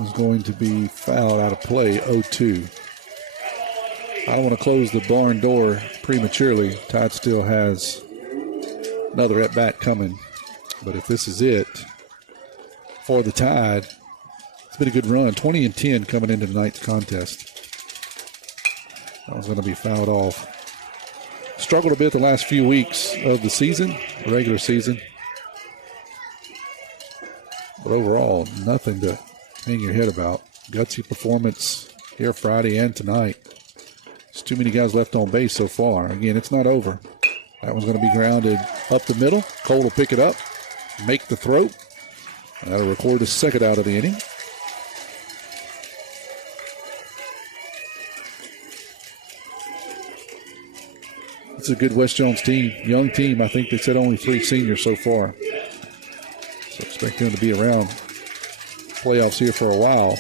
was going to be fouled out of play, 0-2. I don't want to close the barn door prematurely. Tide still has another at-bat coming. But if this is it for the Tide, it's been a good run. 20-10 coming into tonight's contest. That was going to be fouled off. Struggled a bit the last few weeks of the season, the regular season. But overall, nothing to hang your head about. Gutsy performance here Friday and tonight. There's too many guys left on base so far. Again, it's not over. That one's going to be grounded up the middle. Cole will pick it up, make the throw. And that'll record the second out of the inning. It's a good West Jones team, young team. I think they said only 3 seniors so far. So expect them to be around playoffs here for a while.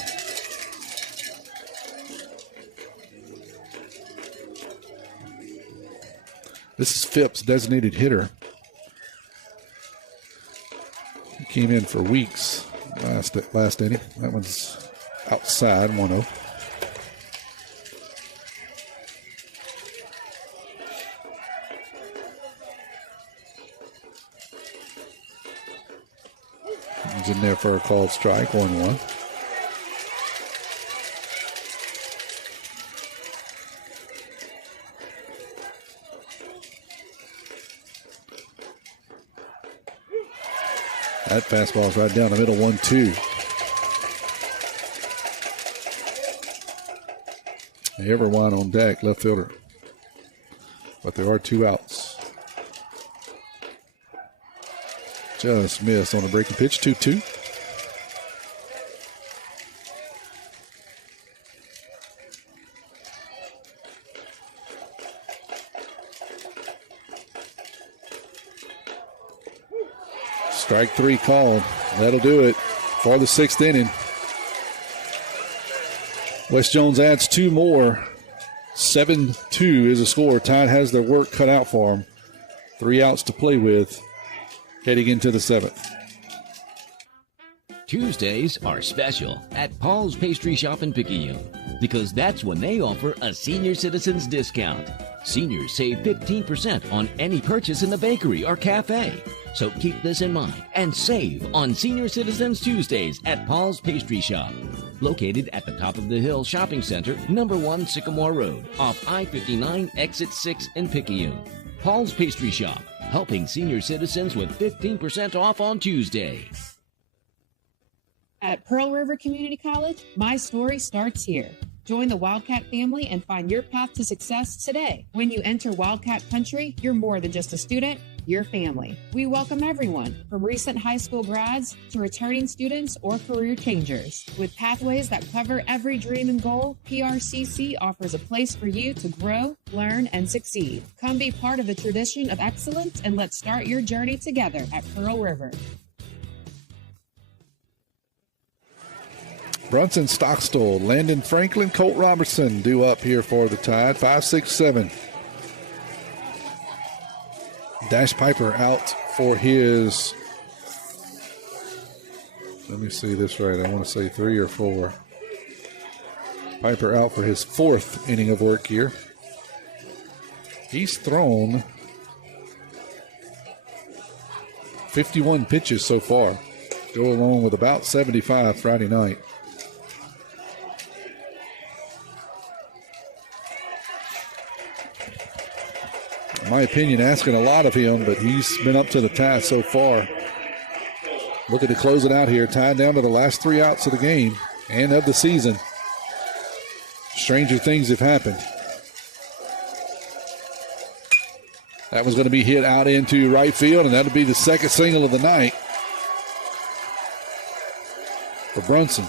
This is Phipps, designated hitter. He came in for weeks last inning. That one's outside, 1-0. He's in there for a called strike, 1-1. That fastball's right down the middle, 1-2. Everyone on deck, left fielder. But there are 2 outs. Just missed on a breaking pitch, 2-2. Strike 3 called. That'll do it for the 6th inning. West Jones adds 2 more. 7-2 is the score. Tide has their work cut out for them. 3 outs to play with heading into the 7th. Tuesdays are special at Paul's Pastry Shop in Picayune because that's when they offer a senior citizens discount. Seniors save 15% on any purchase in the bakery or cafe. So keep this in mind and save on Senior Citizens Tuesdays at Paul's Pastry Shop. Located at the top of the hill shopping center, number 1 Sycamore Road, off I-59, exit 6 in Picayune. Paul's Pastry Shop, helping senior citizens with 15% off on Tuesday. At Pearl River Community College, my story starts here. Join the Wildcat family and find your path to success today. When you enter Wildcat Country, you're more than just a student, you're family. We welcome everyone, from recent high school grads to returning students or career changers. With pathways that cover every dream and goal, PRCC offers a place for you to grow, learn, and succeed. Come be part of the tradition of excellence and let's start your journey together at Pearl River. Brunson, Stockstill, Landon Franklin, Colt Robertson due up here for the Tide. 5, 6, 7. Dash Piper out for his, let me see this right, I want to say 3 or 4. Piper out for his 4th inning of work here. He's thrown 51 pitches so far. Go along with about 75 Friday night. In my opinion, asking a lot of him, but he's been up to the task so far. Looking to close it out here. Tied down to the last 3 outs of the game and of the season. Stranger things have happened. That was going to be hit out into right field, and that'll be the 2nd single of the night for Brunson.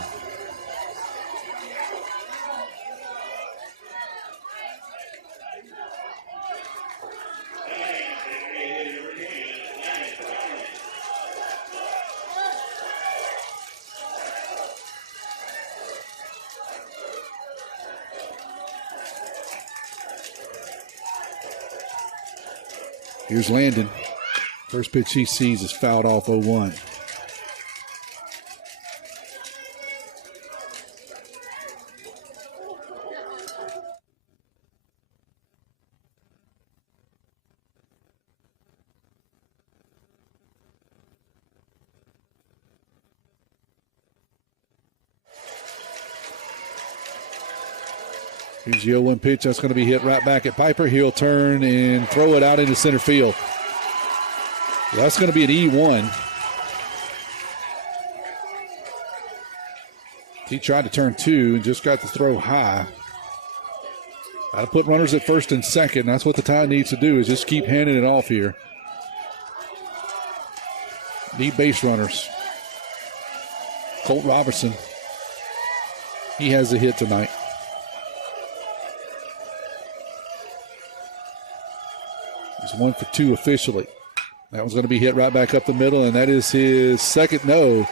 Here's Landon. First pitch he sees is fouled off 0-1. Here's the 0-1 pitch. That's going to be hit right back at Piper. He'll turn and throw it out into center field. That's going to be an E1. He tried to turn 2 and just got the throw high. Got to put runners at first and second. That's what the Tide needs to do, is just keep handing it off here. Need base runners. Colt Robertson. He has a hit tonight. He's 1 for 2 officially. That one's going to be hit right back up the middle, and that is his second no.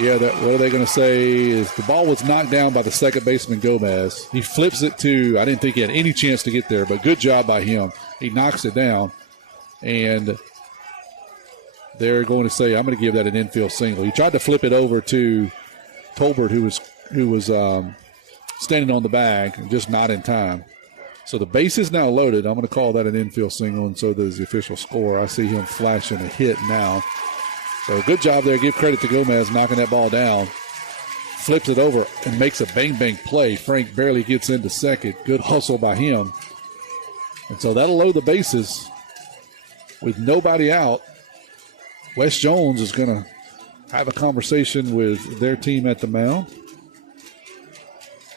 Yeah, what are they going to say is the ball was knocked down by the second baseman, Gomez. He flips it to, I didn't think he had any chance to get there, but good job by him. He knocks it down, and they're going to say, I'm going to give that an infield single. He tried to flip it over to Tolbert, who was standing on the bag, and just not in time. So the base is now loaded. I'm going to call that an infield single, and so does the official score. I see him flashing a hit now. So good job there. Give credit to Gomez knocking that ball down. Flips it over and makes a bang-bang play. Frank barely gets into second. Good hustle by him. And so that'll load the bases with nobody out. Wes Jones is going to have a conversation with their team at the mound.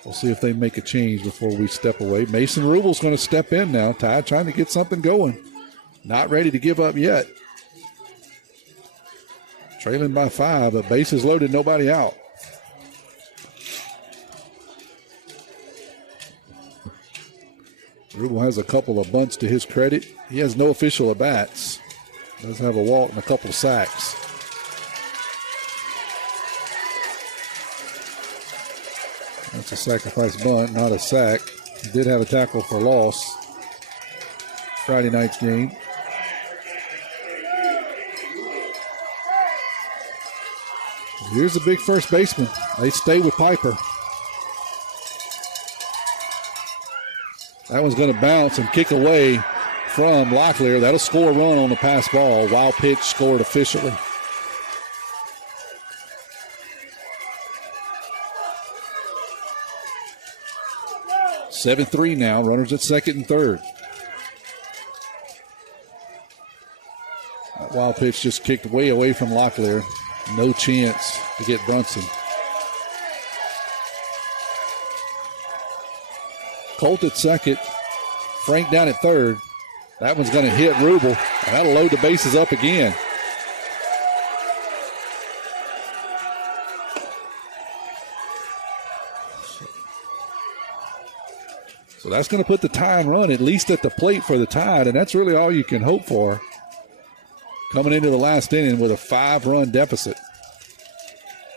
We'll see if they make a change before we step away. Mason Rubel's going to step in now. Tide trying to get something going. Not ready to give up yet. Trailing by 5, but bases loaded, nobody out. Rubel has a couple of bunts to his credit. He has no official at-bats. Does have a walk and a couple of sacks. That's a sacrifice bunt, not a sack. He did have a tackle for loss Friday night's game. Here's the big first baseman. They stay with Piper. That one's going to bounce and kick away from Locklear. That'll score a run on the pass ball. Wild pitch scored officially. Seven 7-3 now. Runners at second and third. That wild pitch just kicked way away from Locklear. No chance to get Brunson. Colt at second. Frank down at third. That one's going to hit Rubel, and that'll load the bases up again. So that's going to put the tying run at least at the plate for the Tide, and that's really all you can hope for. Coming into the last inning with a 5-run deficit.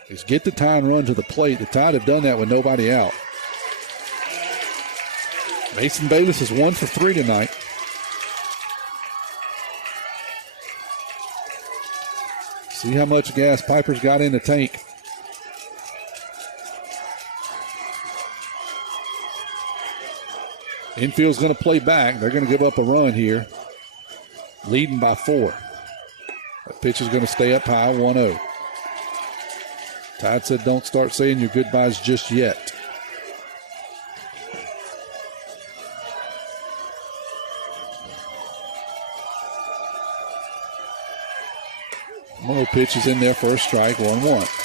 Is get the tying run to the plate. The Tide have done that with nobody out. Mason Bayless is 1 for 3 tonight. See how much gas Piper's got in the tank. Infield's going to play back. They're going to give up a run here. Leading by 4. That pitch is going to stay up high, 1-0. Tide said don't start saying your goodbyes just yet. Mo pitch is in there for a strike, 1-1.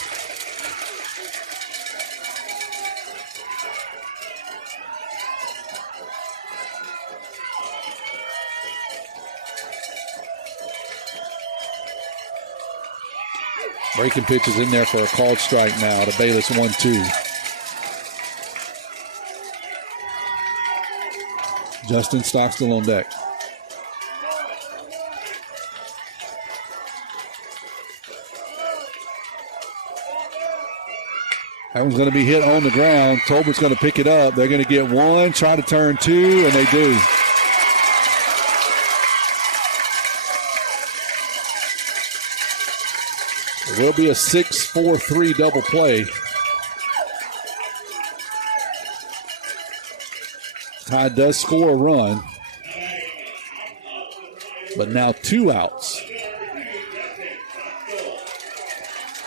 Breaking pitch is in there for a called strike now to Bayless, 1-2. Justin Stockstill on deck. That one's going to be hit on the ground. Tolbert's going to pick it up. They're going to get 1, try to turn 2, and they do. It will be a 6-4-3 double play. Tide does score a run, but now 2 outs.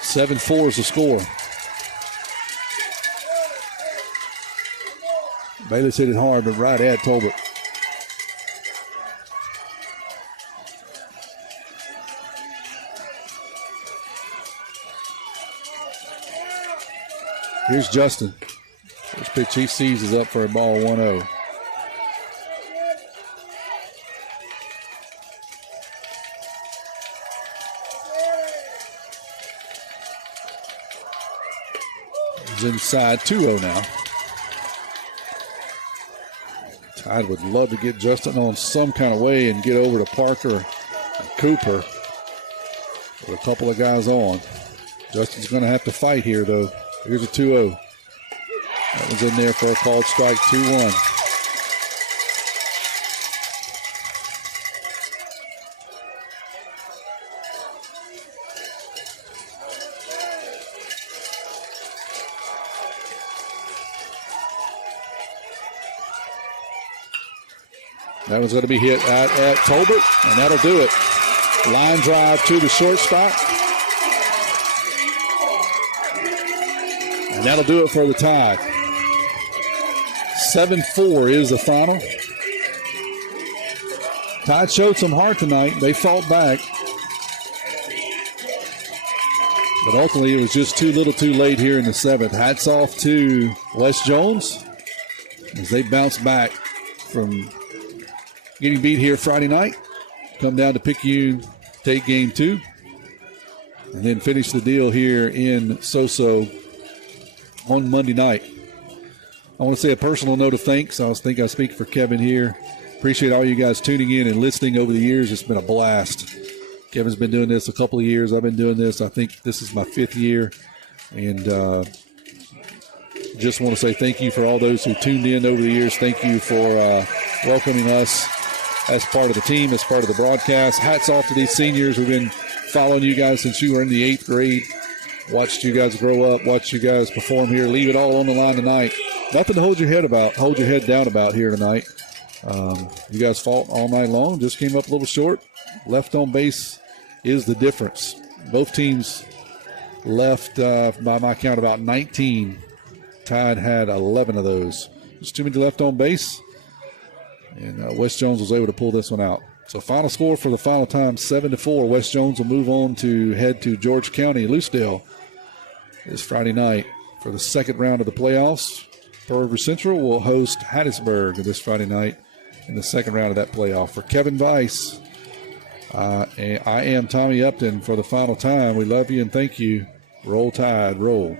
7-4 is the score. Bayless hit it hard, but right at Tolbert. Here's Justin. First pitch he sees is up for a ball 1-0. He's inside 2-0 now. Tide would love to get Justin on some kind of way and get over to Parker and Cooper with a couple of guys on. Justin's going to have to fight here, though. Here's a 2-0. That was in there for a called strike, 2-1. That was going to be hit at Tolbert, and that'll do it. Line drive to the shortstop. And that'll do it for the Tide. 7-4 is the final. Tide showed some heart tonight. They fought back. But ultimately, it was just too little too late here in the 7th. Hats off to West Jones as they bounce back from getting beat here Friday night. Come down to Picayune, take game 2. And then finish the deal here in Soso on Monday night. I want to say a personal note of thanks. I think I speak for Kevin here. Appreciate all you guys tuning in and listening over the years. It's been a blast. Kevin's been doing this a couple of years. I've been doing this. I think this is my 5th year. And just want to say thank you for all those who tuned in over the years. Thank you for welcoming us as part of the team, as part of the broadcast. Hats off to these seniors who've been following you guys since you were in the 8th grade. Watched you guys grow up, watched you guys perform here. Leave it all on the line tonight. Nothing to hold your head down about here tonight. You guys fought all night long, just came up a little short. Left on base is the difference. Both teams left, by my count, about 19. Tide had 11 of those. Just too many left on base. And West Jones was able to pull this one out. So final score for the final time, 7-4. West Jones will move on to head to George County, Lucedale, this Friday night for the 2nd round of the playoffs. Pearl River Central will host Hattiesburg this Friday night in the 2nd round of that playoff. For Kevin Weiss, I am Tommy Upton for the final time. We love you and thank you. Roll Tide, roll.